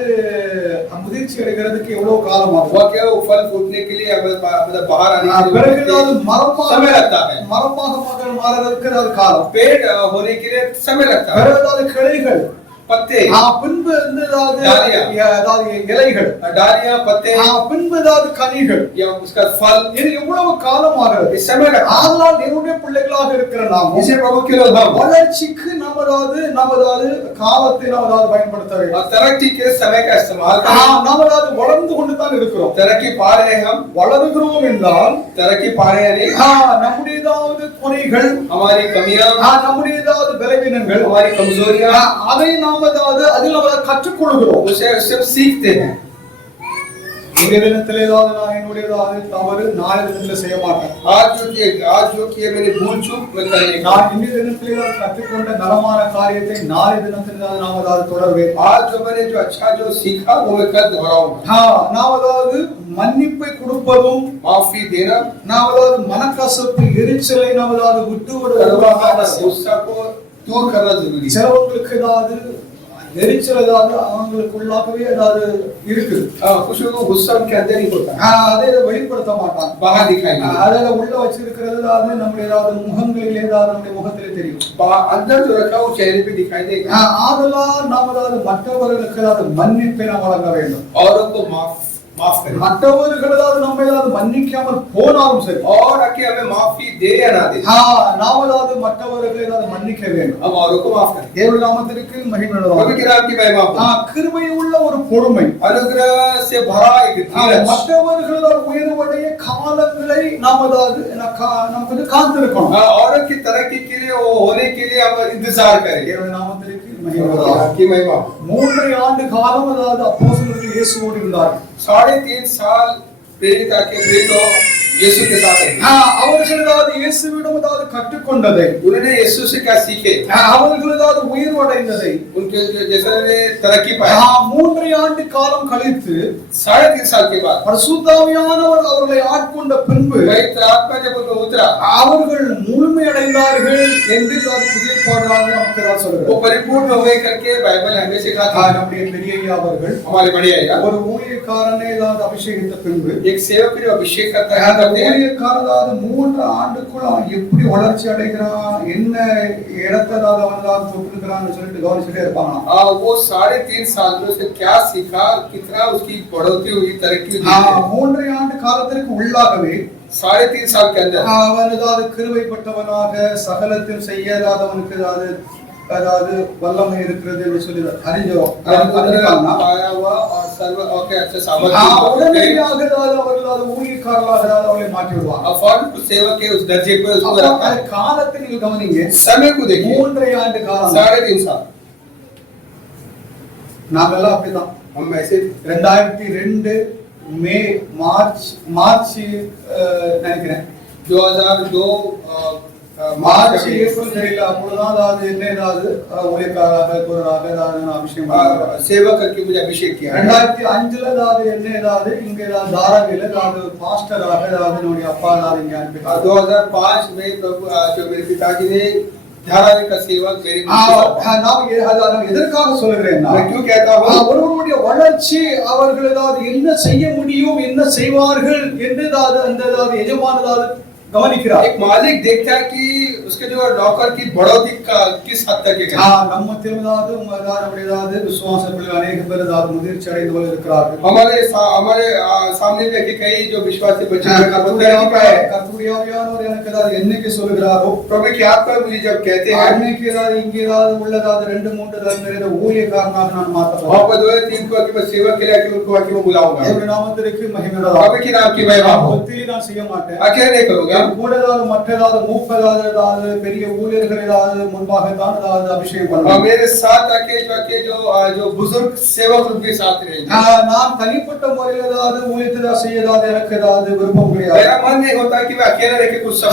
முதிர்ச்சி அடைகிறதுக்கு எவ்வளவு காலம் ஆகும். वो क्या वो फल फूटने के लिए मतलब बाहर आने के பிறகு लिए அது மரமாக समय लगता है. மரமாக மாறுறதுக்கு அது காலம். पेड़ होने के लिए समय लगता है. பிறகு அது கிளைகள், पत्ते, பின்பு அதாவது डालियां, அதாவது இலைகள், डालियां, पत्ते, பின்பு அதாவது கனிகள், या उसका फल. இது எவ்வளவு காலம் ஆகிறது. समय लगता है. ஆதலால் தேவனுடைய பிள்ளைகளாக இருக்கிற நாம் इसे प्रभु के लोग हम வளர்ச்சிக்கு நாம் அதாவது காலத்தை நாம் அதாவது பயன்படுத்த வேண்டும். और तरक्की के समय का इस्तेमाल करें. நாம் அதாவது வளர்ந்து கொண்டு தான் இருக்கிறோம். तरक्की पा रहे हैं, हम வளருகிறோம் என்றால் तरक्की पा रहे हैं. நம்முடைய ஏதாவது குறைகள், हमारी कमियां, நம்முடைய ஏதாவது பலவீனங்கள், हमारी कमजोरियां, அதை நாம் அதாவது அதில் நாம் கற்றுக்கொள்கிறோம். उसे सब सीखते हैं. இந்த தினத்திலே ஏதாவது நான் என்னுடைய ஏதாவது தவறு நாளை தினத்தில் செய்ய மாட்டேன். आज जो किए मैंने भूल चूक मैं करने का. நான் இந்த தினத்திலே கற்றுக்கொண்ட நலமான காரியத்தை நாளை தினத்தில் நாம் அதாவது தொடர்வேன். आज जो मैंने जो अच्छा जो सीखा वो मैं कल दोहराऊंगा. நாம் அதாவது மன்னிப்பை கொடுப்பதும், माफी देना, நாம் அதாவது மனக்கசப்பு எரிச்சலை நாம் அதாவது விட்டு விடுவதும், गुस्सा को दूर करना जरूरी है. சிலவங்களுக்கு ஏதாவது எரிச்சல் ஏதாவது அவங்களுக்குள்ளாகவே ஏதாவது இருக்கு. कुछ लोगों को गुस्सा उनके अंदर ही होता है, அதை வெளிப்படுத்த மாட்டாங்க, बाहर दिखाई नहीं. அதாவது உள்ள வச்சிருக்கிறது அதாவது நம்முடைய ஏதாவது முகங்களில் ஏதாவது நம்முடைய முகத்திலே தெரியும். अंदर जो रखा वो चेहरे पे दिखाई देगा. ஆதலால் நாம் அதாவது மற்றவர்களுக்கு ஏதாவது மன்னிப்பை நாம் வழங்க வேண்டும். औरों को माफ करें. மற்றவர்கள் ஏதாவது நம்ம ஏதாவது மன்னிக்காமல் போனாலும் சரி, और आके हमें माफी दे या ना दे, நாம் ஏதாவது மற்றவர்களை ஏதாவது மன்னிக்க வேண்டும். हम औरों को माफ करें. தேவ நாமத்திற்கு மகிமை प्रभु உண்டாவதாக. के नाम की महिमा हो. கிருபை உள்ள ஒரு பொறுமை, अनुग्रह से भरा एक धीरज. மற்றவர்களால் உயர்வடைய காலங்களை நாம் அதாவது நாம் கொஞ்சம் காத்திருக்கணும். औरों की तरक्की के लिए वो होने के लिए हम इंतजार करें. தேவ நாமத்திற்கு மகிமை உண்டாவதாக. की महिमा. 3 ஆண்டு காலம் அதாவது அப்போஸ்தலர்கள் இயேசுவோடு இருந்தார்கள். 3.5 साल प्रेरित आके प्रेरित यीशु के साथ रहे. அவர்கள் அதாவது இயேசுவிடம் அதாவது கற்றுக்கொண்டதை, उन्होंने यीशु से क्या सीखे, அவர்கள் அதாவது உயர்வடைந்ததை, उनके जैसे तरक्की पाया. 3 ஆண்டு காலம் கழித்து 3.5 साल के बाद பரிசுத்தாவியானவர் அவர்களை ஆட்கொண்ட பின்பு पवित्र आत्मा जब उनको उतरा, அவர்கள் முழுமையடைந்தார்கள் என்று புதிய பாடலாக நமக்கு சொல்கிறார். वो परिपूर्ण हुए करके बाइबल हमें सिखाता है. நம்முடைய பெரிய ஐயா அவர்கள் हमारे बड़े आएगा ஒரு ஊழியக்காரனை ஏதாவது அபிஷேகித்த பின்பு एक सेवक को अभिषेक करता है. அந்த ஊழியக்காரன் அதாவது 3 ஆண்டுக்குள்ள அவன் எப்படி வளர்ச்சி அடைகிறான், என்ன இடத்தை அவன் தொட்டிருக்கிறான்னு சொல்லிட்டு கவனிச்சுட்டே இருப்பாங்க. वो 3.5 साल में उसने क्या सीखा, कितना उसकी बढ़ोतरी हुई, तरक्की हुई. 3 ஆண்டு காலத்திற்கு உள்ளாகவே 3.5 साल के अंदर அவன் ஏதாவது கிருபைப்பட்டவனாக சகலத்தையும் செய்யாதவனுக்கு அதாவது வல்லமை இருக்கிறது என்று சொல்லி அறிஞ்சோம். पाया हुआ और सर्व ओके अच्छे सामर्थ्य உடனடியாக அவர்கள் ஊழியக்காரர்களாக அவர்களை மாற்றி விடுவாங்க. फौरन सेवा के उस दर्जे पर उसको रखा है. காலத்தை நீங்கள் கவனிங்க, समय को देखिए. 3 ஆண்டு காலம், 3.5 साल. நாமெல்லாம் அப்படிதான். हम ऐसे 2002 மார்ச் நினைக்கிறேன் 2002 மார்ச் ஏப்ரல் தெரியல அப்பொழுதுதான் அதாவது என்ன ஏதாவது ஊழியக்காரராக கூறராக ஏதாவது அபிஷேகம் सेवा करके मुझे अभिषेक किया 2005 அதாவது என்ன ஏதாவது இங்க ஏதாவது தாராவில ஏதாவது பாஸ்டராக ஏதாவது என்னுடைய அப்பா ஏதாவது இங்க அனுப்பிட்டார் 2005 में प्रभु जो मेरे पिताजी ने धारावी का सेवक मेरे நான் எதற்காக சொல்லுகிறேன்னா मैं क्यों कहता हूँ ஒருவருடைய வளர்ச்சி அவர்கள் ஏதாவது என்ன செய்ய முடியும் என்ன செய்வார்கள் என்று ஏதாவது அந்த ஏதாவது எஜமானதாவது கவனிக்கிறார் एक मालिक देखता है कि उसके जो नौकर की बढ़ोतरी किस हद तक है நம்ம திருமணாவது நம்முடையதாவது விசுவாசத்தில் अनेक பேர் ஏதாவது முதிர்ச்சி அடைந்தவர்கள் இருக்கிறார்கள் हमारे सामने में कई जो विश्वासी बच्चे கர்த்தருடைய ஆவியானவர் எனக்கு ஏதாவது என்னைக்கு சொல்லுகிறாரோ प्रभु की आपका मुझे जब कहते हैं அன்னைக்கு ஏதாவது இங்கே ஏதாவது உள்ளதாவது 2-3 தடவை ஊழியக்காரனாக நான் மாற்றப்படுவேன் वहां पर 2-3 को कि मैं सेवा के लिए कि उनको आके मैं बुलाऊंगा தேவனுடைய நாமத்திற்கு மகிமை உண்டாவதாக प्रभु की नाम की महिमा हो ஒத்திலி நான் செய்ய மாட்டேன் अकेले नहीं करूंगा கூட ஏதாவது மற்ற ஏதாவது மூப்பதாவது ஏதாவது பெரிய ஊழியர்கள் ஏதாவது முன்பாக தான் ஏதாவது அபிஷேகம் और பண்ணுவாங்க मेरे साथ आके जो बुजुर्ग सेवक लोग भी साथ रहेंगे நான் தனிப்பட்ட முறையில் ஏதாவது ஊழியத்தை செய்ய ஏதாவது எனக்கு ஏதாவது விருப்பம் கிடையாது मेरा मन नहीं होता कि मैं अकेले रह के कुछ सब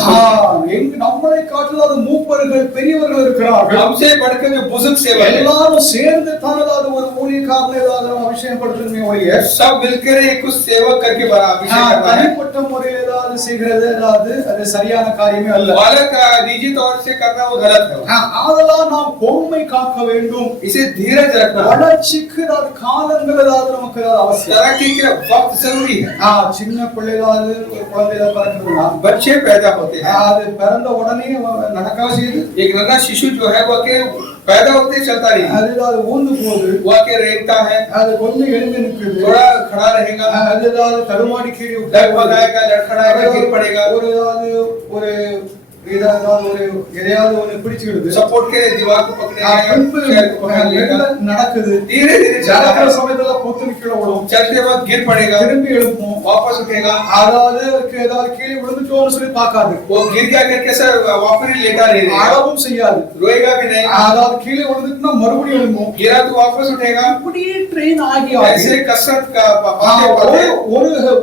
நம்மளை காட்டுறது மூப்பர்கள் பெரியவர்கள் இருக்கிறார்கள் हमसे बढ़कर जो बुजुर्ग सेवक है எல்லாரும் சேர்ந்து தான் ஏதாவது ஒரு ஊழியக்காரனை ஏதாவது அபிஷேகம் படுத்தணுமே ஒழிய सब मिलकर एक कुछ सेवक करके बड़ा अभिषेक करना है தனிப்பட்ட முறையில் ஏதாவது செய்கிறது ஏதாவது அது சரியான காரியமே அல்ல बालक निजी तौर से करना वो गलत है அதெல்லாம் நாம் பொறுமை காக்க வேண்டும் इसे धीरज रखना வளர்ச்சிக்கு ஏதாவது காலங்கள் ஏதாவது நமக்கு ஏதாவது அவசியம் तरक्की के वक्त जरूरी है சின்ன பிள்ளைகளாவது ஒரு குழந்தையில பிறக்குதுன்னா बच्चे पैदा होते हैं அது பிறந்த உடனே நடக்காம செய்யுது एक नन्हा शिशु जो है वो के पैदा होते चलता नहीं அது ஏதாவது ஊந்து போகுது वो आके रेंगता है அது கொஞ்சம் எழுந்து நிற்குது थोड़ा खड़ा रहेगा அது ஏதாவது தடுமாறி கீழே डगमगाएगा लड़खड़ाएगा गिर पड़ेगा ஒரு ஏதாவது ஒரு ஏதாவது ஒரு எதையாவது ஒன்று பிடிச்சுக்கிடுது सपोर्ट के लिए दीवार को पकड़ेगा चेयर को पकड़ लेगा நடக்குது धीरे धीरे நடக்கிற சமயத்துல பொத்து கீழே விடும் चलते वक्त गिर पड़ेगा திரும்பி எழுப்பும் वापस उठेगा அதாவது ஏதாவது கீழே விழுந்துட்டோம்னு சொல்லி பார்க்காது वो गिर गया करके सर वापस लेटा नहीं रहेगा அழவும் செய்யாது रोएगा भी नहीं அதாவது கீழே விழுந்துட்டுனா மறுபடியும் எழும்பும் गिरा तो वापस उठेगा இப்படியே ட்ரெயின் ஆகி ऐसे कसरत का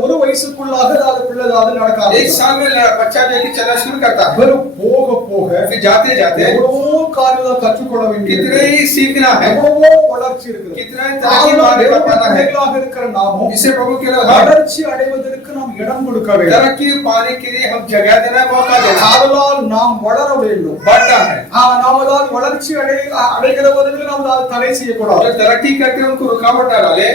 ஒரு வயசுக்குள்ளாக அதாவது பிள்ளை அதாவது நடக்காது एक साल में बच्चा जो है चलना शुरू करता है போக போக फिर जाते जाते எவ்வளவோ காரியங்களை கற்றுக்கொள்ள வேண்டியது कितने ही सीखना है எவ்வளவோ வளர்ச்சி இருக்குது कितना ही तरक्की पाने का पाना है பிள்ளைகளாக இருக்கிற நாமும் इसे प्रभु के लिए வளர்ச்சி அடைவதற்கு நாம் இடம் கொடுக்க வேண்டும் तरक्की पाने के लिए हम जगह देना मौका देना அதனால் நாம் வளர வேண்டும் बढ़ना है நாம் அதாவது வளர்ச்சி அடைகிறவர்களுக்கு நாம் அதாவது தடை செய்யக்கூடாது जो तरक्की करके उनको रुकावट न डाले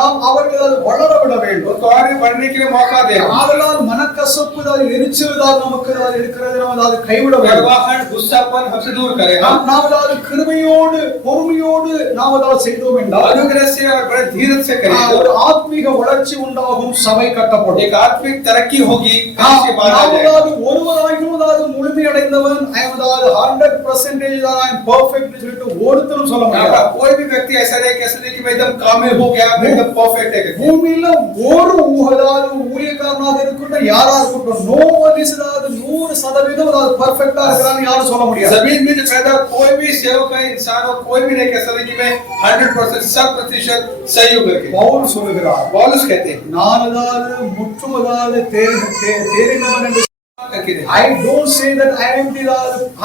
நாம் அவர்கள் அதாவது வளர விட வேண்டும் उनको आगे बढ़ने के लिए मौका देना அதனால் மனக்கசப்பு அதாவது எரிச்சல் தான் நமக்கு அதாவது இருக்கிறது நாம் அதாவது கைவிட வேண்டும் करवाहट गुस्सापन हमसे दूर करेगा நாம் அதாவது கிருபையோடு பொறுமையோடு நாம் அதாவது செய்தோம் என்றால் अनुग्रह से और बड़े धीरज से करें ஒரு ஆத்மீக வளர்ச்சி உண்டாகும் சபை கட்டப்படும் एक आत्मिक तरक्की होगी इसके बाद आ जाएगा அதாவது ஒருவராகிலும் அதாவது முழுமையடைந்தவன் அதாவது 100% தான் ஐ அம் பெர்ஃபெக்ட் சொல்லிட்டு ஒருத்தரும் சொல்ல முடியாது कोई भी व्यक्ति ऐसा नहीं कह सकते कि मैं एकदम कामिल हो गया मैं एकदम परफेक्ट है பூமியில ஒரு அதாவது ஊழியக்காரனாக இருக்கட்டும் யாரா இருக்கட்டும் நோ ஒன் இஸ் அதாவது 100% அதாவது பெர்ஃபெக்ட்டா இருக்கறான்னு யாரும் சொல்ல முடியாது जमीन में जो पैदा कोई भी सेवक है इंसान और कोई भी नहीं कह सकता कि मैं 100% 100% सही हूं करके பவுல் சொல்லுகிறார் पौलुस कहते हैं நான் அதாவது முற்றுமுதாவது தேறினவன் என்று करके I don't say that I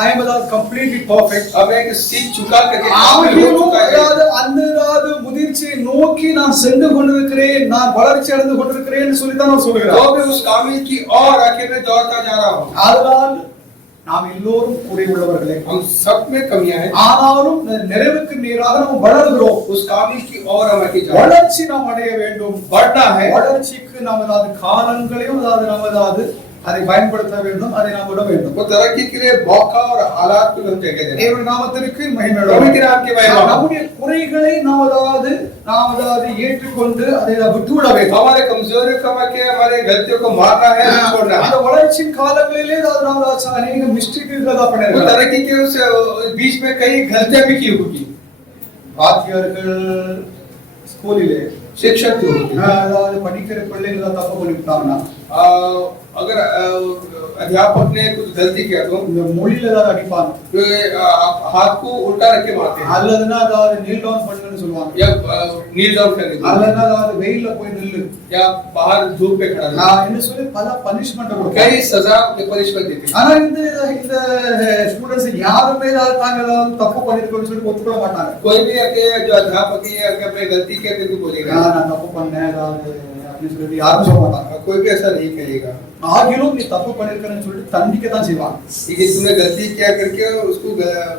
am completely perfect. अब एक सीख चुका करके ஆகிலும் அதாவது அந்த முதிர்ச்சியை நோக்கி நான் சென்று கொண்டிருக்கிறேன் நான் வளர்ச்சி அடைந்து கொண்டிருக்கிறேன் சொல்லி தான் நான் சொல்கிறேன் तो मैं उस कामिल की और आगे में दौड़ता जा रहा हूं அதனால் நாம் எல்லோரும் குறை உள்ளவர்களே हम सब में कमियां हैं ஆனாலும் நிறைவுக்கு நேராக நாம் வளர்கிறோம் उस कामिल की और हम आगे जा வளர்ச்சி நாம் அடைய வேண்டும் बढ़ना है வளர்ச்சிக்கு நாம் அதாவது காலங்களையும் அதாவது நாம் அதாவது அதை பயன்படுத்த வேண்டும் அதை நாம் விட வேண்டும் वो तरक्की के लिए मौका और हालात को हम जगह देना தேவனுடைய நாமத்திற்கு மகிமை प्रभु के नाम की महिमा நம்முடைய குறைகளை நாம் அதாவது ஏற்றுக்கொண்டு அதை விட்டுவிட வேண்டும் हमारे कमजोरियों को के हमारे गलतियों को मारना है और छोड़ना है அந்த வளர்ச்சியின் காலங்களிலே அதாவது நாம் अनेक மிஸ்டேக்குகள் वो பண்ணிருக்கோம் तरक्की के उस बीच में कई गलतियां भी की होगी வாத்தியார்கள் ஸ்கூலிலே शिक्षक जो होते हैं அதாவது படிக்கிற பிள்ளைகளை தப்பு பண்ணிட்டாங்கன்னா अगर अध्यापक ने कुछ गलती किया तो இந்த மொழியில ஏதாவது அடிப்பாங்க, वे हाथ को उल्टा रख के मारते हैं அல்லதுன்னா அதாவது நீல் டவுன் பண்ணுன்னு சொல்லுவாங்க, या नील डाउन करने के लिए, அல்லதுன்னா அதாவது வெயில்ல போய் நில்லு या बाहर धूप पे खड़ा रहना। என்ன சொல்லி பல பனிஷ்மெண்ட் கொடுப்பாங்க. कई सजा के पनिशमेंट देते हैं। ஆனா இந்த ஸ்டூடெண்ட்ஸ் யாருமே ஏதாவது தாங்க ஏதாவது தப்பு பண்ணிருக்கோம்னு சொல்லி ஒத்துக்கொள்ள மாட்டாங்க. कोई भी आके जो अध्यापक है अगर अपने गलती किया तो बोलेगा நான் தப்பு பண்ணேன் ஏதாவது அப்படின்னு சொல்லி யாரும் சொல்ல மாட்டாங்க. कोई भी ऐसा नहीं करेगा। ஆகிலும் நீ தப்பு பண்ணிருக்கன்னு சொல்லிட்டு தண்டிக்க தான் செய்வாங்க. लेकिन तूने गलती किया करके उसको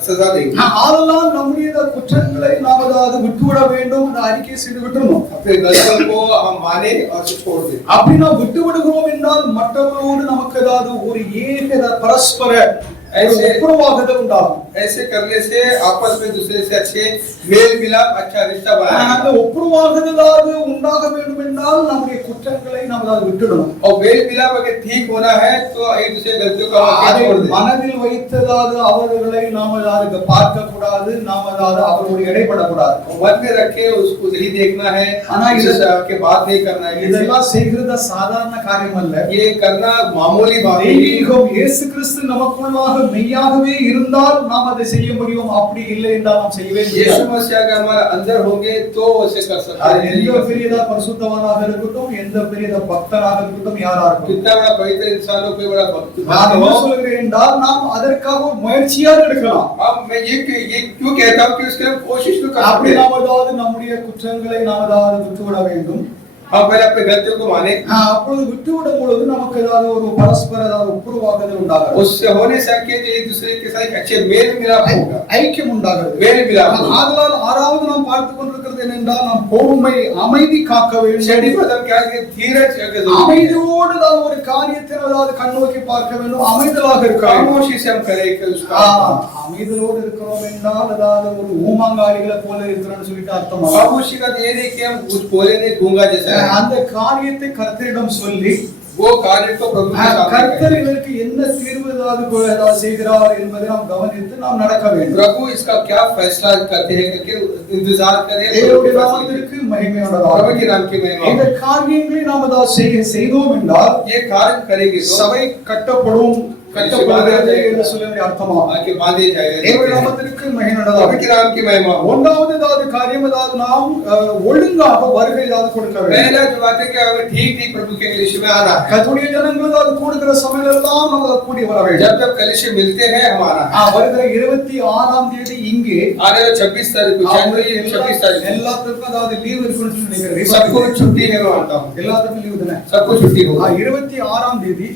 सजा देंगे। அதெல்லாம் நம்முடைய குற்றங்களை நாம் அதாவது விட்டுவிட வேண்டும், அந்த அறிக்கை செய்து விட்டுறணும். अपने गलतियों को हम माने और छोड़ दें। அப்படி நாம் விட்டு விடுகிறோம் என்றால் மற்றவர்களோடு நமக்கு ஏதாவது ஒரு ஏக பரஸ்பர ஒப்புரவாகுதல் உண்டாகும். ऐसे करने से आपस में दूसरे से अच्छे मेल मिलाप अच्छा रिश्ता बनाएंगे। அந்த ஒப்புரவாகுதலாவது உண்டாக வேண்டும் என்றால் நம்முடைய குற்றங்களை நாம் அதாவது விட்டுடணும். और मेल मिलाप अगर ठीक होना है तो एक दूसरे गलतियों को छोड़ दें। மனதில் வைத்ததாவது அவர்களை நாம் அதாவது பார்க்க கூடாது, நாம் அதாவது அவரோடு இடைப்படக்கூடாது. मन में रखे उसको नहीं देखना है, के बात नहीं करना है। இதெல்லாம் செய்கிறது சாதாரண காரியம் அல்ல. ये करना मामूली बात नहीं। தெய்வீகம் இயேசு கிறிஸ்து நமக்குள்ளாக மெய்யாகவே இருந்தால் நாம் அதை செய்ய முடியும், அப்படி இல்லை என்றால் நாம் செய்யவே முடியாது. यीशु मसीह अगर हमारे अंदर होंगे तो ऐसे कर सकते हैं। எந்த பெரியதா பரிசுத்தவானாக இருக்கட்டும், எந்த பெரியதா பக்தனாக இருக்கட்டும், யாரா இருக்கட்டும், कितना बड़ा पवित्र इंसान हो, कोई बड़ा भक्त நான் என்ன சொல்கிறேன் என்றால் நாம் அதற்காக முயற்சியாக எடுக்கலாம். अब मैं ये क्यों कहता हूँ कि उसके लिए कोशिश तो कर அப்படி सकते हैं। நாம் அதாவது நம்முடைய குற்றங்களை நாம் அதாவது விட்டுவிட வேண்டும். हम पहले अपने गलतियों को माने, அப்பொழுது விட்டுவிடும் பொழுது நமக்கு ஏதாவது ஒரு பரஸ்பர ஏதாவது ஒப்புரவாகுதல் உண்டாகும். उससे होने से एक दूसरे के साथ अच्छे मेल मिलाप होगा, ஐக்கியம் உண்டாகிறது. मेल मिलाप। ஆதலால் ஆறாவது நாம் பார்த்துக் கொண்டிருக்கிறது என்னென்றால் நாம் பொறுமை, அமைதி காக்க வேண்டும். छठी पदम क्या है? धीरज रखना जरूरी है। அமைதியோடு தான் ஒரு காரியத்தை அதாவது கண்ணோக்கி பார்க்க வேண்டும், அமைதலாக இருக்க வேண்டும். खामोशी से हम करें कि उसका அமைதலோடு இருக்கிறோம் என்றால் அதாவது ஒரு ஊமாங்காளிகளை போல இருக்கிறோம்னு சொல்லிட்டு அர்த்தம் அல்ல. खामोशी का ये नहीं कि हम कुछ बोले नहीं, गूंगा जैसा है। அந்த காரியத்தை கர்த்தரிடம் சொல்லி वो कार्य को प्रभु के सामने கர்த்தர் இதற்கு என்ன தீர்வு ஏதாவது செய்கிறார் என்பதை நாம் கவனித்து நாம் நடக்க வேண்டும். प्रभु इसका क्या फैसला करते हैं करके इंतजार करें। தேவனுடைய நாமத்திற்கு மகிமை உண்டாவதாக. प्रभु के नाम की महिमा। இந்த காரியங்களை நாம் அதாவது செய்தோம் என்றால் ये कार्य करेंगे तो சபை கட்டப்படுகிறது என்று சொல்ல அர்த்தமாகும். आगे बांधे जाएगा। தேவனுடைய நாமத்திற்கு மகிமை உண்டாவதாக. प्रभु के नाम की महिमा। ஒன்றாவது ஏதாவது காரியம் ஏதாவது நாம் ஒழுங்காக வருகை ஏதாவது கொடுக்க வேண்டும். पहला जो बात है कि हमें ठीक ठीक प्रभु के कलीसिया में आना है। கர்த்தருடைய ஜனங்கள் ஏதாவது கூடுகிற சமயமெல்லாம் நாம் கூடி வர வேண்டும். जब जब कलीसिया मिलते हैं हमारा வருகிற 26ஆம் தேதி இங்கே आने वाले 26 तारीख को जनवरी 26 तारीख எல்லாத்துக்கும் அதாவது லீவ் இருக்குன்னு சொல்லி நினைக்கிறேன். सबको छुट्टी है मानता हूँ। எல்லாத்துக்கும் லீவ் தானே? सबको छुट्टी होगा। 26ஆம் தேதி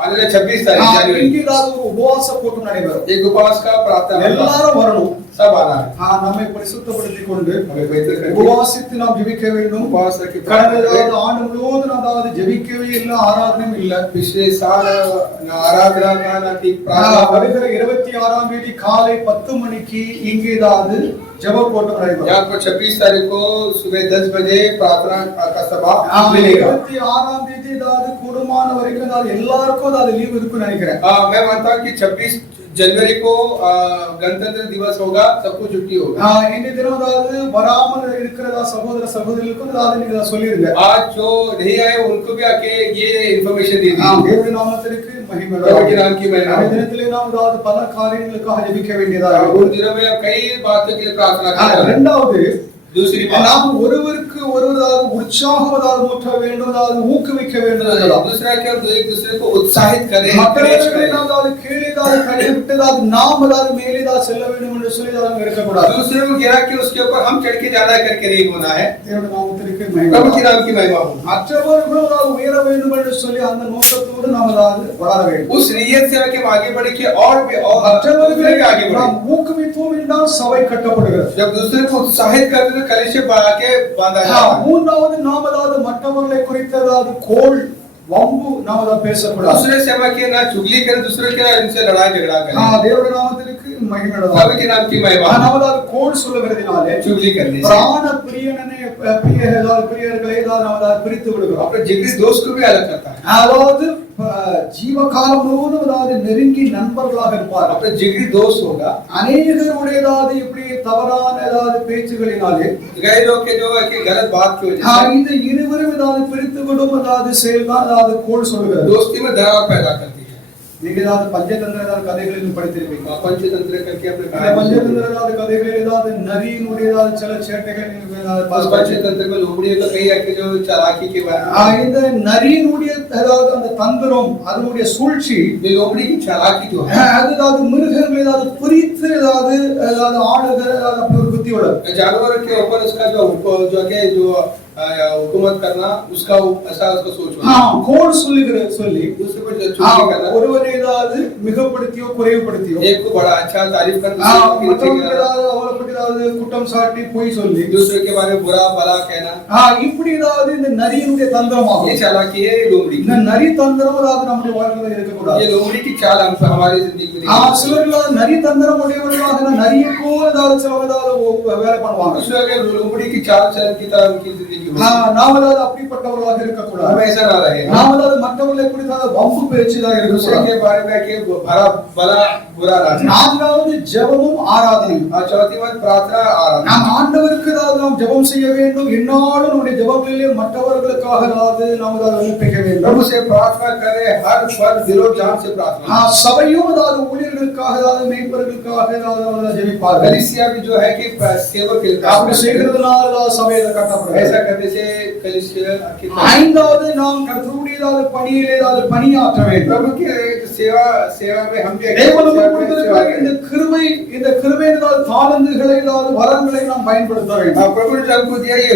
आने वाले 26 तारीख जनवरी இங்கே ஏதாவது ஒரு உபவாச கூட்டம் நடைபெறும். एक उपवास का प्रार्थना எல்லாரும் வரணும். सब आना है। நம்மை பரிசுத்தப்படுத்திக் கொண்டு हमें पवित्र करके உபவாசித்து நாம் ஜெபிக்க வேண்டும். उपवास रखी கடந்த ஆண்டு முழுவதும் நாம் அதாவது ஜெபிக்கவே இல்லை, ஆராதனையும் இல்லை. पिछले साल ना आराधना का ना ठीक प्रार्थना। வருகிற 26ஆம் தேதி காலை 10 மணிக்கு இங்கே ஏதாவது ஜெப கூட்டம் நடைபெறும். यहाँ पर 26 तारीख को सुबह 10 बजे प्रार्थना का सभा मिलेगा। 26ஆம் தேதி ஏதாவது கூடுமான வரைக்கும் அதாவது எல்லாருக்கும் அதாவது லீவ் இருக்குன்னு நினைக்கிறேன். मैं मानता हूँ कि 26 जनवरी को गणतंत्र दिवस होगा, सबको छुट्टी होगा। இந்த தினம் அதாவது வராமல் இருக்கிறதா சகோதர சகோதரிகளுக்கும் அதாவது நீங்க சொல்லிருங்க. आज जो नहीं आए उनको भी आके ये इन्फॉर्मेशन दे दीजिए। தேவனுடைய நாமத்திற்கு மகிமை प्रभु के नाम की महिमा। இந்த தினத்திலே நாம் அதாவது பல காரியங்களுக்காக ஜெபிக்க வேண்டியதா இருக்கும். उन दिनों में हम कई बातों के लिए प्रार्थना करते हैं। இரண்டாவது दूसरी बात, நாம் ஒருவருக்கு ஒருவர் உற்சாகம் அதாவது ஊட்ட வேண்டும், அதாவது ஊக்குவிக்க வேண்டும். दूसरा क्या, एक दूसरे को उत्साहित करें, மற்றவர்களை அதாவது கீழே கைவிட்டு அதாவது நாம் அதாவது மேலே தான் செல்ல வேண்டும் என்று சொல்லி அதாவது இருக்கக்கூடாது. दूसरे को गिरा के उसके ऊपर हम चढ़ के जाना करके नहीं होना है। தேவனுடைய நாமத்திற்கு மகிமை. प्रभु के नाम की महिमा हो। மற்றவர்களும் அதாவது உயர வேண்டும் என்று சொல்லி அந்த நோக்கத்தோடு நாம் அதாவது வளர வேண்டும். उस नियत से हम आगे बढ़े कि और भी மற்றவர்களை आगे बढ़े। நாம் ஊக்குவித்தோம் என்றால் சபை கட்டப்படுகிறது. जब दूसरे को उत्साहित करते तो कलीसिया आगे बांधा जाता है। மூன்றாவது நாம் அதாவது மற்றவர்களை குறித்து அதாவது கோல் வம்பு நாம் அதாவது பேசக்கூடாது. दूसरे सेवा के ना चुगली करें, दूसरे के इनसे लड़ाई झगड़ा करें। தேவனுடைய நாமத்திற்கு மகிமை प्रभु உண்டாவதாக. के नाम की महिमा। நாம் அதாவது கோல் சொல்லுகிறதினாலே चुगली करने से பிராண பிரியனே பிரியர்களே அதாவது நாம் அதாவது பிரித்து விடுகிறோம். अपने जिगरी दोस्त को भी अलग करता है। அதாவது ஜீவகாலம் முழுவதும் அதாவது நெருங்கி நண்பர்களாக இருப்பார். अपने जिगरी दोस्त होगा. அநேகருடையதாவது இப்படி தவறான ஏதாவது பேச்சுகளினாலே कई लोग के जो है कि गलत बात की वजह से இந்த இருவரும் ஏதாவது பிரித்து விடும் அதாவது செயல்தான் அதாவது கோள் சொல்கிறது. दोस्ती में दरार पैदा करती है. நீங்க ஏதாவது பஞ்சதந்திர ஏதாவது கதைகளில் படித்திருப்பீங்க. पंचतंत्र करके अपने பஞ்சதந்திர ஏதாவது கதைகளில் ஏதாவது நரியினுடைய ஏதாவது சில சேட்டைகள் நீங்க पंचतंत्र में लोमड़ी का कई है कि जो चालाकी के बारे में இந்த நரியினுடைய ஏதாவது அந்த தந்திரம் அதனுடைய சூழ்ச்சி ये लोमड़ी की चालाकी जो है அது ஏதாவது மிருகங்கள் ஏதாவது பிரித்து ஏதாவது ஏதாவது ஆடுகிற ஏதாவது அப்படி ஒரு புத்தியோட जानवर के ऊपर उसका जो है जो हुकूमत करना उसका ऐसा उसका सोच होता है. கோள் சொல்லுகிற சொல்லி दूसरे को जो चुगली करना ஒருவரை ஏதாவது மிகப்படுத்தியோ குறைவுபடுத்தியோ एक को बड़ा अच्छा तारीफ करना மற்றவர்கள் ஏதாவது அவரை பற்றி ஏதாவது குற்றம் சாட்டி பொய் சொல்லி दूसरे के बारे में बुरा भला कहना இப்படி ஏதாவது இந்த நரியினுடைய தந்திரமாகும். ये चालाकी है लोमड़ी இந்த நரி தந்திரம் ஏதாவது நம்முடைய வாழ்க்கையில இருக்கக்கூடாது. ये लोमड़ी की चाल हम हमारी जिंदगी में சிலர்கள் நரி தந்திரம் உடையவர்களாக நரியக்கோ ஏதாவது சில ஏதாவது வேலை பண்ணுவாங்க. दूसरे के लोमड़ी की चाल चलन की तरह उनकी जिंदगी நாம் ஏதாவது அப்படிப்பட்டவர்களாக இருக்கக்கூடாது. हम ऐसा ना रहे. நாம் ஏதாவது மற்றவர்களை குறித்து வம்பு பேச்சுதான் दूसरे இருக்கக்கூடாது. के बारे में कि भला भला बुरा ना நான்காவது ஜெபமும் ஆராதனையும். चौथी बात प्रार्थना आराधना. நாம் ஆண்டவருக்கு ஏதாவது நாம் ஜெபம் செய்ய வேண்டும். என்னாலும் நம்முடைய ஜெபங்களிலே மற்றவர்களுக்காக ஏதாவது நாம் ஏதாவது விண்ணப்பிக்க வேண்டும். प्रभु से प्रार्थना करें हर पल दिलो जान से प्रार्थना. சபையும் ஏதாவது ஊழியர்களுக்காக ஏதாவது மேய்ப்பர்களுக்காக ஏதாவது ஜெபிப்பார்கள். कलीसिया भी जो है कि सेवक के அப்படி செய்கிறதுனால ஏதாவது சபையில கட்டப்படும். ऐसा करने से कलीसिया की ஐந்தாவது நாம் கர்த்தருடைய ஏதாவது பணியிலே ஏதாவது பணியாற்ற வேண்டும். प्रभु की सेवा में हम भी தேவன் நமக்கு கொடுத்திருக்கிற இந்த கிருபை ஏதாவது தாளந்துகளை ஏதாவது வரங்களை நாம் பயன்படுத்த வேண்டும். प्रभु ने हमको दिया ये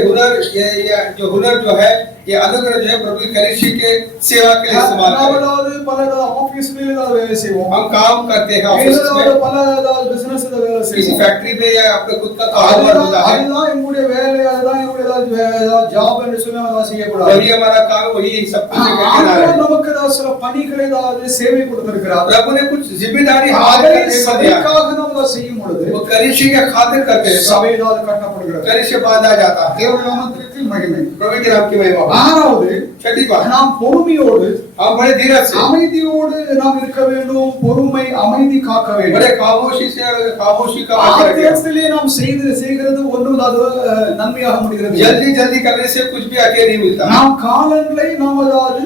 जो हुनर जो है ये अनुग्रह जो है प्रभु की कलीसिया के सेवा के लिए इस्तेमाल करें. அதாவது பல ஆபீஸ்களில் ஏதாவது வேலை செய்வோம். हम काम करते हैं ऑफिस में பல ஏதாவது பிசினஸ் வேலை किसी செய்வோம். फैक्ट्री में या अपने खुद का कारोबार होता है. அதுதான் எங்களுடைய வேலை, அதுதான் எங்களுடைய ஏதாவது ஜாப் என்று சொல்லி நம்ம செய்யக்கூடாது. वही हमारा काम वही सब कुछ करके रहा ஆண்டவர் है. நமக்கு ஏதாவது சில பணிகளை ஏதாவது சேவை கொடுத்திருக்கிறார். प्रभु ने कुछ जिम्मेदारी हमारे அதை करने को दिया. சபைக்காக நாம் அதை செய்யும் பொழுது वो कलीसिया के खातिर करते हैं. சபை ஏதாவது கட்டப்படுகிறது. कलीसिया बांधा जाता है. தேவனுடைய நாமத்திற்கு மகிமை. प्रभु के नाम की महिमा हो. ஆறாவது छठी बात நாம் பொறுமையோடு हम बड़े धीरज से அமைதியோடு நாம் இருக்க வேண்டும். பொறுமை அமைதி காக்க வேண்டும். बड़े खामोशी का बचा रखें. ஆத்திரத்திலே நாம் செய்கிறது ஒன்றும் நன்மையாக முடிகிறது. जल्दी जल्दी करने से कुछ भी आगे नहीं मिलता. நாம் காலங்களை நாம் ஏதாவது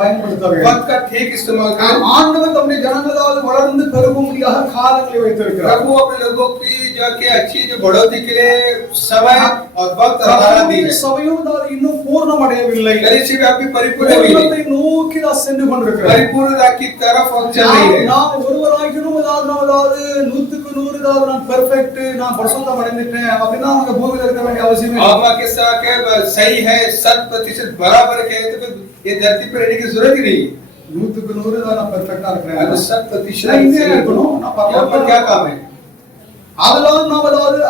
பயன்படுத்த வேண்டும். वक्त का ठीक इस्तेमाल करें. ஆண்டவர் தம்முடைய ஜனங்களால் வளர்ந்து பெருகும்படியாக காலங்களை வைத்திருக்கிறார். प्रभु अपने लोगों की जो कि अच्छी जो बढ़ोतरी के लिए समय और वक्त हमारा दी है. சபையும் இன்னும் பூர்ணம் அடையவில்லை. कलीसिया में अभी परिपूर्ण हुई नहीं. பூர்ணத்தை நோக்கி நாம் சென்று கொண்டிருக்கிறோம். परिपूर्णता की तरफ हम चल रही है. நாம் ஒருவராகினும் ஏதாவது 100க்கு 100 நான் பெர்ஃபெக்ட் நான் பரிசுத்தம் அடைந்துட்டேன் அப்படினா நமக்கு பூமியில இருக்க வேண்டிய அவசியம் இல்லை. आत्मा के साथ के सही है 100% बराबर है तो फिर ये धरती पर रहने की जरूरत ही नहीं. 100க்கு 100 நான் பெர்ஃபெக்ட்டா இருக்கிறேன். अगर 100% இருக்கணும். நான் पर क्या काम है? அதெல்லாம் நாம்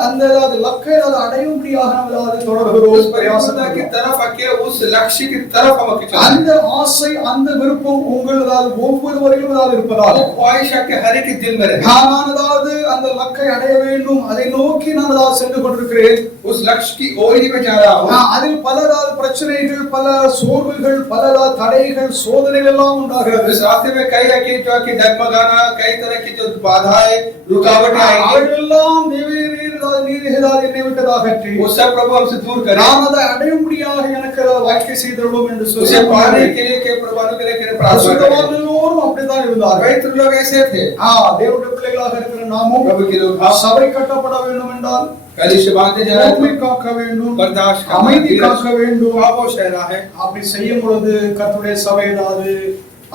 அந்த லக்கை அடையும்படியாக நாம் தொடர்கிறோம். उस परिपूर्णता की तरफ आके उस लक्ष्य की तरफ हम चलते हैं. அந்த ஆசை அந்த விருப்பம் உங்களது ஒவ்வொருவரையும் இருப்பதால் ख्वाहिश के हर एक दिल में रहे. நான் அந்த லக்கை அடைய வேண்டும். அதை நோக்கி நான் சென்று கொண்டிருக்கிறேன். उस लक्ष्य की ओर ही मैं जा रहा हूं. அதில் பல பிரச்சனைகள், பல சோர்வுகள், பல தடைகள், சோதனைகள் எல்லாம் உண்டாகிறது. इस रास्ते में कई है कि जो कि डगमगाना, कई तरह की जो बाधाएं, रुकावटें आएंगी. என்னை விட்டதாக वो सब प्रभु हमसे दूर करे. நான் அதை அடையும்படியாக எனக்கு வாய்க்கை செய்திருவோம் என்று சொல்லி उसे पाने के लिए के प्रभु के लिए प्रार्थना करें. எல்லோரும் அப்படித்தான் இருந்தார்கள். कई लोग ऐसे थे. தேவனுடைய பிள்ளைகளாக இருக்கிற நாமும் प्रभु के लोग சபை கட்டப்பட வேண்டும் என்றால் कलीसिया बांधे जाना பொறுமை காக்க வேண்டும். बर्दाश्त करना, அமைதி காக்க வேண்டும். खामोश रहना है. அப்படி செய்யும் பொழுது கர்த்தருடைய சபை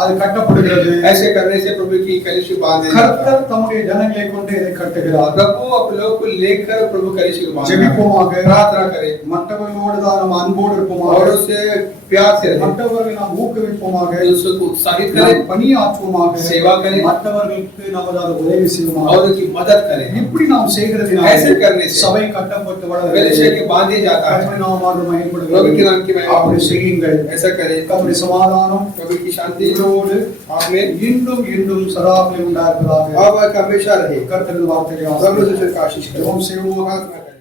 அது கட்டப்படுகிறது. ऐसे करने से प्रभु की कलीसिया बांधे जाता है. கர்த்தர் தம்முடைய ஜனங்களை கொண்டு இதை கட்டுகிறார். प्रभु अपने लोगों को लेकर प्रभु कलीसिया को बांधे. ஜெபிப்போமாக, प्रार्थना करें. மற்றவர்களோடு நாம் அன்போடு இருப்போமாக, और उससे प्यार से रहें. மற்றவர்களை நாம் ஊக்குவிப்போமாக, दूसरों को उत्साहित करें, பணியாற்றுவோமாக, सेवा करें, மற்றவர்களுக்கு நாம் உதவி செய்வோமாக. और उनकी मदद करें. இப்படி நாம் செய்கிறதினால் ऐसे करने से சபை கட்டப்பட்டு कलीसिया के बांधे जाता है. கர்த்தருடைய நாமமாக மகிமைப்படுகிறது. प्रभु के नाम की महिमा அப்படி செய்யுங்கள். ऐसा करें. கர்த்தருடைய சமாதானம் प्रभु की शांति இதோடு आमीन இன்றும் இன்றும் சதாகாலம் உண்டாயிருப்பதாக. अब हमेशा रहे. கர்த்தரின் வார்த்தைகளை प्रभु से आशीष करें. ஜெபம் செய்வோமாக. प्रार्थना करें.